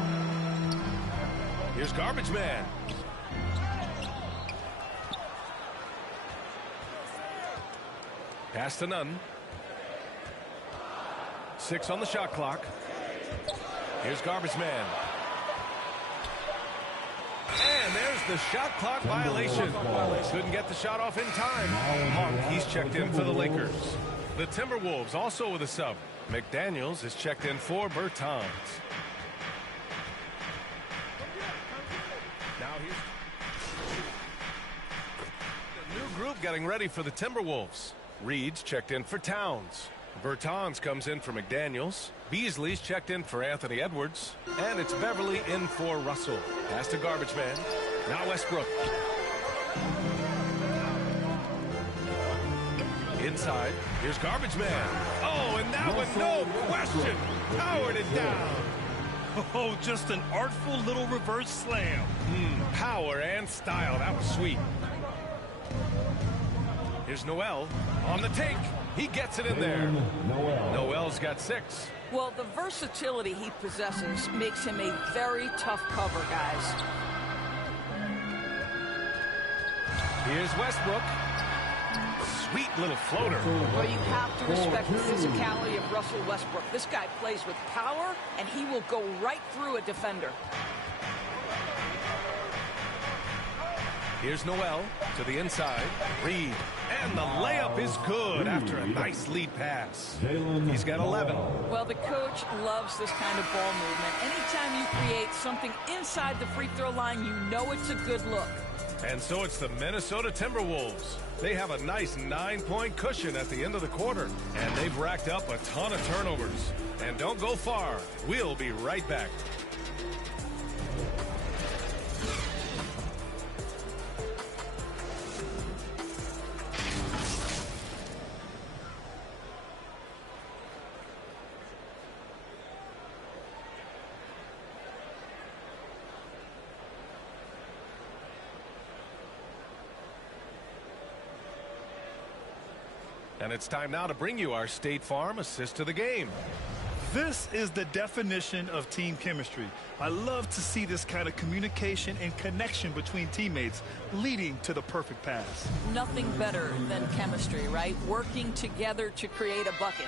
Here's Garbage Man. Pass to Nunn. 6 on the shot clock. Here's Garbage Man. And there's the shot clock violation. Couldn't get the shot off in time. Monk, he's checked in for the Lakers. The Timberwolves also with a sub. McDaniels is checked in for Bertans. Now here's the new group getting ready for the Timberwolves. Reed's checked in for Towns. Bertans comes in for McDaniels. Beasley's checked in for Anthony Edwards. And it's Beverly in for Russell. Pass to Garbage Man. Now Westbrook. Inside. Here's Garbage Man. Oh, and that one, no question. Powered it down. Oh, just an artful little reverse slam. Power and style. That was sweet. Here's Noel on the take. He gets it in there. Noel's got 6. Well, the versatility he possesses makes him a very tough cover, guys. Here's Westbrook. Sweet little floater. Well, you have to respect the physicality of Russell Westbrook. This guy plays with power, and he will go right through a defender. Here's Noel to the inside. Reed. And the layup is good after a nice lead pass. He's got 11. Well, the coach loves this kind of ball movement. Anytime you create something inside the free throw line, you know it's a good look. And so it's the Minnesota Timberwolves. They have a nice 9-point cushion at the end of the quarter. And they've racked up a ton of turnovers. And don't go far. We'll be right back. And it's time now to bring you our State Farm assist to the game. This is the definition of team chemistry. I love to see this kind of communication and connection between teammates leading to the perfect pass. Nothing better than chemistry, right? Working together to create a bucket.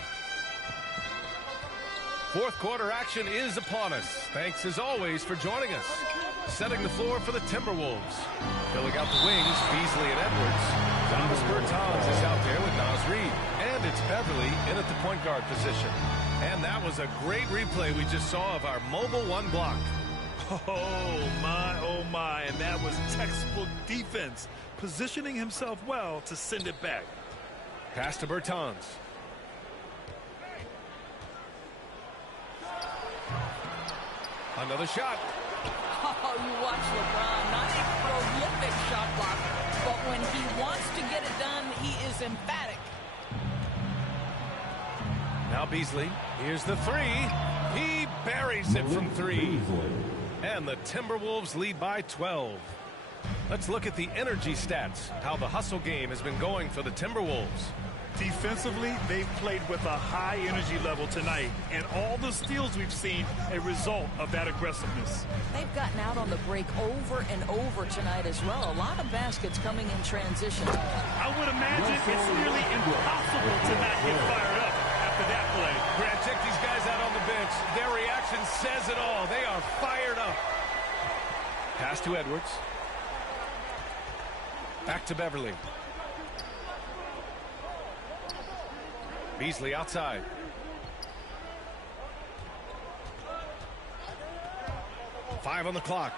Fourth quarter action is upon us. Thanks as always for joining us. Setting the floor for the Timberwolves. Filling out the wings, Beasley and Edwards. Thomas Bertans is out there with Naz Reid. And it's Beverly in at the point guard position. And that was a great replay we just saw of our mobile one block. Oh my, and that was textbook defense. Positioning himself well to send it back. Pass to Bertans. Another shot. Oh, you watch LeBron, not a prolific shot blocker, but when he wants to get it done, he is emphatic. Now Beasley, here's the 3. He buries it from 3. And the Timberwolves lead by 12. Let's look at the energy stats, how the hustle game has been going for the Timberwolves. Defensively, they've played with a high energy level tonight, and all the steals we've seen a result of that aggressiveness. They've gotten out on the break over and over tonight as well. A lot of baskets coming in transition. I would imagine it's nearly impossible to not get fired up after that play. Grant, check these guys out on the bench. Their reaction says it all. They are fired up. Pass to Edwards. Back to Beverly. Beasley outside. Five on the clock.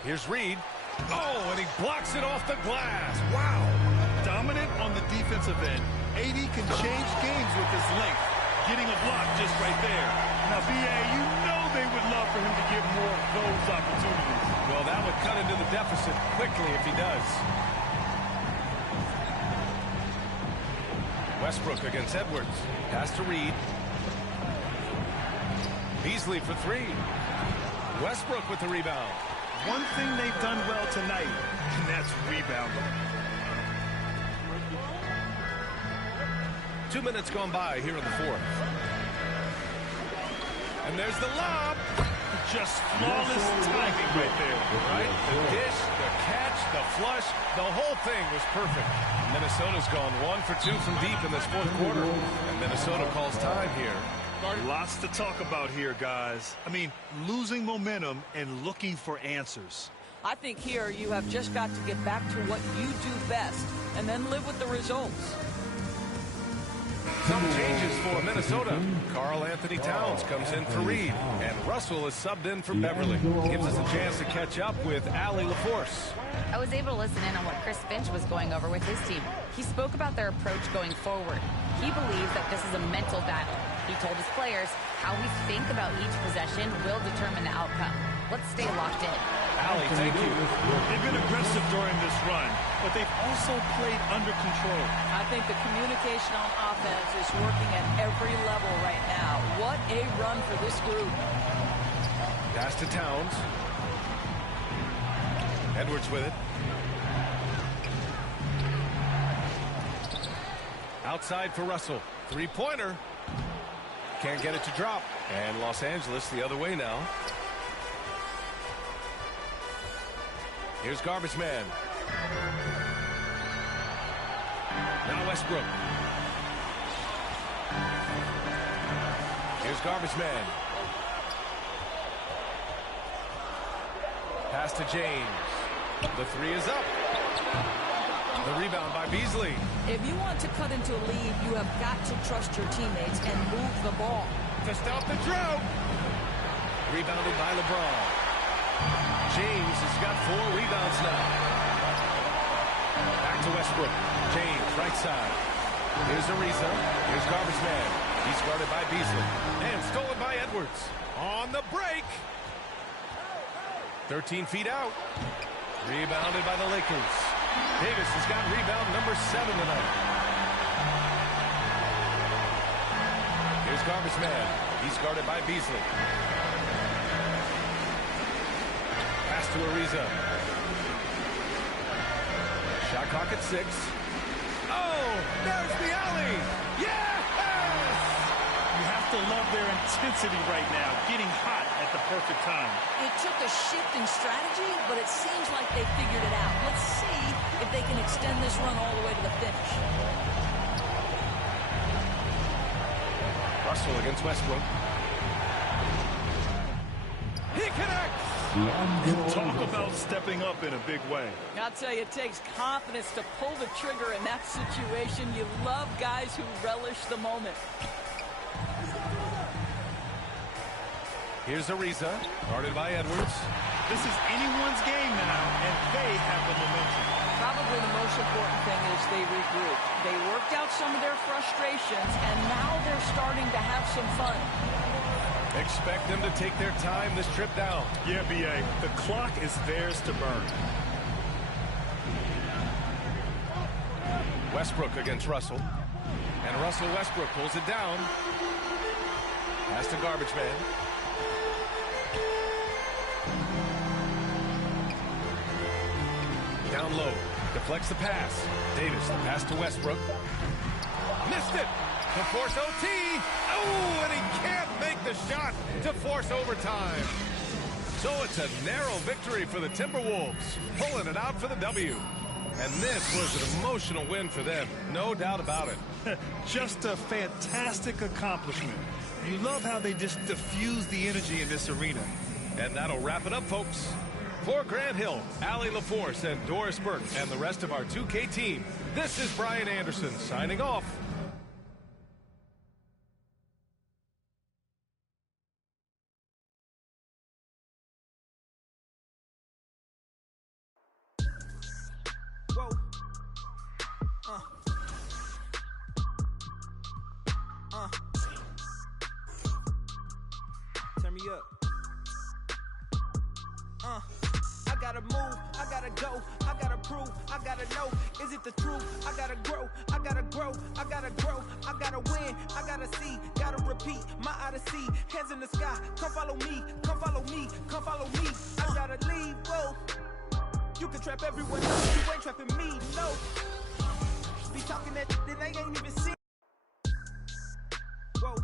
Here's Reed. Oh, and he blocks it off the glass. Wow. Dominant on the defensive end. AD can change games with his length. Getting a block just right there. Now, BA, you know they would love for him to get more of those opportunities. Well, that would cut into the deficit quickly if he does. Westbrook against Edwards. Pass to Reed. Beasley for 3. Westbrook with the rebound. One thing they've done well tonight, and that's rebounding. 2 minutes gone by here in the fourth. And there's the lob. Just flawless timing right there. Right? The dish, the catch, the flush, the whole thing was perfect. Minnesota's gone 1 for 2 from deep in this fourth quarter, and Minnesota calls time here. Lots to talk about here, guys. I mean, losing momentum and looking for answers. I think here you have just got to get back to what you do best and then live with the results. Some changes for Minnesota. Karl Anthony Towns comes in for Reed, and Russell is subbed in for Beverly. Gives us a chance to catch up with Allie LaForce. I was able to listen in on what Chris Finch was going over with his team. He spoke about their approach going forward. He believes that this is a mental battle. He told his players how we think about each possession will determine the outcome. Let's stay locked in. Allie, thank you. They've been aggressive during this run, but they've also played under control. I think the communication on offense is working at every level right now. What a run for this group. Pass to Towns. Edwards with it. Outside for Russell. Three-pointer. Can't get it to drop. And Los Angeles the other way now. Here's Garbage Man. Now Westbrook. Here's Garbage Man. Pass to James. The three is up. The rebound by Beasley. If you want to cut into a lead, you have got to trust your teammates and move the ball. To stop the drought. Rebounded by LeBron. James has got 4 rebounds now. Back to Westbrook. James, right side. Here's Ariza. Here's Garbage Man. He's guarded by Beasley. And stolen by Edwards. On the break. 13 feet out. Rebounded by the Lakers. Davis has got rebound number 7 tonight. Here's Garbage Man. He's guarded by Beasley. Pass to Ariza. Shot clock at 6. Oh, there's the alley. Yes! You have to love their intensity right now, getting hot at the perfect time. It took a shift in strategy, but it seems like they figured it out. Let's see if they can extend this run all the way to the finish. Russell against Westbrook. He connects! Talk about stepping up in a big way. I'll tell you, it takes confidence to pull the trigger in that situation. You love guys who relish the moment. Here's Ariza, guarded by Edwards. This is anyone's game now, and they have the momentum. Probably the most important thing is they regrouped. They worked out some of their frustrations, and now they're starting to have some fun. Expect them to take their time this trip down. Yeah, B.A., the clock is theirs to burn. Westbrook against Russell. And Russell Westbrook pulls it down. Pass to Garbage Man. Down low. Deflects the pass. Davis, the pass to Westbrook. Missed it. To force OT. Oh, and he can't make the shot to force overtime. So it's a narrow victory for the Timberwolves, pulling it out for the W. And this was an emotional win for them, no doubt about it. Just a fantastic accomplishment. You love how they just diffuse the energy in this arena. And that'll wrap it up, folks. For Grant Hill, Allie LaForce, and Doris Burke, and the rest of our 2K team, this is Brian Anderson signing off. Turn me up. I gotta move, I gotta go, I gotta prove, I gotta know, is it the truth? I gotta grow, I gotta grow, I gotta grow, I gotta win, I gotta see, gotta repeat, my odyssey, hands in the sky, come follow me, come follow me, come follow me, I gotta leave, whoa, you can trap everywhere, you ain't trapping me, no, be talking that they ain't even see, whoa,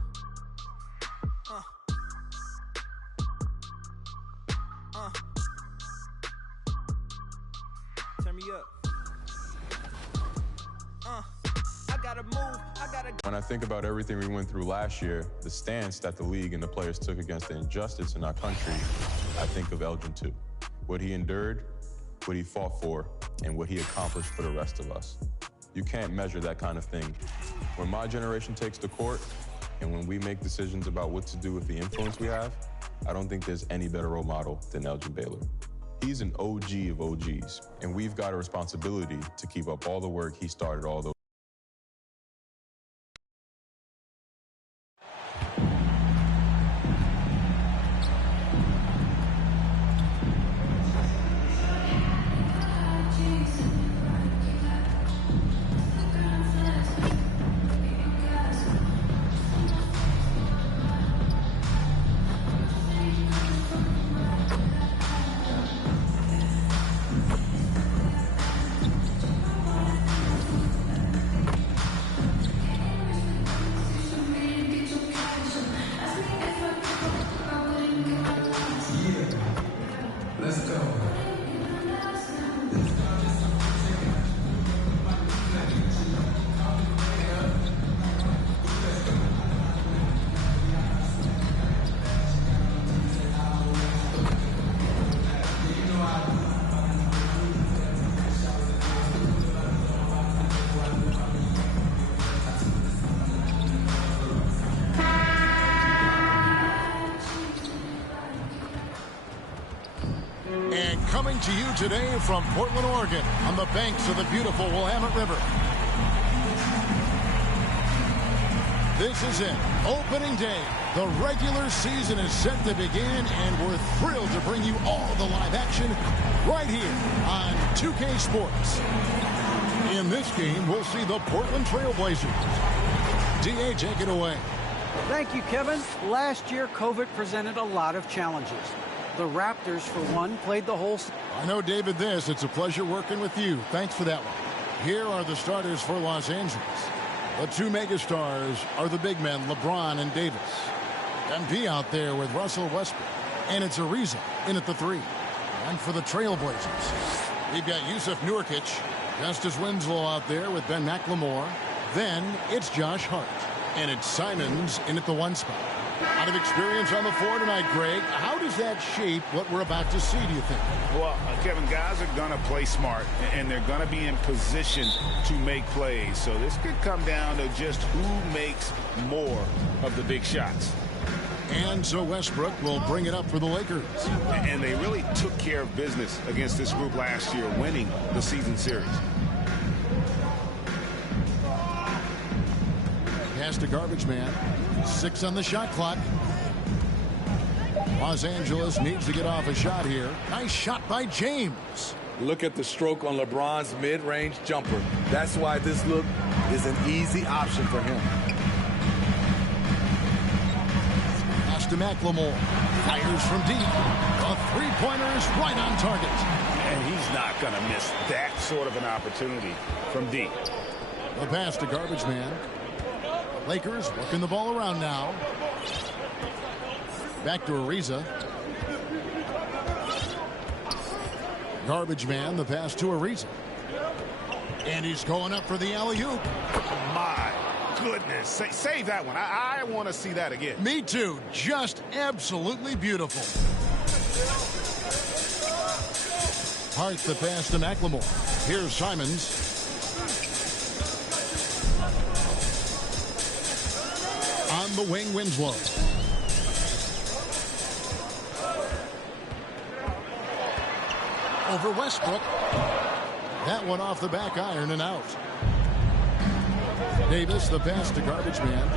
When I think about everything we went through last year, the stance that the league and the players took against the injustice in our country, I think of Elgin too. What he endured, what he fought for, and what he accomplished for the rest of us. You can't measure that kind of thing. When my generation takes the court, and when we make decisions about what to do with the influence we have, I don't think there's any better role model than Elgin Baylor. He's an OG of OGs, and we've got a responsibility to keep up all the work he started all those. Coming to you today from Portland, Oregon, on the banks of the beautiful Willamette River. This is it, opening day. The regular season is set to begin, and we're thrilled to bring you all the live action right here on 2K Sports. In this game, we'll see the Portland Trail Blazers. D.A., take it away. Thank you, Kevin. Last year, COVID presented a lot of challenges. The Raptors, for one, played the whole... I know, David, it's a pleasure working with you. Thanks for that one. Here are the starters for Los Angeles. The two megastars are the big men, LeBron and Davis. MP out there with Russell Westbrook. And it's Ariza in at the three. And for the Trailblazers, we've got Yusuf Nurkic, Justice Winslow out there with Ben McLemore. Then it's Josh Hart. And it's Simons in at the one spot. A lot of experience on the floor tonight, Greg. How does that shape what we're about to see, do you think? Well, Kevin, guys are going to play smart, and they're going to be in position to make plays. So this could come down to just who makes more of the big shots. And so Westbrook will bring it up for the Lakers. And they really took care of business against this group last year, winning the season series. Pass to Garbage Man. 6 on the shot clock. Los Angeles needs to get off a shot here. Nice shot by James. Look at the stroke on LeBron's mid-range jumper. That's why this look is an easy option for him. Pass to McLemore. Fires from deep. A three-pointer is right on target. And he's not going to miss that sort of an opportunity from deep. The pass to Garbage Man. Lakers working the ball around now. Back to Ariza. Garbage Man, the pass to Ariza. And he's going up for the alley-oop. My goodness. Save that one. I want to see that again. Me too. Just absolutely beautiful. Hart the pass to McLemore. Here's Simons. On the wing, Winslow. Over Westbrook. That one off the back iron and out. Davis, the pass to Garbage Man.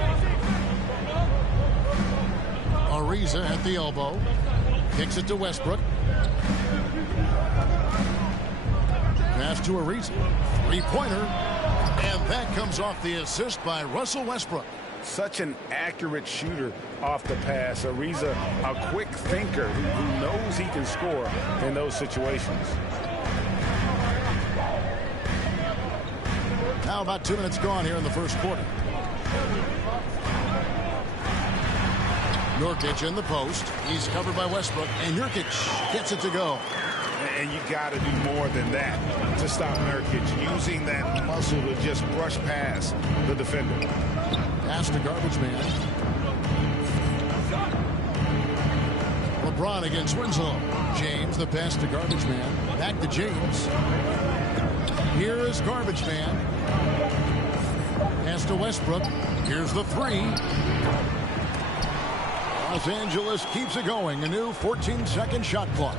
Ariza at the elbow. Kicks it to Westbrook. Pass to Ariza. Three-pointer. And that comes off the assist by Russell Westbrook. Such an accurate shooter off the pass. Ariza, a quick thinker who knows he can score in those situations. Now about 2 minutes gone here in the first quarter. Nurkic in the post. He's covered by Westbrook, and Nurkic gets it to go. And you got to do more than that to stop Nurkic, using that muscle to just brush past the defender. Pass to garbage man. LeBron against Winslow. James, the pass to garbage man. Back to James. Here is garbage man. Pass to Westbrook. Here's the three. Los Angeles keeps it going. A new 14-second shot clock.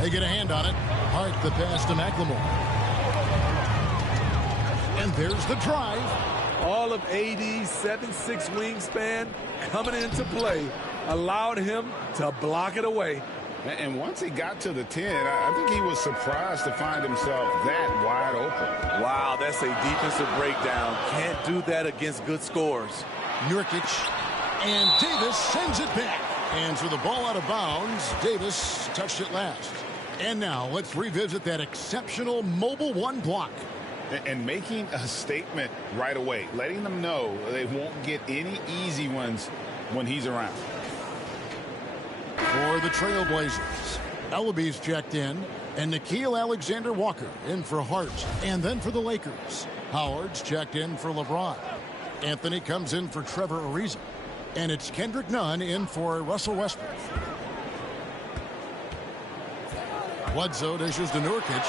They get a hand on it. Hart the pass to McLemore. And there's the drive. All of AD's 7'6" wingspan coming into play allowed him to block it away. And once he got to the 10, I think he was surprised to find himself that wide open. Wow, that's a defensive breakdown. Can't do that against good scores. Nurkic, and Davis sends it back. And for the ball out of bounds, Davis touched it last. And now let's revisit that exceptional mobile one block. And making a statement right away, letting them know they won't get any easy ones when he's around. For the Trailblazers, Ellaby's checked in, and Nickeil Alexander-Walker in for Hart. And then for the Lakers, Howard's checked in for LeBron. Anthony comes in for Trevor Ariza. And it's Kendrick Nunn in for Russell Westbrook. Bledsoe dishes to Nurkic.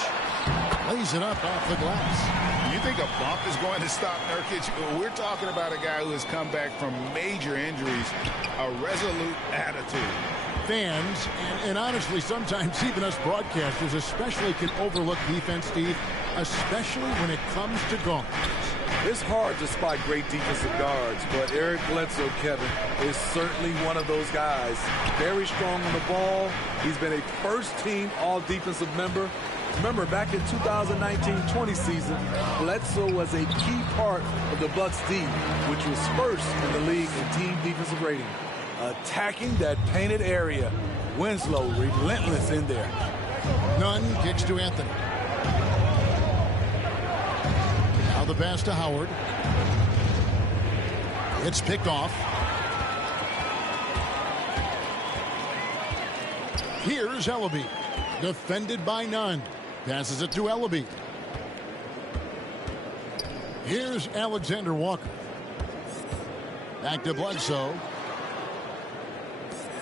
Lays it up off the glass. You think a bump is going to stop Nurkic? We're talking about a guy who has come back from major injuries. A resolute attitude. Fans, and honestly, sometimes even us broadcasters especially can overlook defense, Steve, especially when it comes to guards. It's hard to spot great defensive guards, but Eric Bledsoe, Kevin, is certainly one of those guys. Very strong on the ball. He's been a first-team all-defensive member. Remember, back in 2019-20 season, Bledsoe was a key part of the Bucks' D, which was first in the league in team defensive rating. Attacking that painted area. Winslow relentless in there. Nunn kicks to Anthony. Now the pass to Howard. It's picked off. Here's Ellaby. Defended by Nunn. Passes it to Ellaby. Here's Alexander Walker. Back to Bledsoe.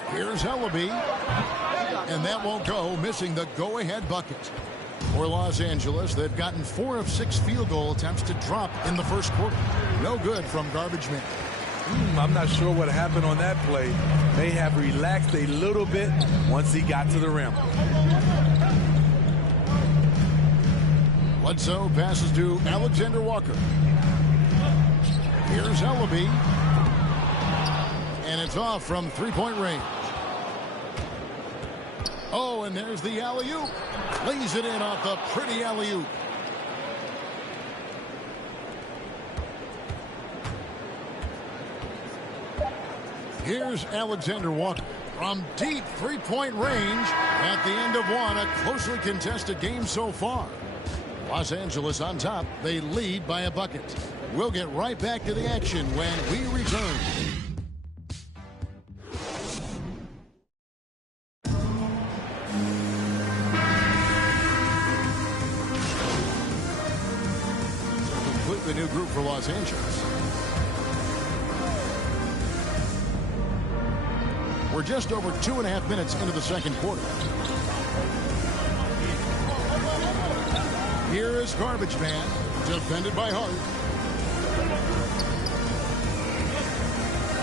Here's Ellaby. And that won't go, missing the go-ahead bucket. For Los Angeles, they've gotten 4 of 6 field goal attempts to drop in the first quarter. No good from garbage man. I'm not sure what happened on that play. May have relaxed a little bit once he got to the rim. Bledsoe passes to Alexander Walker. Here's Ellaby. And it's off from three-point range. Oh, and there's the alley-oop. Lays it in off the pretty alley-oop. Here's Alexander Walker from deep three-point range. At the end of one, a closely contested game so far. Los Angeles on top. They lead by a bucket. We'll get right back to the action when we return. Completely new group for Los Angeles. We're just over 2.5 minutes into the second quarter. Here is garbage man, defended by Hart.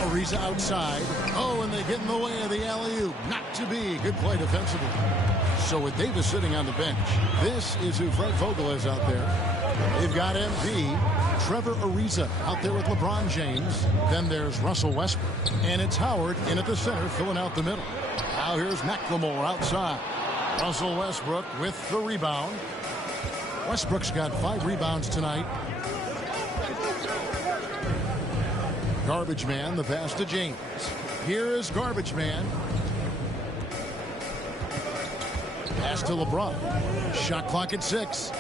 Ariza outside. Oh, and they get in the way of the alley-oop. Not to be. Good play defensively. So with Davis sitting on the bench, this is who Fred Vogel is out there. They've got MP, Trevor Ariza out there with LeBron James. Then there's Russell Westbrook. And it's Howard in at the center, filling out the middle. Now here's McLemore outside. Russell Westbrook with the rebound. Westbrook's got 5 rebounds tonight. Garbage man, the pass to James. Here is garbage man. Pass to LeBron. Shot clock at 6.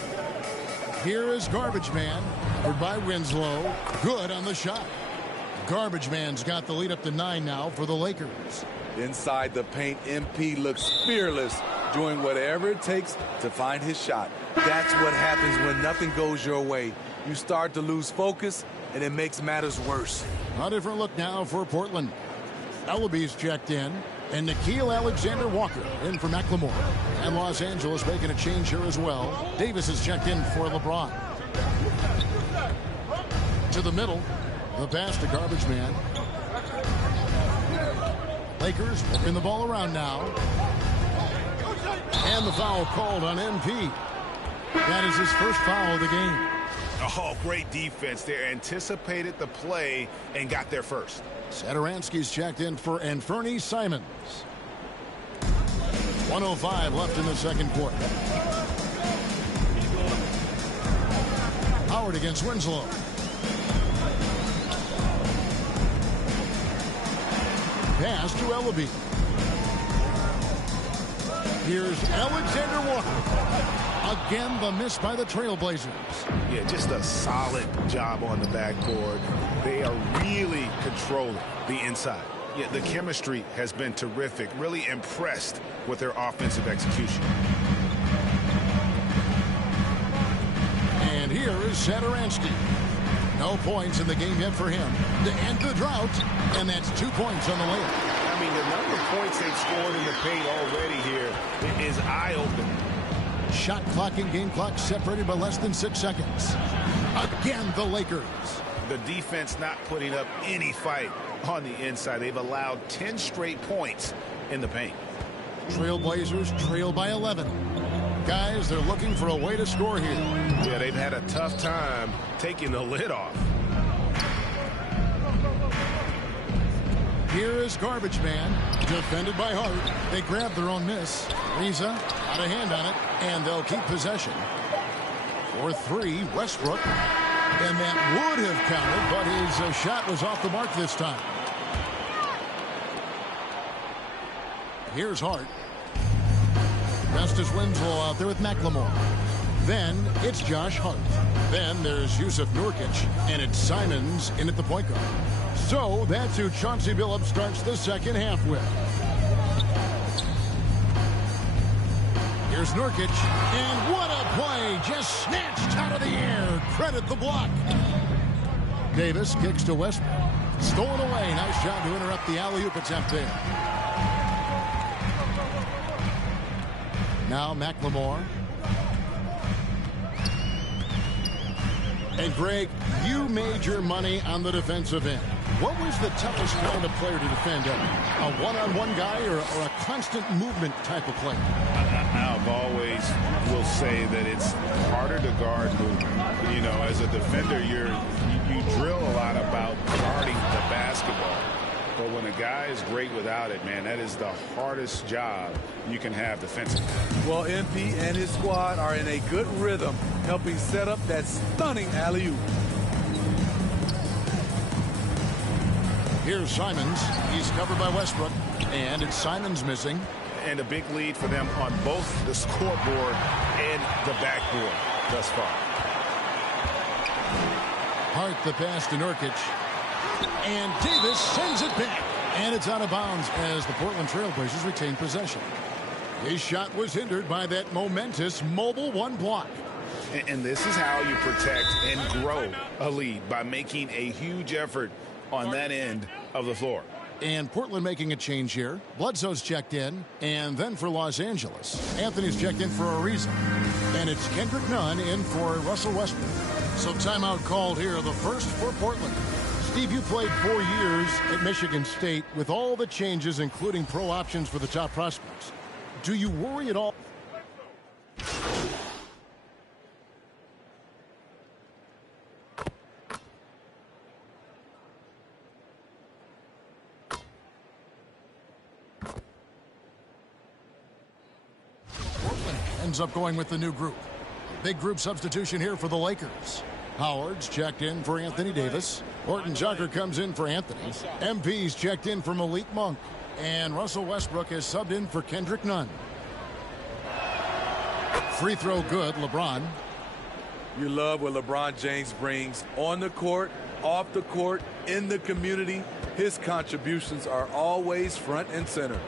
Here is garbage man. Covered by Winslow. Good on the shot. Garbage man's got the lead up to 9 now for the Lakers. Inside the paint, MP looks fearless doing whatever it takes to find his shot. That's what happens when nothing goes your way. You start to lose focus, and it makes matters worse. A different look now for Portland. Ellaby's checked in, and Nickeil Alexander-Walker in for McLemore. And Los Angeles making a change here as well. Davis is checked in for LeBron. To the middle, the pass to Garbage Man. Lakers working the ball around now. And the foul called on MP. That is his first foul of the game. Oh, great defense there. Anticipated the play and got there first. Satoransky's checked in for Anfernee Simons. 1:05 left in the second quarter. Howard against Winslow. Pass to Ellaby. Here's Alexander Walker. Again, the miss by the Trailblazers. Yeah, just a solid job on the backboard. They are really controlling the inside. Yeah, the chemistry has been terrific. Really impressed with their offensive execution. And here is Satoransky. No points in the game yet for him to end the drought, and that's 2 points on the layup. I mean, the number of points they've scored in the paint already here is eye-opening. Shot clock and game clock separated by less than 6 seconds. Again, the Lakers. The defense not putting up any fight on the inside. They've allowed 10 straight points in the paint. Trailblazers trail by 11. Guys, they're looking for a way to score here. Yeah, they've had a tough time taking the lid off. Here is Garbage Man, defended by Hart. They grab their own miss. Riza out of hand on it, and they'll keep possession. For 3, Westbrook. And that would have counted, but his shot was off the mark this time. Here's Hart. Justice Winslow out there with McLemore. Then it's Josh Hart. Then there's Yusuf Nurkic, and it's Simons in at the point guard. So that's who Chauncey Billups starts the second half with. Here's Nurkic, and what a play! Just snatched out of the air. Credit the block. Davis kicks to Westbrook. Stolen away. Nice job to interrupt the alley-oop attempt there. Now McLemore. And Greg, you made your money on the defensive end. What was the toughest kind of player to defend? A one-on-one guy or a constant movement type of player? I've always will say that it's harder to guard movement. You know, as a defender, you drill a lot about guarding the basketball. But when a guy is great without it, man, that is the hardest job you can have defensively. Well, MP and his squad are in a good rhythm, helping set up that stunning alley-oop. Here's Simons. He's covered by Westbrook, and it's Simons missing. And a big lead for them on both the scoreboard and the backboard thus far. Hart the pass to Nurkic. And Davis sends it back. And it's out of bounds as the Portland Trailblazers retain possession. His shot was hindered by that momentous mobile one block. And this is how you protect and grow a lead, by making a huge effort on that end of the floor. And Portland making a change here. Bledsoe's checked in. And then for Los Angeles, Anthony's checked in for Ariza. And it's Kendrick Nunn in for Russell Westbrook. So timeout called here, the first for Portland. Steve, you played 4 years at Michigan State with all the changes, including pro options for the top prospects. Do you worry at all? Portland ends up going with the new group. Big group substitution here for the Lakers. Howard's checked in for Anthony Davis. Horton Tucker comes in for Anthony. MP's checked in for Malik Monk. And Russell Westbrook is subbed in for Kendrick Nunn. Free throw good, LeBron. You love what LeBron James brings on the court, off the court, in the community. His contributions are always front and center.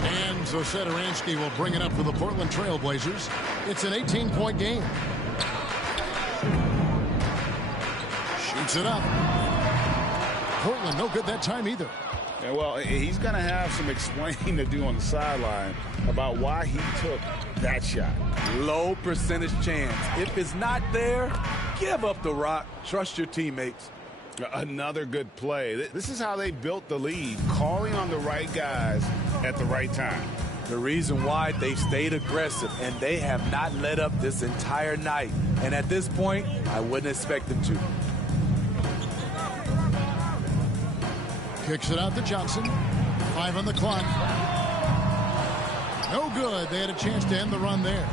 And So Satoransky will bring it up for the Portland Trail Blazers. It's an 18-point game. Shoots it up. Portland no good that time either. Yeah, well, he's going to have some explaining to do on the sideline about why he took that shot. Low percentage chance. If it's not there, give up the rock. Trust your teammates. Another good play. This is how they built the lead, calling on the right guys at the right time. The reason why they stayed aggressive, and they have not let up this entire night. And at this point, I wouldn't expect them to. Kicks it out to Johnson. 5 on the clock. No good. They had a chance to end the run there.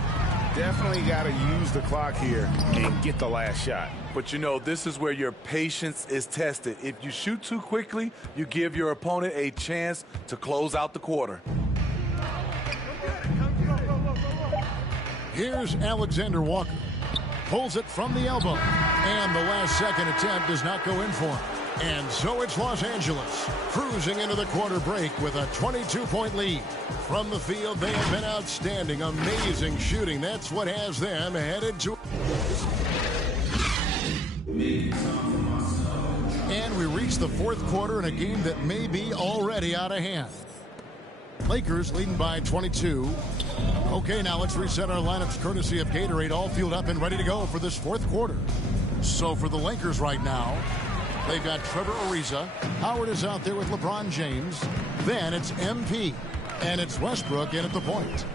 Definitely got to use the clock here and get the last shot. But, you know, this is where your patience is tested. If you shoot too quickly, you give your opponent a chance to close out the quarter. Here's Alexander Walker. Pulls it from the elbow. And the last second attempt does not go in for him. And so it's Los Angeles cruising into the quarter break with a 22-point lead. From the field, they have been outstanding. Amazing shooting. That's what has them headed to... And we reach the fourth quarter in a game that may be already out of hand. Lakers leading by 22. Okay, now let's reset our lineups courtesy of Gatorade, all fueled up and ready to go for this fourth quarter. So for the Lakers right now, they've got Trevor Ariza. Howard is out there with LeBron James. Then it's MP. And it's Westbrook in at the point.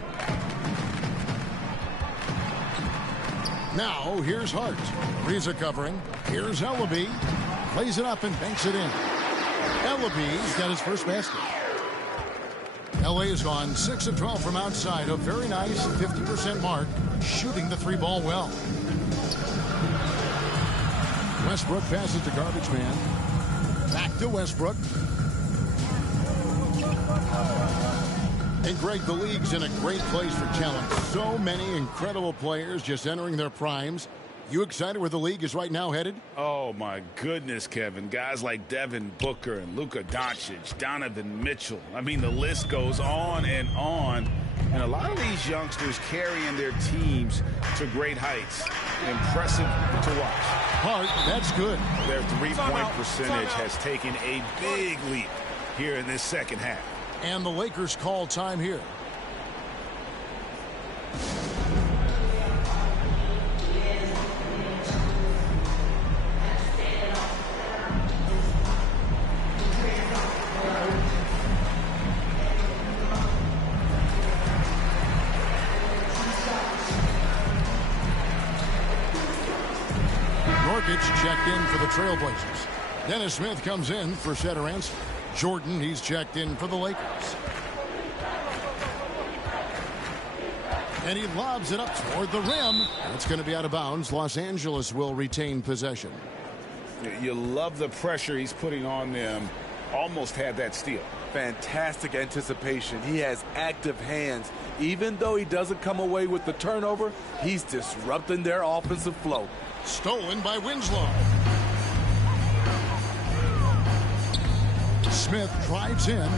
Now, here's Hart. Ariza covering. Here's Ellaby. Plays it up and banks it in. Ellaby's got his first basket. LA has gone 6 of 12 from outside. A very nice 50% mark. Shooting the three ball well. Westbrook passes to Garbage Man. Back to Westbrook. And Greg, the league's in a great place for talent. So many incredible players just entering their primes. You excited where the league is right now headed? Oh, my goodness, Kevin. Guys like Devin Booker and Luka Doncic, Donovan Mitchell. I mean, the list goes on and on. And a lot of these youngsters carrying their teams to great heights. Impressive to watch. Hart, that's good. Their three-point percentage has taken a big leap here in this second half. And the Lakers call time here. Norkic checked in for the Trailblazers. Dennis Smith comes in for Satoransky. Jordan, he's checked in for the Lakers. And he lobs it up toward the rim. That's going to be out of bounds. Los Angeles will retain possession. You love the pressure he's putting on them. Almost had that steal. Fantastic anticipation. He has active hands. Even though he doesn't come away with the turnover, he's disrupting their offensive flow. Stolen by Winslow. Smith drives in.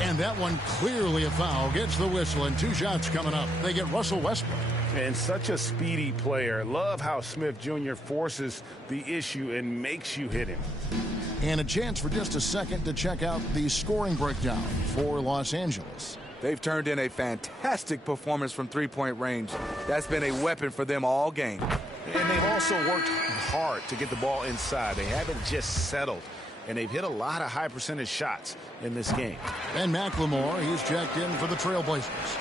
And that one clearly a foul. Gets the whistle and 2 shots coming up. They get Russell Westbrook. And such a speedy player. Love how Smith Jr. forces the issue and makes you hit him. And a chance for just a second to check out the scoring breakdown for Los Angeles. They've turned in a fantastic performance from three-point range. That's been a weapon for them all game. And they've also worked hard to get the ball inside. They haven't just settled. And they've hit a lot of high percentage shots in this game. And McLemore, he's checked in for the Trailblazers.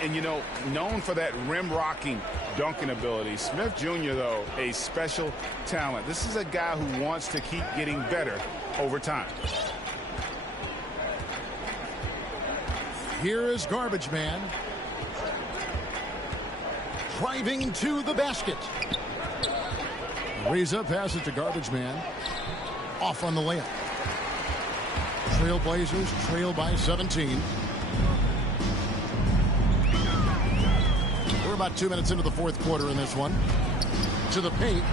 And, you know, known for that rim-rocking dunking ability. Smith Jr., though, a special talent. This is a guy who wants to keep getting better over time. Here is Garbage Man. Driving to the basket. Ariza passes to Garbage Man. Off on the layup. Trailblazers trail by 17. We're about 2 minutes into the fourth quarter in this one. To the paint.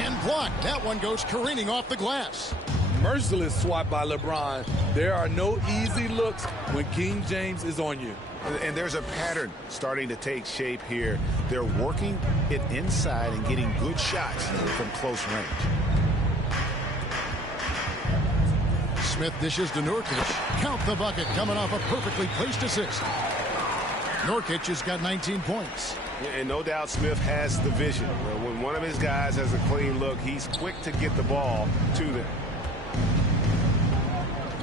And blocked. That one goes careening off the glass. merciless swat by LeBron. There are no easy looks when King James is on you. And there's a pattern starting to take shape here. They're working it inside and getting good shots from close range. Smith dishes to Nurkic. Count the bucket coming off a perfectly placed assist. Nurkic has got 19 points. And no doubt Smith has the vision. When one of his guys has a clean look, he's quick to get the ball to them.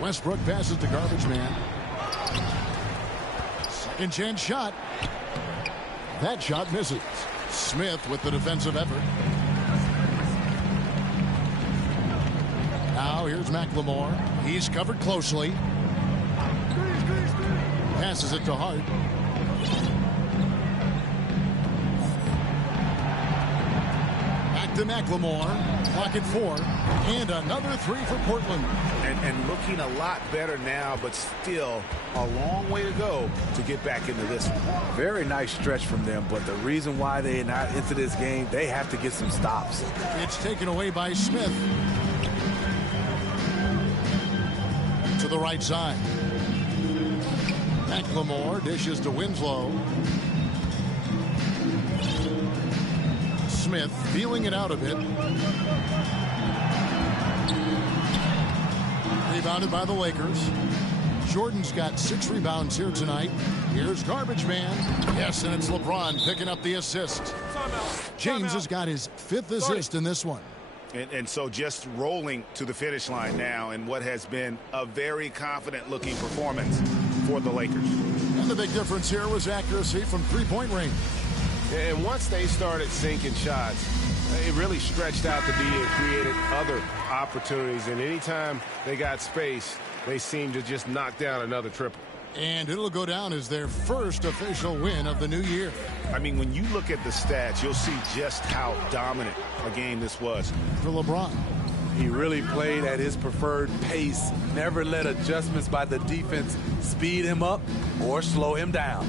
Westbrook passes to Garbage Man. Second chance shot. That shot misses. Smith with the defensive effort. Now here's McLemore. He's covered closely. Passes it to Hart. Back to McLemore. Clock at 4. And another 3 for Portland. And looking a lot better now, but still a long way to go to get back into this one. Very nice stretch from them, but the reason why they're not into this game, they have to get some stops. It's taken away by Smith. To the right side. McLemore dishes to Winslow. Smith feeling it out a bit. Rebounded by the Lakers. Jordan's got 6 rebounds here tonight. Here's Garbage Man. Yes, and it's LeBron picking up the assist. James has got his 5th assist in this one. And so just rolling to the finish line now in what has been a very confident-looking performance for the Lakers. And the big difference here was accuracy from three-point range. And once they started sinking shots, it really stretched out to be and created other opportunities. And anytime they got space, they seemed to just knock down another triple. And it'll go down as their first official win of the new year. I mean, when you look at the stats, you'll see just how dominant a game this was. For LeBron. He really played at his preferred pace. Never let adjustments by the defense speed him up or slow him down.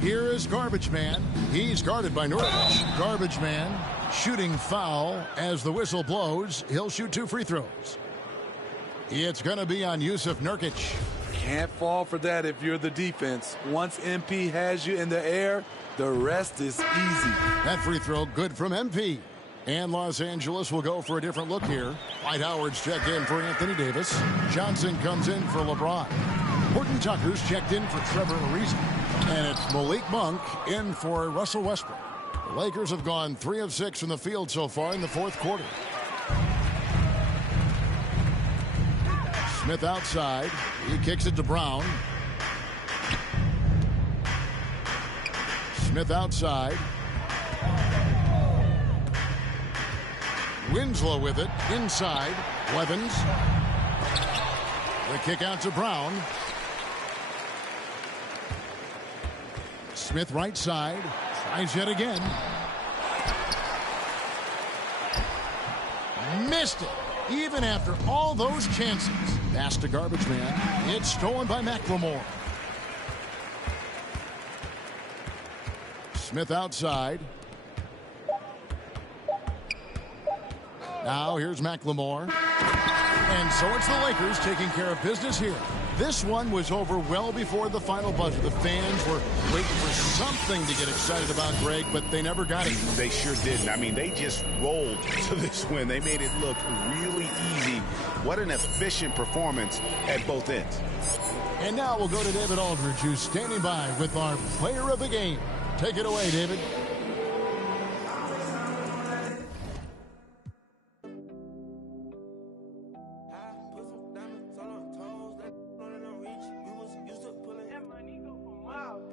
Here is Garbage Man. He's guarded by Nurkic. Garbage Man shooting foul as the whistle blows. He'll shoot 2 free throws. It's going to be on Yusuf Nurkic. Can't fall for that if you're the defense. Once MP has you in the air, the rest is easy. That free throw good from MP. And Los Angeles will go for a different look here. Dwight Howard's checked in for Anthony Davis. Johnson comes in for LeBron. Horton Tucker's checked in for Trevor Ariza. And it's Malik Monk in for Russell Westbrook. The Lakers have gone 3 of 6 from the field so far in the 4th quarter. Smith outside. He kicks it to Brown. Smith outside. Winslow with it. Inside. Levens. The kick out to Brown. Smith right side. Tries yet again. Missed it. Even after all those chances. Pass to Garbage Man. It's stolen by McLemore. Smith outside. Now here's McLemore. And so it's the Lakers taking care of business here. This one was over well before the final buzzer. The fans were waiting for something to get excited about, Greg, but they never got it. They sure didn't. I mean, they just rolled to this win. They made it look really easy. What an efficient performance at both ends. And now we'll go to David Aldridge, who's standing by with our player of the game. Take it away, David.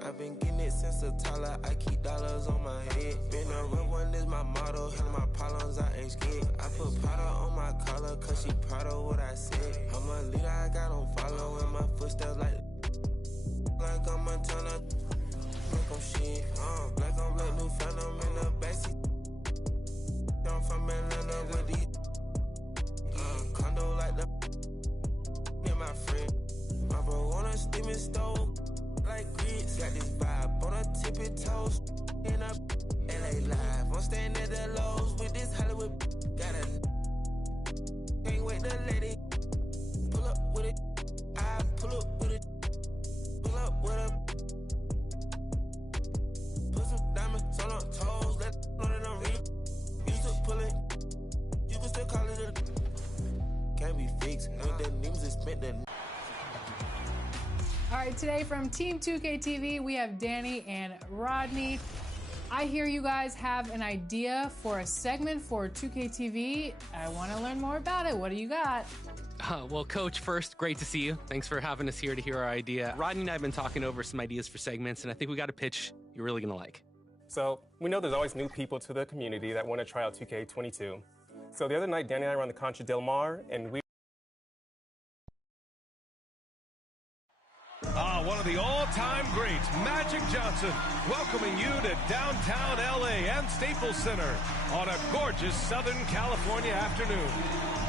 I've been getting it since a toddler. I keep dollars on my head. Been a real one is my motto. Handle my problems, I ain't scared. I put powder on my collar, cause she proud of what I said. I'm a leader, I got on following my footsteps like I'm a Montana. Like I'm shit. Black on black, new phantom in the backseat. I'm from Atlanta with these. Condo like the me and my friend. My bro on a steaming stove. Like grits, got this vibe on a tippy toes. In a LA live, I'm staying at the Lowe's with this Hollywood. a lady. Pull up with it. I pull up with it. Pull up with it. Put some diamonds on her toes. Let know that I'm real. Used to pull it. You can still call it a. Can't be fixed. With the names is spent the. All right, today from Team 2K TV, we have Danny and Rodney. I hear you guys have an idea for a segment for 2K TV. I want to learn more about it. What do you got? Well, Coach, first, great to see you. Thanks for having us here to hear our idea. Rodney and I have been talking over some ideas for segments, and I think we got a pitch you're really going to like. So we know there's always new people to the community that want to try out 2K22. So the other night, Danny and I were on the Concha Del Mar, and we one of the all-time greats, Magic Johnson, welcoming you to downtown LA and Staples Center on a gorgeous Southern California afternoon.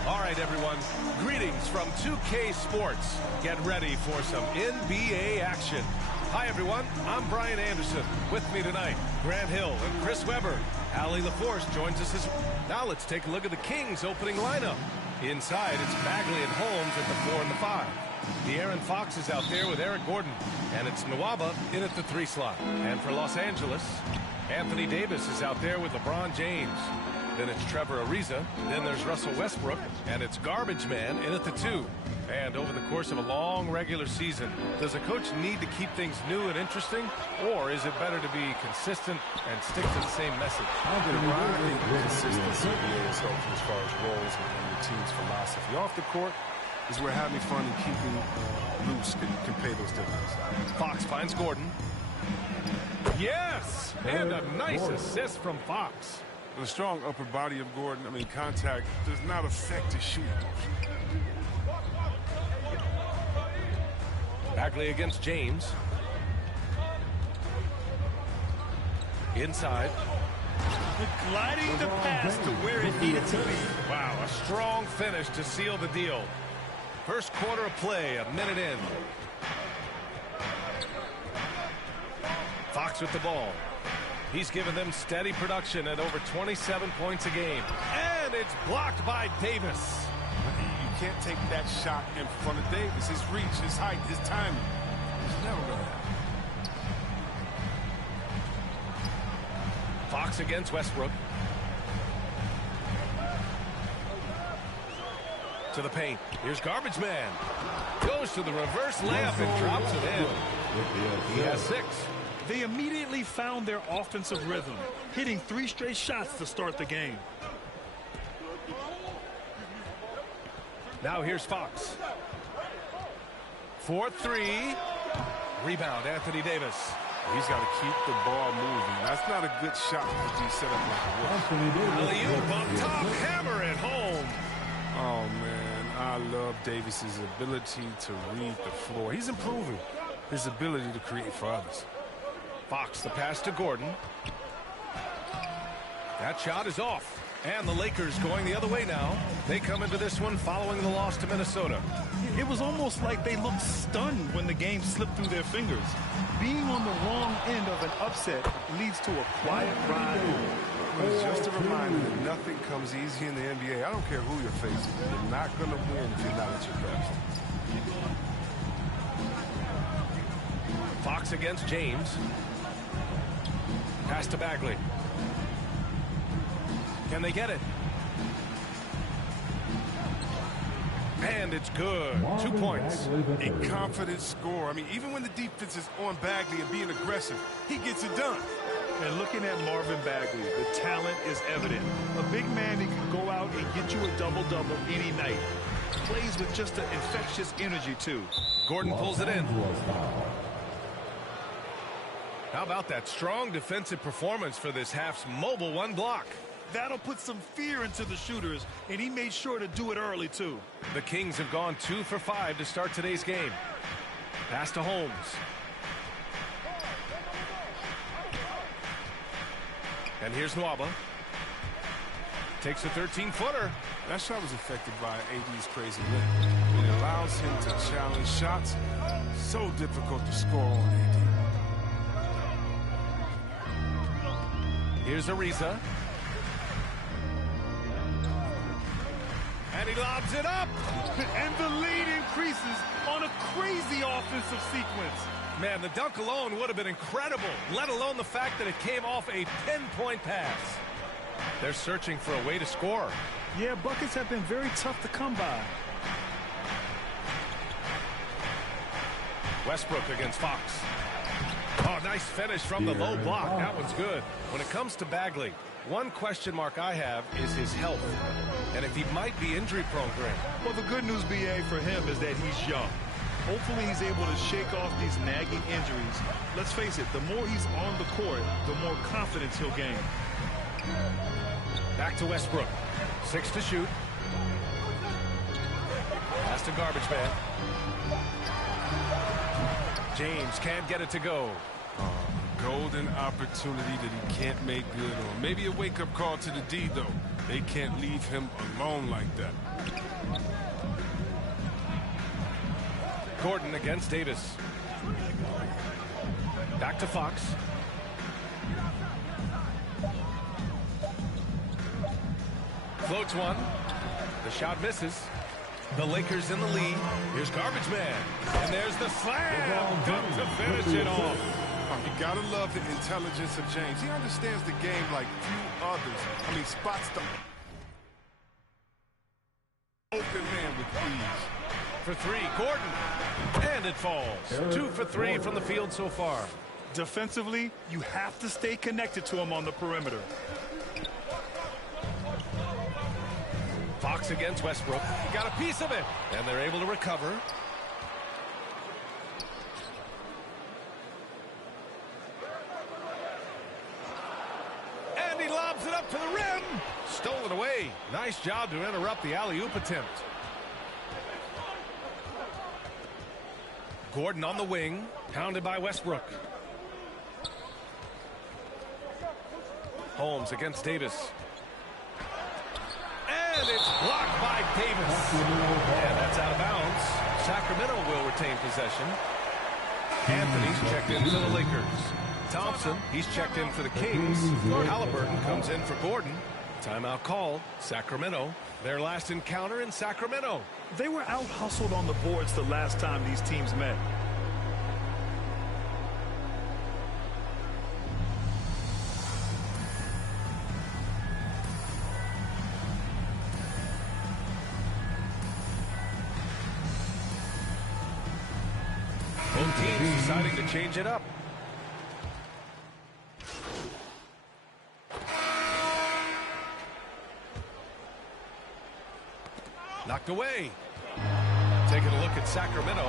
All right, everyone, greetings from 2K Sports. Get ready for some NBA action. Hi, everyone. I'm Brian Anderson. With me tonight, Grant Hill and Chris Webber. Allie LaForce joins us as well. Now let's take a look at the Kings' opening lineup. Inside, it's Bagley and Holmes at the 4 and the 5. De'Aaron Fox is out there with Eric Gordon, and it's Nwaba in at the 3 slot. And for Los Angeles, Anthony Davis is out there with LeBron James. Then it's Trevor Ariza. Then there's Russell Westbrook, and it's Garbage Man in at the 2. And over the course of a long regular season, does a coach need to keep things new and interesting, or is it better to be consistent and stick to the same message? I think consistency is helpful as far as roles and the team's philosophy. Off the court is where having fun and keeping loose can pay those dividends. Fox finds Gordon. Yes! And a nice assist from Fox. The strong upper body of Gordon, contact does not affect his shooting. Bagley against James. Inside. Gliding the pass to where it needed to be. Wow, a strong finish to seal the deal. First quarter of play, a minute in. Fox with the ball. He's given them steady production at over 27 points a game. And it's blocked by Davis. You can't take that shot in front of Davis. His reach, his height, his timing. He's never going to happen. Fox against Westbrook. To the paint. Here's Garbage Man. Goes to the reverse layup and drops it in. He has 6. They immediately found their offensive rhythm, hitting 3 straight shots to start the game. Now here's Fox. 4-3. Rebound, Anthony Davis. He's got to keep the ball moving. That's not a good shot if he's set up like a rookie. Alley-oop up top, hammer it home. Oh, man, I love Davis's ability to read the floor. He's improving his ability to create for others. Fox, the pass to Gordon. That shot is off. And the Lakers going the other way now. They come into this one following the loss to Minnesota. It was almost like they looked stunned when the game slipped through their fingers. Being on the wrong end of an upset leads to a quiet ride home. It's just a reminder that nothing comes easy in the NBA. I don't care who you're facing. You're not going to win if you're not at your best. Fox against James. Pass to Bagley. Can they get it? And it's good. 2 points. A confident score. Even when the defense is on Bagley and being aggressive, he gets it done. And looking at Marvin Bagley, the talent is evident. A big man that can go out and get you a double-double any night. Plays with just an infectious energy, too. Gordon pulls it in. How about that strong defensive performance for this half's mobile 1 block? That'll put some fear into the shooters, and he made sure to do it early, too. The Kings have gone 2 for 5 to start today's game. Pass to Holmes. And here's Nwaba. Takes a 13-footer. That shot was affected by AD's crazy limp. It allows him to challenge shots. So difficult to score on AD. Here's Ariza. And he lobs it up. And the lead increases on a crazy offensive sequence. Man, the dunk alone would have been incredible, let alone the fact that it came off a pinpoint pass. They're searching for a way to score. Yeah, buckets have been very tough to come by. Westbrook against Fox. Oh, nice finish from the low block. That one's good. When it comes to Bagley, one question mark I have is his health. And if he might be injury prone, Grant. Well, the good news, BA, for him is that he's young. Hopefully he's able to shake off these nagging injuries. Let's face it, the more he's on the court, the more confidence he'll gain. Back to Westbrook. 6 to shoot. Pass to garbage man. James can't get it to go. Golden opportunity that he can't make good on. Maybe a wake-up call to the D, though. They can't leave him alone like that. Gordon against Davis. Back to Fox. Floats one. The shot misses. The Lakers in the lead. Here's Garbage Man. And there's the slam. Dunk to finish it off. You gotta love the intelligence of James. He understands the game like few others. I mean, spots the open man with ease. For three, Gordon. And it falls. 2 for 3 from the field so far. Defensively, you have to stay connected to him on the perimeter. Fox against Westbrook. Got a piece of it. And they're able to recover. And he lobs it up to the rim. Stolen away. Nice job to interrupt the alley-oop attempt. Gordon on the wing. Pounded by Westbrook. Holmes against Davis. And it's blocked by Davis. And that's out of bounds. Sacramento will retain possession. Anthony's checked in for the Lakers. Thompson, he's checked in for the Kings. Halliburton comes in for Gordon. Timeout called. Sacramento. Their last encounter in Sacramento. They were out-hustled on the boards the last time these teams met. Both teams deciding to change it up. Knocked away. Taking a look at Sacramento.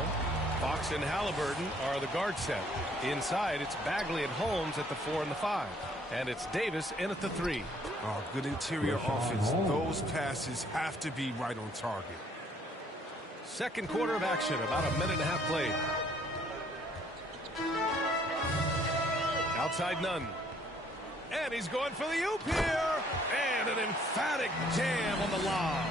Fox and Halliburton are the guard set. Inside, it's Bagley and Holmes at the 4 and the 5. And it's Davis in at the 3. Oh, good interior offense. Those passes have to be right on target. Second quarter of action, about a minute and a half played. Outside Nunn. And he's going for the oop here. And an emphatic jam on the lob.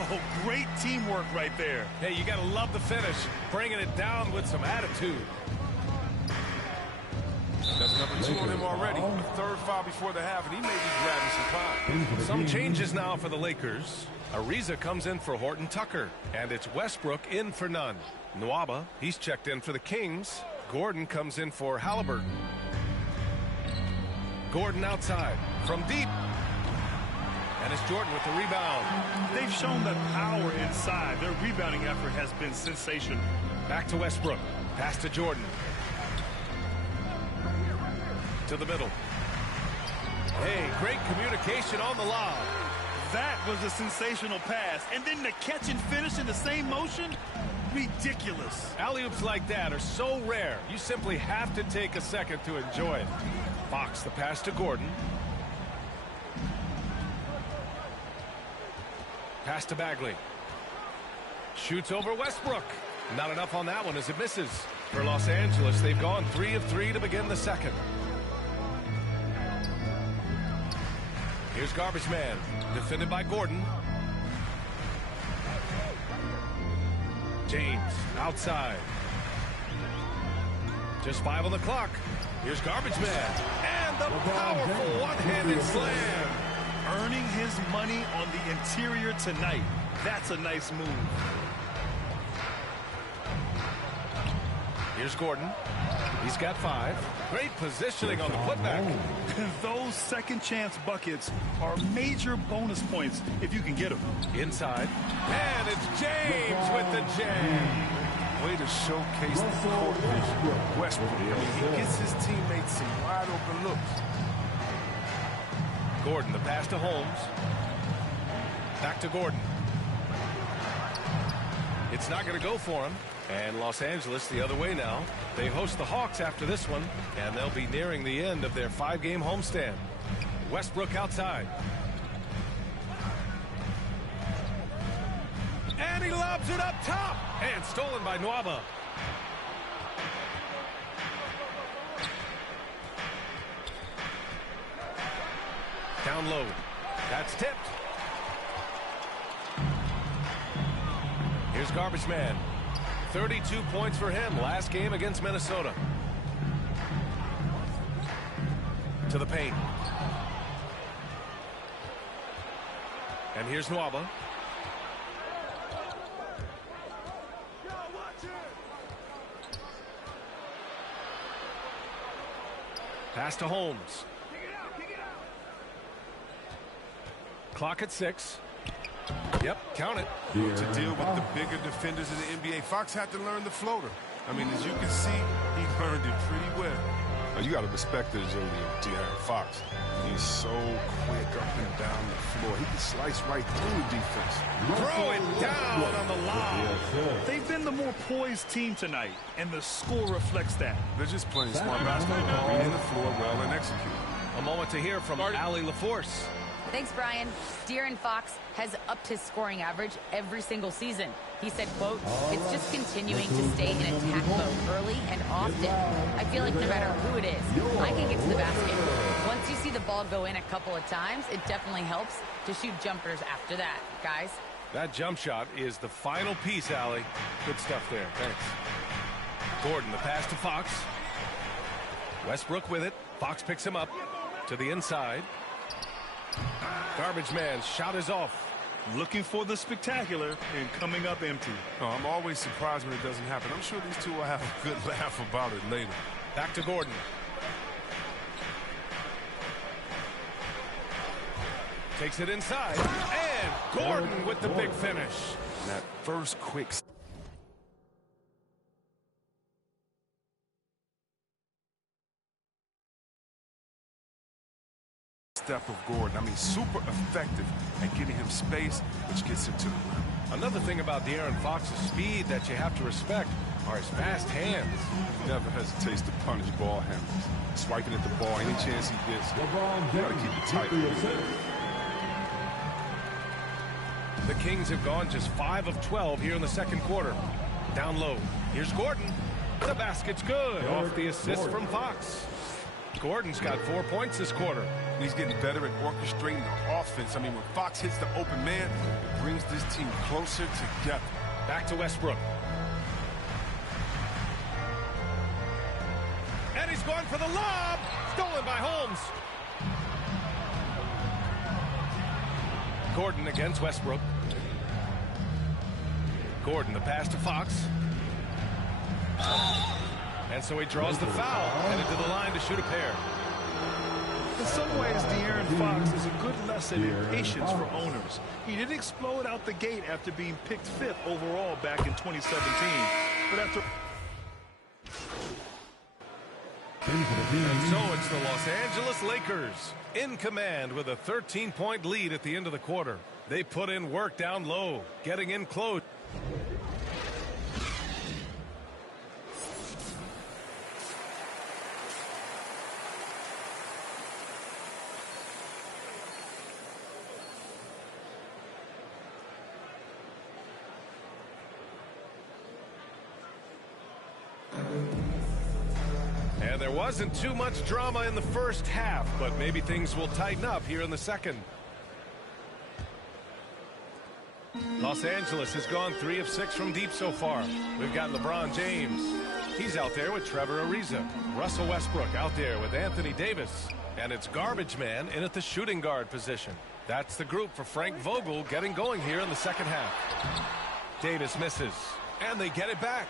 Oh, great teamwork right there. Hey, you got to love the finish. Bringing it down with some attitude. That's number 2 on him already. A third foul before the half, and he may be grabbing some time. Some changes now for the Lakers. Ariza comes in for Horton Tucker. And it's Westbrook in for Nunn. Nwaba, he's checked in for the Kings. Gordon comes in for Halliburton. Gordon outside from deep. And it's Jordan with the rebound. They've shown that power inside. Their rebounding effort has been sensational. Back to Westbrook. Pass to Jordan. To the middle. Hey, great communication on the lob. That was a sensational pass. And then the catch and finish in the same motion? Ridiculous. Alley-oops like that are so rare. You simply have to take a second to enjoy it. Fox, the pass to Gordon. Pass to Bagley. Shoots over Westbrook. Not enough on that one as it misses. For Los Angeles, they've gone 3 of 3 to begin the second. Here's Garbage Man, defended by Gordon. James, outside. Just 5 on the clock. Here's Garbage Man. And the powerful one-handed slam. Earning his money on the interior tonight. That's a nice move. Here's Gordon. He's got 5. Great positioning on the putback. Those second chance buckets are major bonus points if you can get them. Inside. And it's James with the jam. Way to showcase the court vision. Westbrook, I mean, he gets his teammates some wide open looks. Gordon, the pass to Holmes. Back to Gordon. It's not going to go for him. And Los Angeles the other way now. They host the Hawks after this one, and they'll be nearing the end of their 5-game homestand. Westbrook outside. And he lobs it up top. And stolen by Nwaba. Down low. That's tipped. Here's Garbage Man. 32 points for him last game against Minnesota. To the paint. And here's Nwaba. Pass to Holmes. Clock at 6. Yep, count it. To deal with the bigger defenders in the NBA, Fox had to learn the floater. I mean, as you can see, he learned it pretty well. Now, you got to respect the agility of De'Aaron Fox. He's so quick up and down the floor. He can slice right through the defense. Throw it down on the lob. They've been the more poised team tonight, and the score reflects that. They're just playing smart basketball, reading the floor well and executing. A moment to hear from Allie LaForce. Thanks, Brian. De'Aaron Fox has upped his scoring average every single season. He said, quote, "It's just continuing to stay in attack mode early and often. I feel like no matter who it is, I can get to the basket. Once you see the ball go in a couple of times, it definitely helps to shoot jumpers after that, guys." That jump shot is the final piece, Allie. Good stuff there. Thanks. Gordon, the pass to Fox. Westbrook with it. Fox picks him up to the inside. Garbage Man's shot is off. Looking for the spectacular and coming up empty. Oh, I'm always surprised when it doesn't happen. I'm sure these two will have a good laugh about it later. Back to Gordon. Takes it inside. And Gordon with the big finish. That first quick step of Gordon. I mean, super effective at getting him space, which gets him to the rim. Another thing about De'Aaron Fox's speed that you have to respect are his fast hands. He never hesitates to punish ball handlers. Swiping at the ball any chance he gets. You got to keep it tight. The Kings have gone just 5 of 12 here in the second quarter. Down low. Here's Gordon. The basket's good. Off the assist from Fox. Gordon's got 4 points this quarter. He's getting better at orchestrating the offense. I mean, when Fox hits the open man, it brings this team closer together. Back to Westbrook. And he's going for the lob. Stolen by Holmes. Gordon against Westbrook. Gordon, the pass to Fox. And so he draws the foul, headed to the line to shoot a pair. In some ways, De'Aaron Fox is a good lesson in patience for owners. He didn't explode out the gate after being picked 5th overall back in 2017. But after... And so it's the Los Angeles Lakers in command with a 13-point lead at the end of the quarter. They put in work down low, getting in close. And there wasn't too much drama in the first half, but maybe things will tighten up here in the second. Los Angeles has gone 3 of 6 from deep so far. We've got LeBron James. He's out there with Trevor Ariza. Russell Westbrook out there with Anthony Davis. And it's Garbage Man in at the shooting guard position. That's the group for Frank Vogel getting going here in the second half. Davis misses, and they get it back.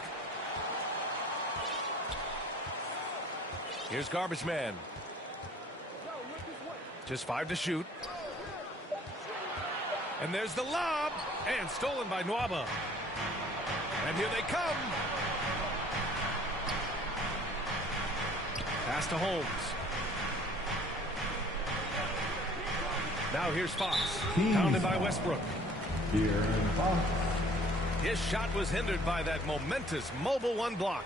Here's Garbage Man. Just 5 to shoot. And there's the lob, and stolen by Nwaba. And here they come. Pass to Holmes. Now here's Fox. Pounded by Westbrook. His shot was hindered by that momentous mobile one block.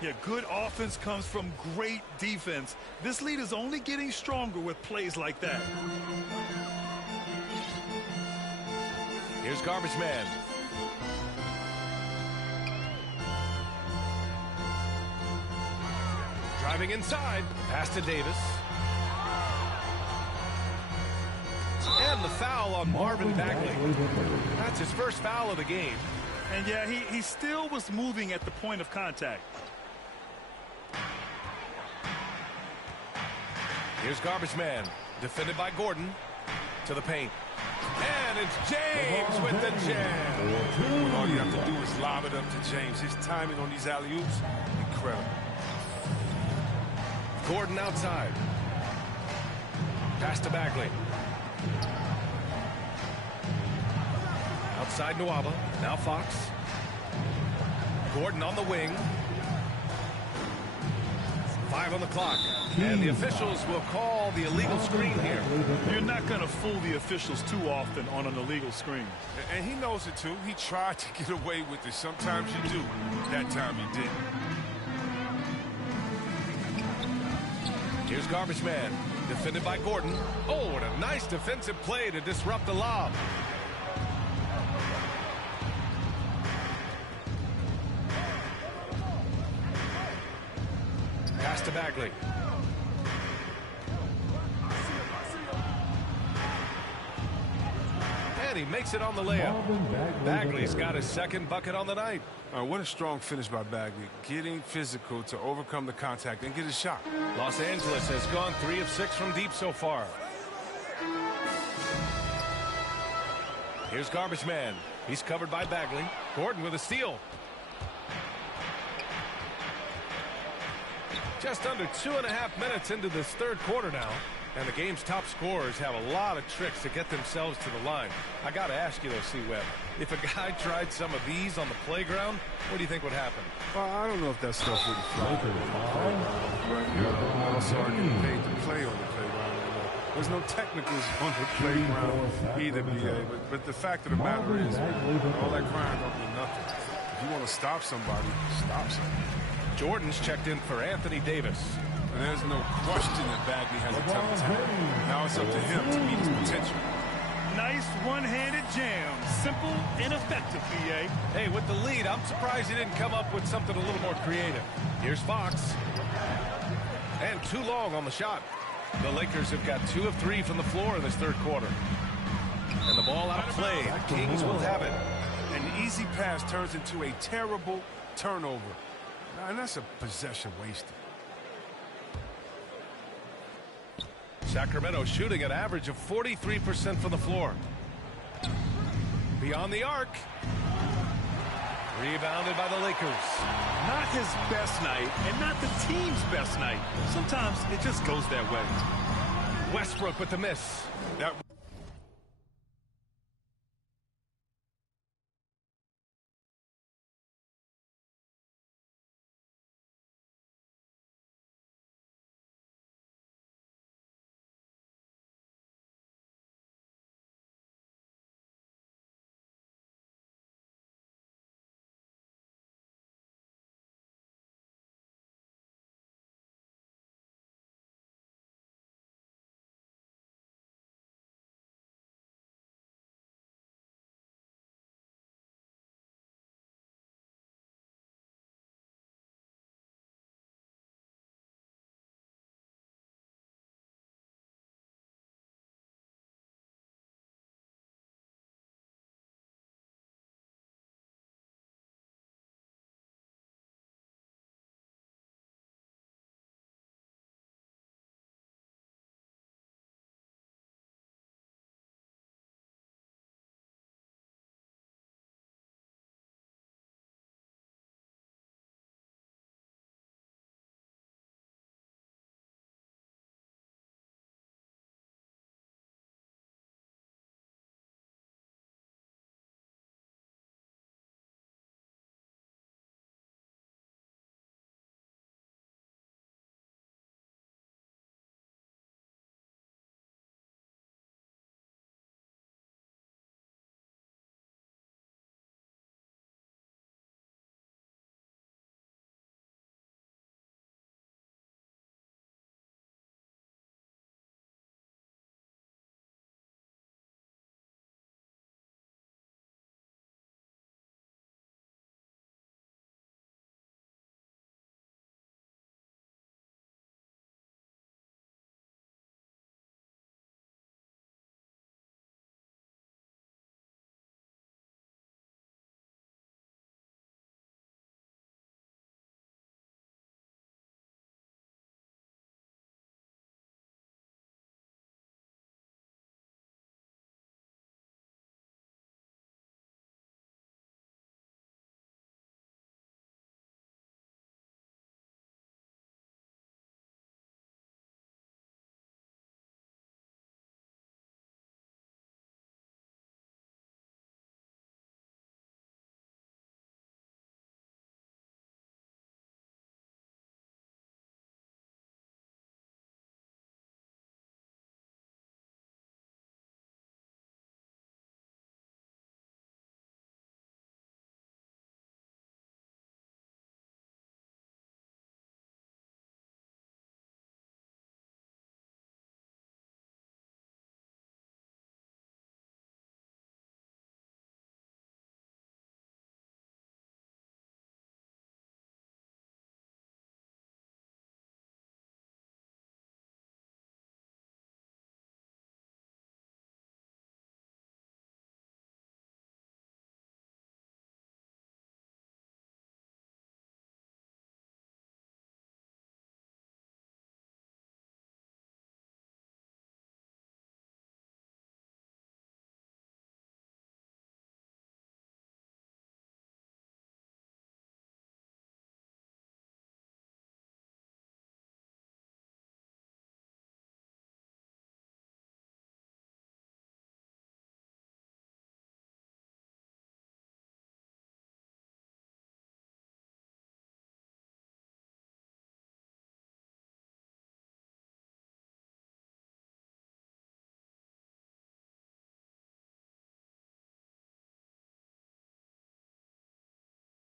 Yeah, good offense comes from great defense. This lead is only getting stronger with plays like that. Here's Garbage Man. Driving inside. Pass to Davis. And the foul on Marvin Bagley. That's his first foul of the game. And yeah, he still was moving at the point of contact. Here's Garbage Man, defended by Gordon, to the paint. And it's James with the jam. All you have to do is lob it up to James. His timing on these alley-oops, incredible. Gordon outside. Pass to Bagley. Outside Nwaba. Now Fox. Gordon on the wing. 5 on the clock. And the officials will call the illegal screen here. You're not going to fool the officials too often on an illegal screen. And he knows it, too. He tried to get away with it. Sometimes you do. That time he didn't. Here's Garbage Man, defended by Gordon. Oh, what a nice defensive play to disrupt the lob. Pass to Bagley. And he makes it on the layup. Bagley's got his second bucket on the night. What a strong finish by Bagley. Getting physical to overcome the contact and get a shot. Los Angeles has gone 3 of 6 from deep so far. Here's Garbage Man. He's covered by Bagley. Gordon with a steal. Just under 2.5 minutes into this third quarter now. And the game's top scorers have a lot of tricks to get themselves to the line. I got to ask you, though, C-Webb, if a guy tried some of these on the playground, what do you think would happen? Well, I don't know if that stuff would fly. Also, are getting paid to play on the playground. There's no technicals on the playground either, BA. But the fact of the matter is, all that crying don't mean nothing. If you want to stop somebody, stop somebody. Jordan's checked in for Anthony Davis. And there's no question that Bagley has a tough time. Now it's up to him to meet his potential. Nice one-handed jam. Simple and effective, BA. Hey, with the lead, I'm surprised he didn't come up with something a little more creative. Here's Fox. And too long on the shot. The Lakers have got 2 of 3 from the floor in this third quarter. And the ball out of play. The Kings will have it. An easy pass turns into a terrible turnover. And that's a possession wasted. Sacramento shooting an average of 43% from the floor. Beyond the arc. Rebounded by the Lakers. Not his best night, and not the team's best night. Sometimes it just goes that way. Westbrook with the miss. That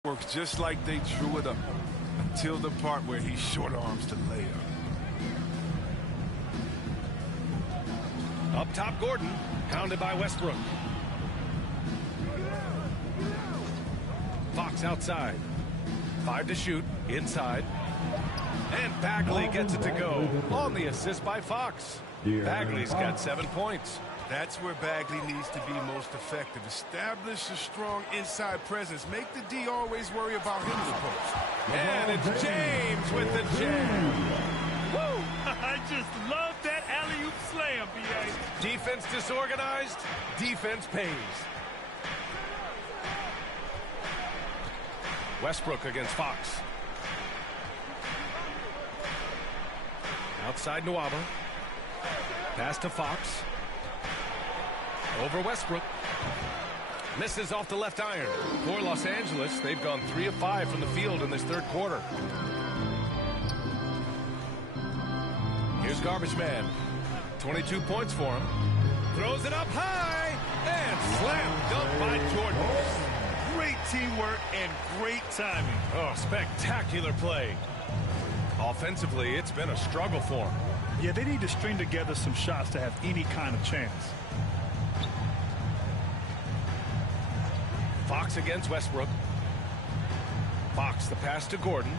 Works just like they drew it up until the part where he short arms the layup. Up top, Gordon, pounded by Westbrook. Fox outside. 5 to shoot, inside. And Bagley gets it to go on the assist by Fox. Bagley's got 7 points. That's where Bagley needs to be most effective. Establish a strong inside presence. Make the D always worry about him in the post. And it's James with the jam. Woo! I just love that alley-oop slam, B.A. Defense disorganized, defense pays. Westbrook against Fox. Outside Nwaba. Pass to Fox. Over Westbrook. Misses off the left iron. For Los Angeles, they've gone 3 of 5 from the field in this third quarter. Here's Garbage Man. 22 points for him. Throws it up high. And slam dunk by Jordan. Great teamwork and great timing. Oh, spectacular play. Offensively, it's been a struggle for him. Yeah, they need to string together some shots to have any kind of chance. Fox against Westbrook. Fox, the pass to Gordon.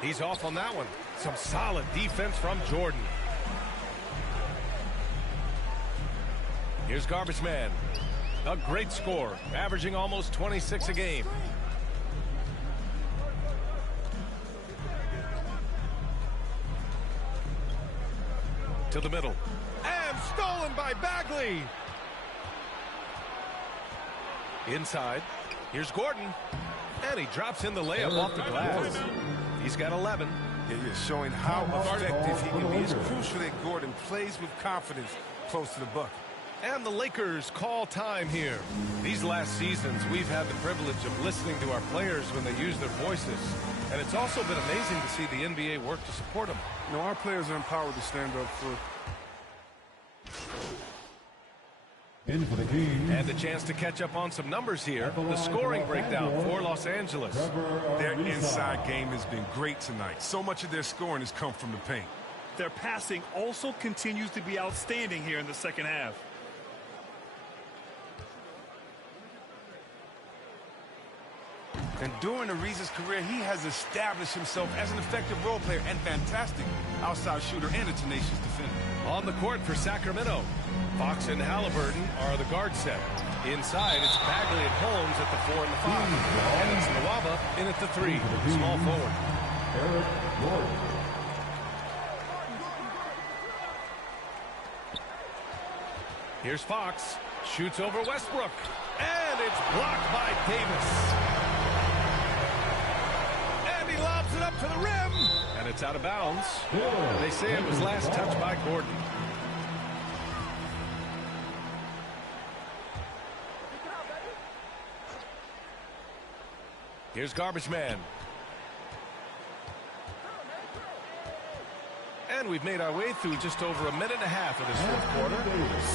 He's off on that one. Some solid defense from Jordan. Here's Garbage Man. A great score, averaging almost 26 a game. To the middle. And stolen by Bagley. Inside. Here's Gordon. And he drops in the layup off the glass. He's got 11. Yeah, showing how effective he can be. It's crucial that Gordon plays with confidence close to the bucket. And the Lakers call time here. These last seasons, we've had the privilege of listening to our players when they use their voices. And it's also been amazing to see the NBA work to support them. You know, our players are empowered to stand up for... In for the Kings. And a chance to catch up on some numbers here. The scoring breakdown for Los Angeles. Their inside game has been great tonight. So much of their scoring has come from the paint. Their passing also continues to be outstanding here in the second half. And during Ariza's career, he has established himself as an effective role player and fantastic outside shooter and a tenacious defender. On the court for Sacramento, Fox and Halliburton are the guard set. Inside, it's Bagley and Holmes at the 4 and the 5. And it's Nwaba in at the 3, small forward. Eric Gordon. Here's Fox. Shoots over Westbrook. And it's blocked by Davis. And he lobs it up to the rim. And it's out of bounds. They say it was last touched by Gordon. Here's Garbage Man. And we've made our way through just over a minute and a half of this fourth quarter.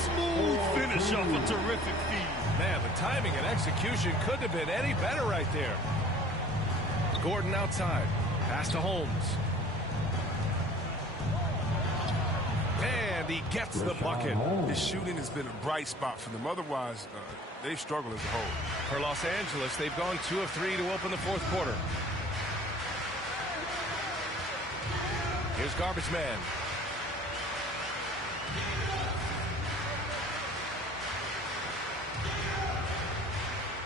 Smooth finish off a terrific feed. Man, the timing and execution couldn't have been any better right there. Gordon outside. Pass to Holmes. And he gets the bucket. His shooting has been a bright spot for them. Otherwise, they've struggled as a whole. For Los Angeles, they've gone 2 of 3 to open the fourth quarter. Here's Garbage Man.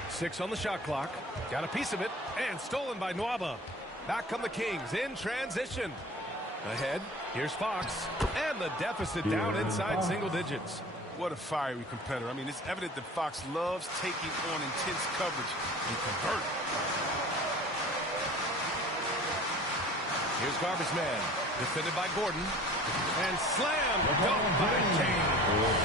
Six on the shot clock. Got a piece of it. And stolen by Nwaba. Back come the Kings in transition. Ahead. Here's Fox. And the deficit down inside single digits. What a fiery competitor. I mean, it's evident that Fox loves taking on intense coverage and converting. Here's Garbage Man. Defended by Gordon. And slammed dunk by James.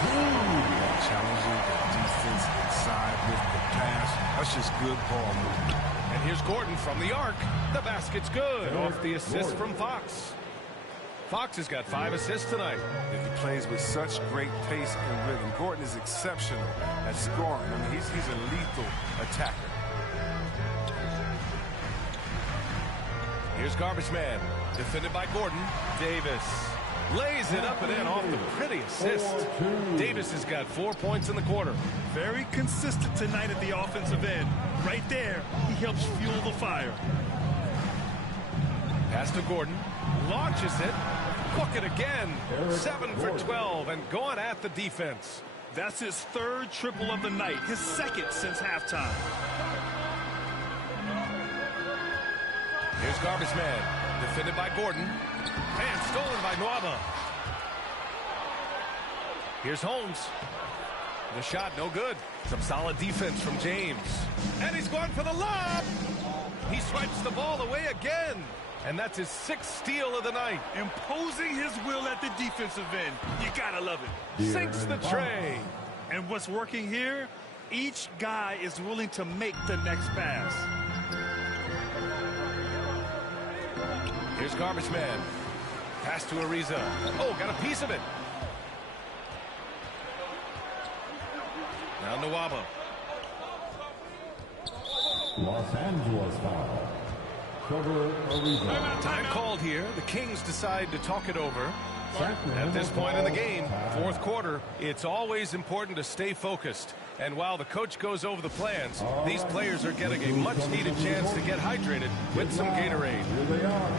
Challenging the defense inside with the pass. That's just good ball movement. And here's Gordon from the arc. The basket's good off the assist from Fox. Fox has got 5 assists tonight. And he plays with such great pace and rhythm. Gordon is exceptional at scoring. I mean, he's a lethal attacker. Here's Garbage Man, defended by Gordon. Davis lays it up and in off the pretty assist. Davis has got 4 points in the quarter. Very consistent tonight at the offensive end. Right there, he helps fuel the fire. Pass to Gordon, launches it, book it again. 7 for 12 and going at the defense. That's his 3rd triple of the night, his 2nd since halftime. Here's Garbage Man, defended by Gordon, and stolen by Nwaba. Here's Holmes. The shot, no good. Some solid defense from James. And he's going for the lob. He swipes the ball away again. And that's his 6th steal of the night. Imposing his will at the defensive end. You gotta love it. Sinks the tray. And what's working here? Each guy is willing to make the next pass. Here's Garbage Man. Pass to Ariza. Oh, got a piece of it. Now Nwaba. Los Angeles foul. Trevor Ariza. Time called here. The Kings decide to talk it over. At this point in the game, 4th quarter, it's always important to stay focused. And while the coach goes over the plans, these players are getting a much-needed chance to get hydrated with some Gatorade. Here they are.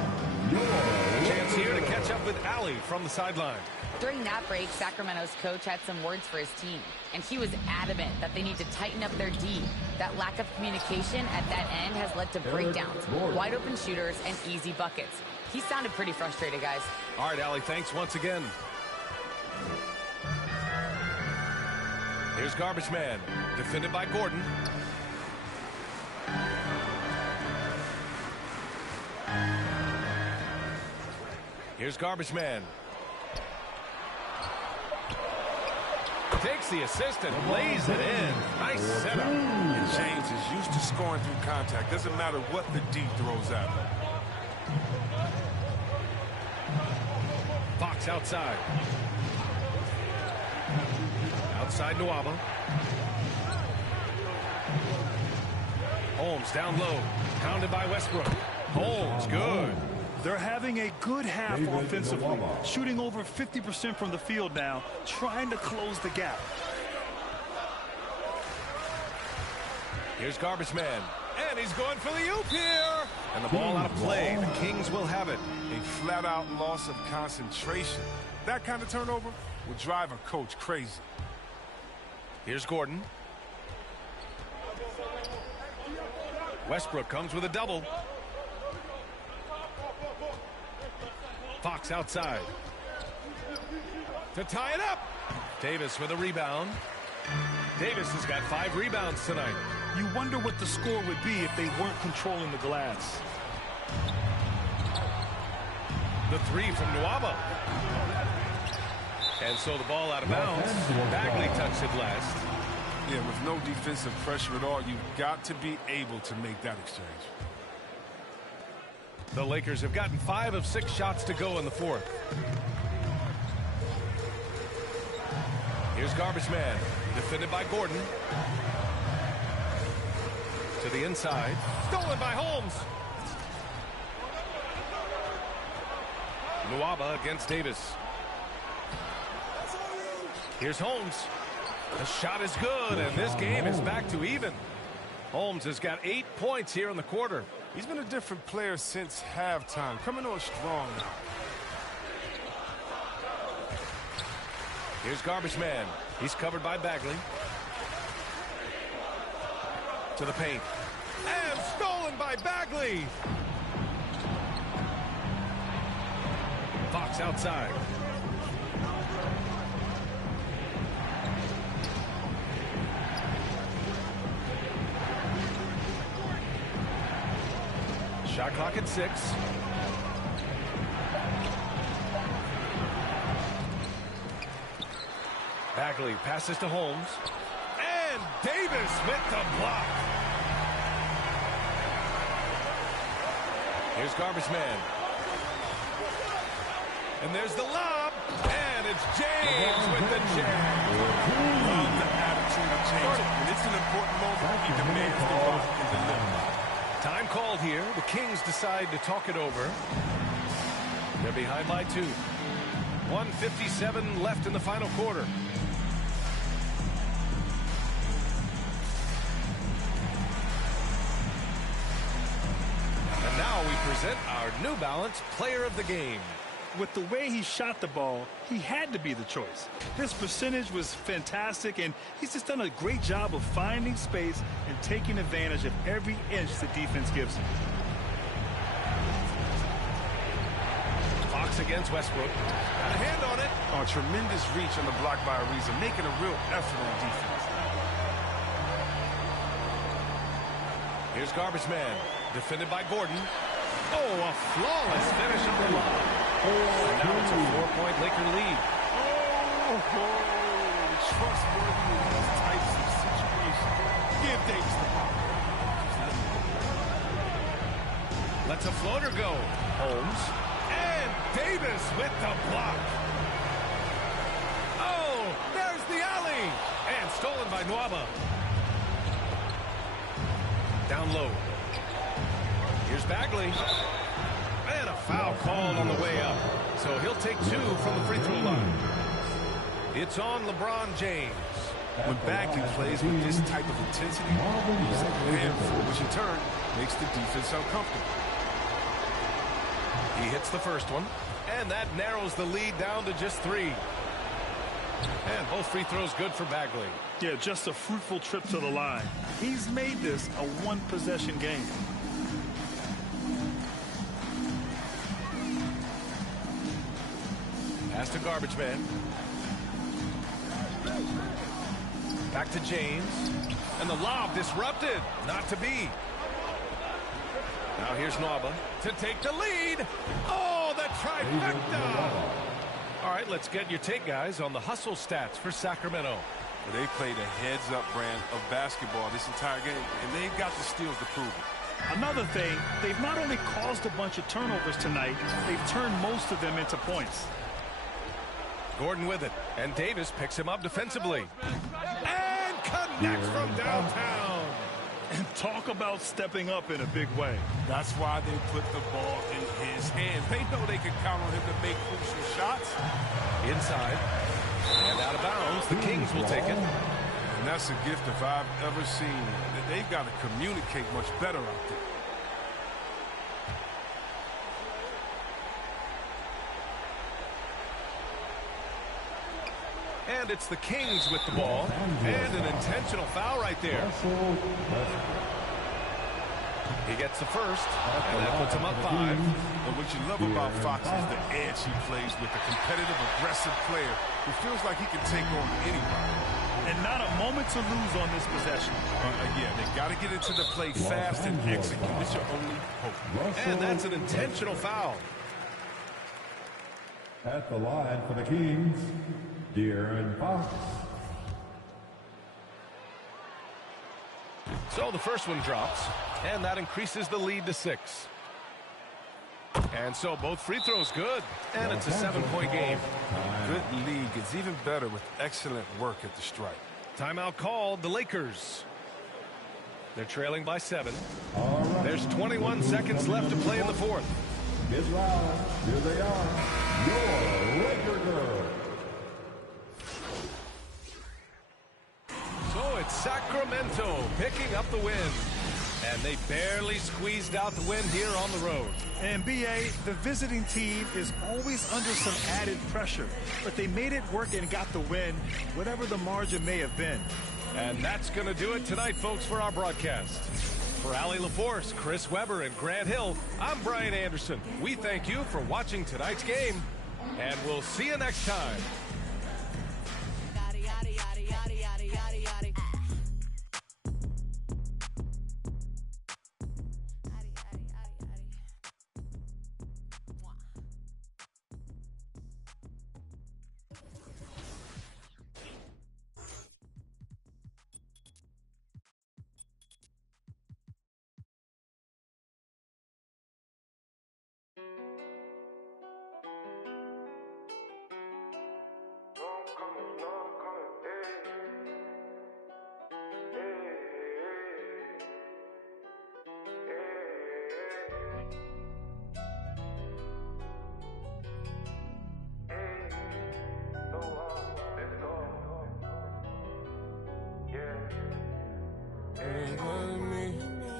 A chance here to catch up with Allie from the sideline. During that break, Sacramento's coach had some words for his team, and he was adamant that they need to tighten up their D. That lack of communication at that end has led to breakdowns, wide open shooters, and easy buckets. He sounded pretty frustrated, guys. All right, Allie, thanks once again. Here's Garbage Man, defended by Gordon. Here's Garbage Man. Takes the assist and lays it in. Nice setup. And James is used to scoring through contact. Doesn't matter what the D throws at him. Fox outside. Outside Nwaba. Holmes down low. Pounded by Westbrook. Holmes, good. They're having a good half offensively, shooting over 50% from the field now, trying to close the gap. Here's Garbage Man, and he's going for the oop here. And the ball out of play. The Kings will have it. A flat-out loss of concentration. That kind of turnover will drive a coach crazy. Here's Gordon. Westbrook comes with a double. Fox outside. To tie it up. Davis with a rebound. Davis has got 5 rebounds tonight. You wonder what the score would be if they weren't controlling the glass. The 3 from Nwaba. And so the ball out of bounds. Bagley touched it last. Yeah, with no defensive pressure at all, you've got to be able to make that exchange. The Lakers have gotten 5 of 6 shots to go in the 4th. Here's Garbage Man, defended by Gordon. To the inside, stolen by Holmes. Nwaba against Davis. Here's Holmes. The shot is good, and this game is back to even. Holmes has got 8 points here in the quarter. He's been a different player since halftime, coming on strong. Here's Garbage Man. He's covered by Bagley. To the paint. And stolen by Bagley. Fox outside. Shot clock at 6. Bagley passes to Holmes. And Davis with the block. Here's Garbage Man. And there's the lob. And it's James with the jam. Love the attitude of James. When it's an important moment, he demands the rock and deliver. Time called here. The Kings decide to talk it over. They're behind by 2. 1:57 left in the final quarter. And now we present our New Balance Player of the Game. With the way he shot the ball, he had to be the choice. His percentage was fantastic, and he's just done a great job of finding space and taking advantage of every inch the defense gives him. Fox against Westbrook. Got a hand on it. Oh, tremendous reach on the block by Ariza, making a real effort on defense. Here's Garbage Man, defended by Gordon. Oh, a flawless finish on the lob. And now it's a 4-point Laker lead. Trustworthy in these types of situations. Give Davis the ball. Lets a floater go. Holmes. And Davis with the block. Oh, there's the alley. And stolen by Nwaba. Down low. Here's Bagley. And a foul called on the way up. So he'll take 2 from the free throw line. It's on LeBron James. When Bagley plays with this type of intensity, he's a handful, which in turn makes the defense uncomfortable. He hits the first one. And that narrows the lead down to just 3. And both free throws good for Bagley. Yeah, just a fruitful trip to the line. He's made this a one-possession game. Pass to Garbage Man. Back to James. And the lob disrupted. Not to be. Now here's Nwaba to take the lead. Oh, the trifecta. All right, let's get your take, guys, on the hustle stats for Sacramento. They played a heads-up brand of basketball this entire game, and they've got the steals to prove it. Another thing, they've not only caused a bunch of turnovers tonight, they've turned most of them into points. Gordon with it, and Davis picks him up defensively. And connects from downtown. And talk about stepping up in a big way. That's why they put the ball in his hands. They know they can count on him to make crucial shots. Inside. And out of bounds. The Kings will take it. And that's a gift if I've ever seen. They've got to communicate much better out there. And it's the Kings with the ball. And an intentional foul right there. He gets the first, and that puts him up 5. But what you love about Fox is the edge he plays with, a competitive, aggressive player who feels like he can take on anybody. And not a moment to lose on this possession. Yeah, they got to get into the play fast and execute. It's your only hope. And that's an intentional foul. At the line for the Kings, De'Aaron Fox. So the first one drops, and that increases the lead to 6. And so both free throws good, and it's a 7-point game. Good league. It's even better with excellent work at the stripe. Timeout called, the Lakers. They're trailing by 7. There's 21 seconds left to play in the fourth. Get loud. Here they are. Your Laker girls. So it's Sacramento picking up the win. And they barely squeezed out the win here on the road. And B.A., the visiting team is always under some added pressure. But they made it work and got the win, whatever the margin may have been. And that's going to do it tonight, folks, for our broadcast. For Allie LaForce, Chris Webber, and Grant Hill, I'm Brian Anderson. We thank you for watching tonight's game, and we'll see you next time.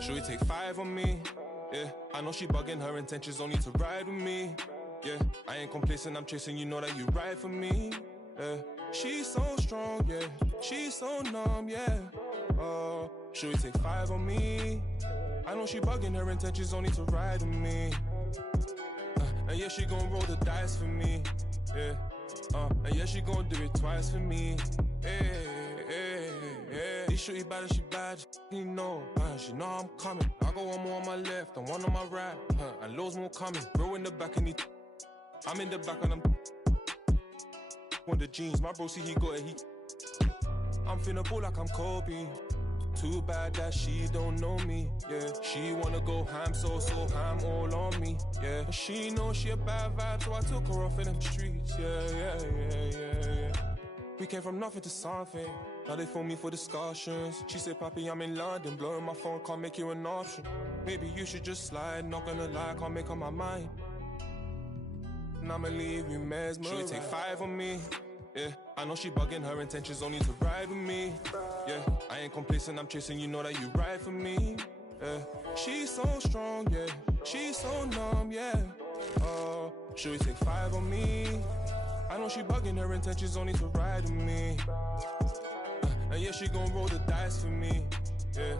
Should we take 5 on me? Yeah, I know she bugging, her intentions only to ride with me. Yeah, I ain't complacent, I'm chasing, you know that you ride for me. Yeah, she's so strong, yeah, she's so numb, yeah. Should we take 5 on me? I know she bugging, her intentions only to ride with me. And yeah, she gon' roll the dice for me. Yeah, and yeah, she gon' do it twice for me. Hey, hey, hey. This shorty bad, she bad, you know. She know I'm coming. I got one more on my left and one on my right. And loads more coming. Bro in the back and I'm in the back and I'm on the jeans. My bro see he got it. I'm finna ball like I'm Kobe. Too bad that she don't know me, yeah. She wanna go ham, so ham all on me, yeah. And she know she a bad vibe, so I took her off in them streets, yeah. We came from nothing to something. Now they phone me for discussions. She said, Papi, I'm in London, blowing my phone, can't make you an option. Maybe you should just slide, not gonna lie, can't make up my mind. And I'ma leave you mesmerized. Should we take 5 on me? Yeah, I know she bugging, her intentions only to ride with me. Yeah, I ain't complacent, I'm chasing, you know that you ride for me. Yeah, she's so strong, yeah, she's so numb, yeah. Should we take 5 on me? I know she bugging, her intentions only to ride with me. And yeah, she gon' roll the dice for me. Yeah,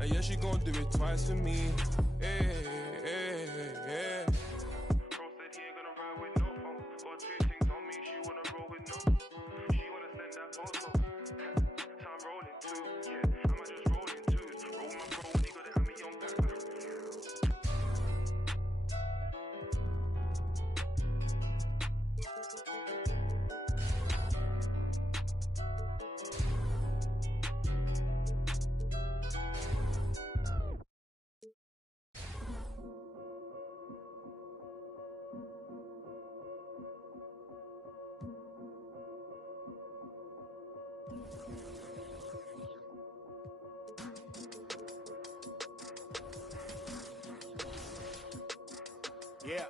and yeah, she gon' do it twice for me. Hey, hey, hey. Yeah.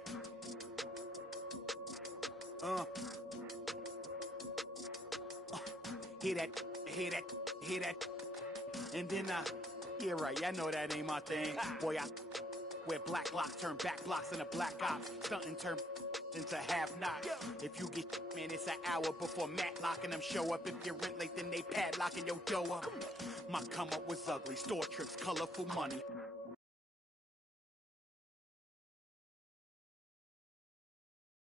Hear that. And then, yeah, right, I know that ain't my thing. Boy, I wear black locks, turn back blocks into black ops. Stunting, turn into have-nots. If you get, man, it's an hour before Matlock and them show up. If you're rent late, then they padlocking your door up. My come up was ugly, store trips, colorful money.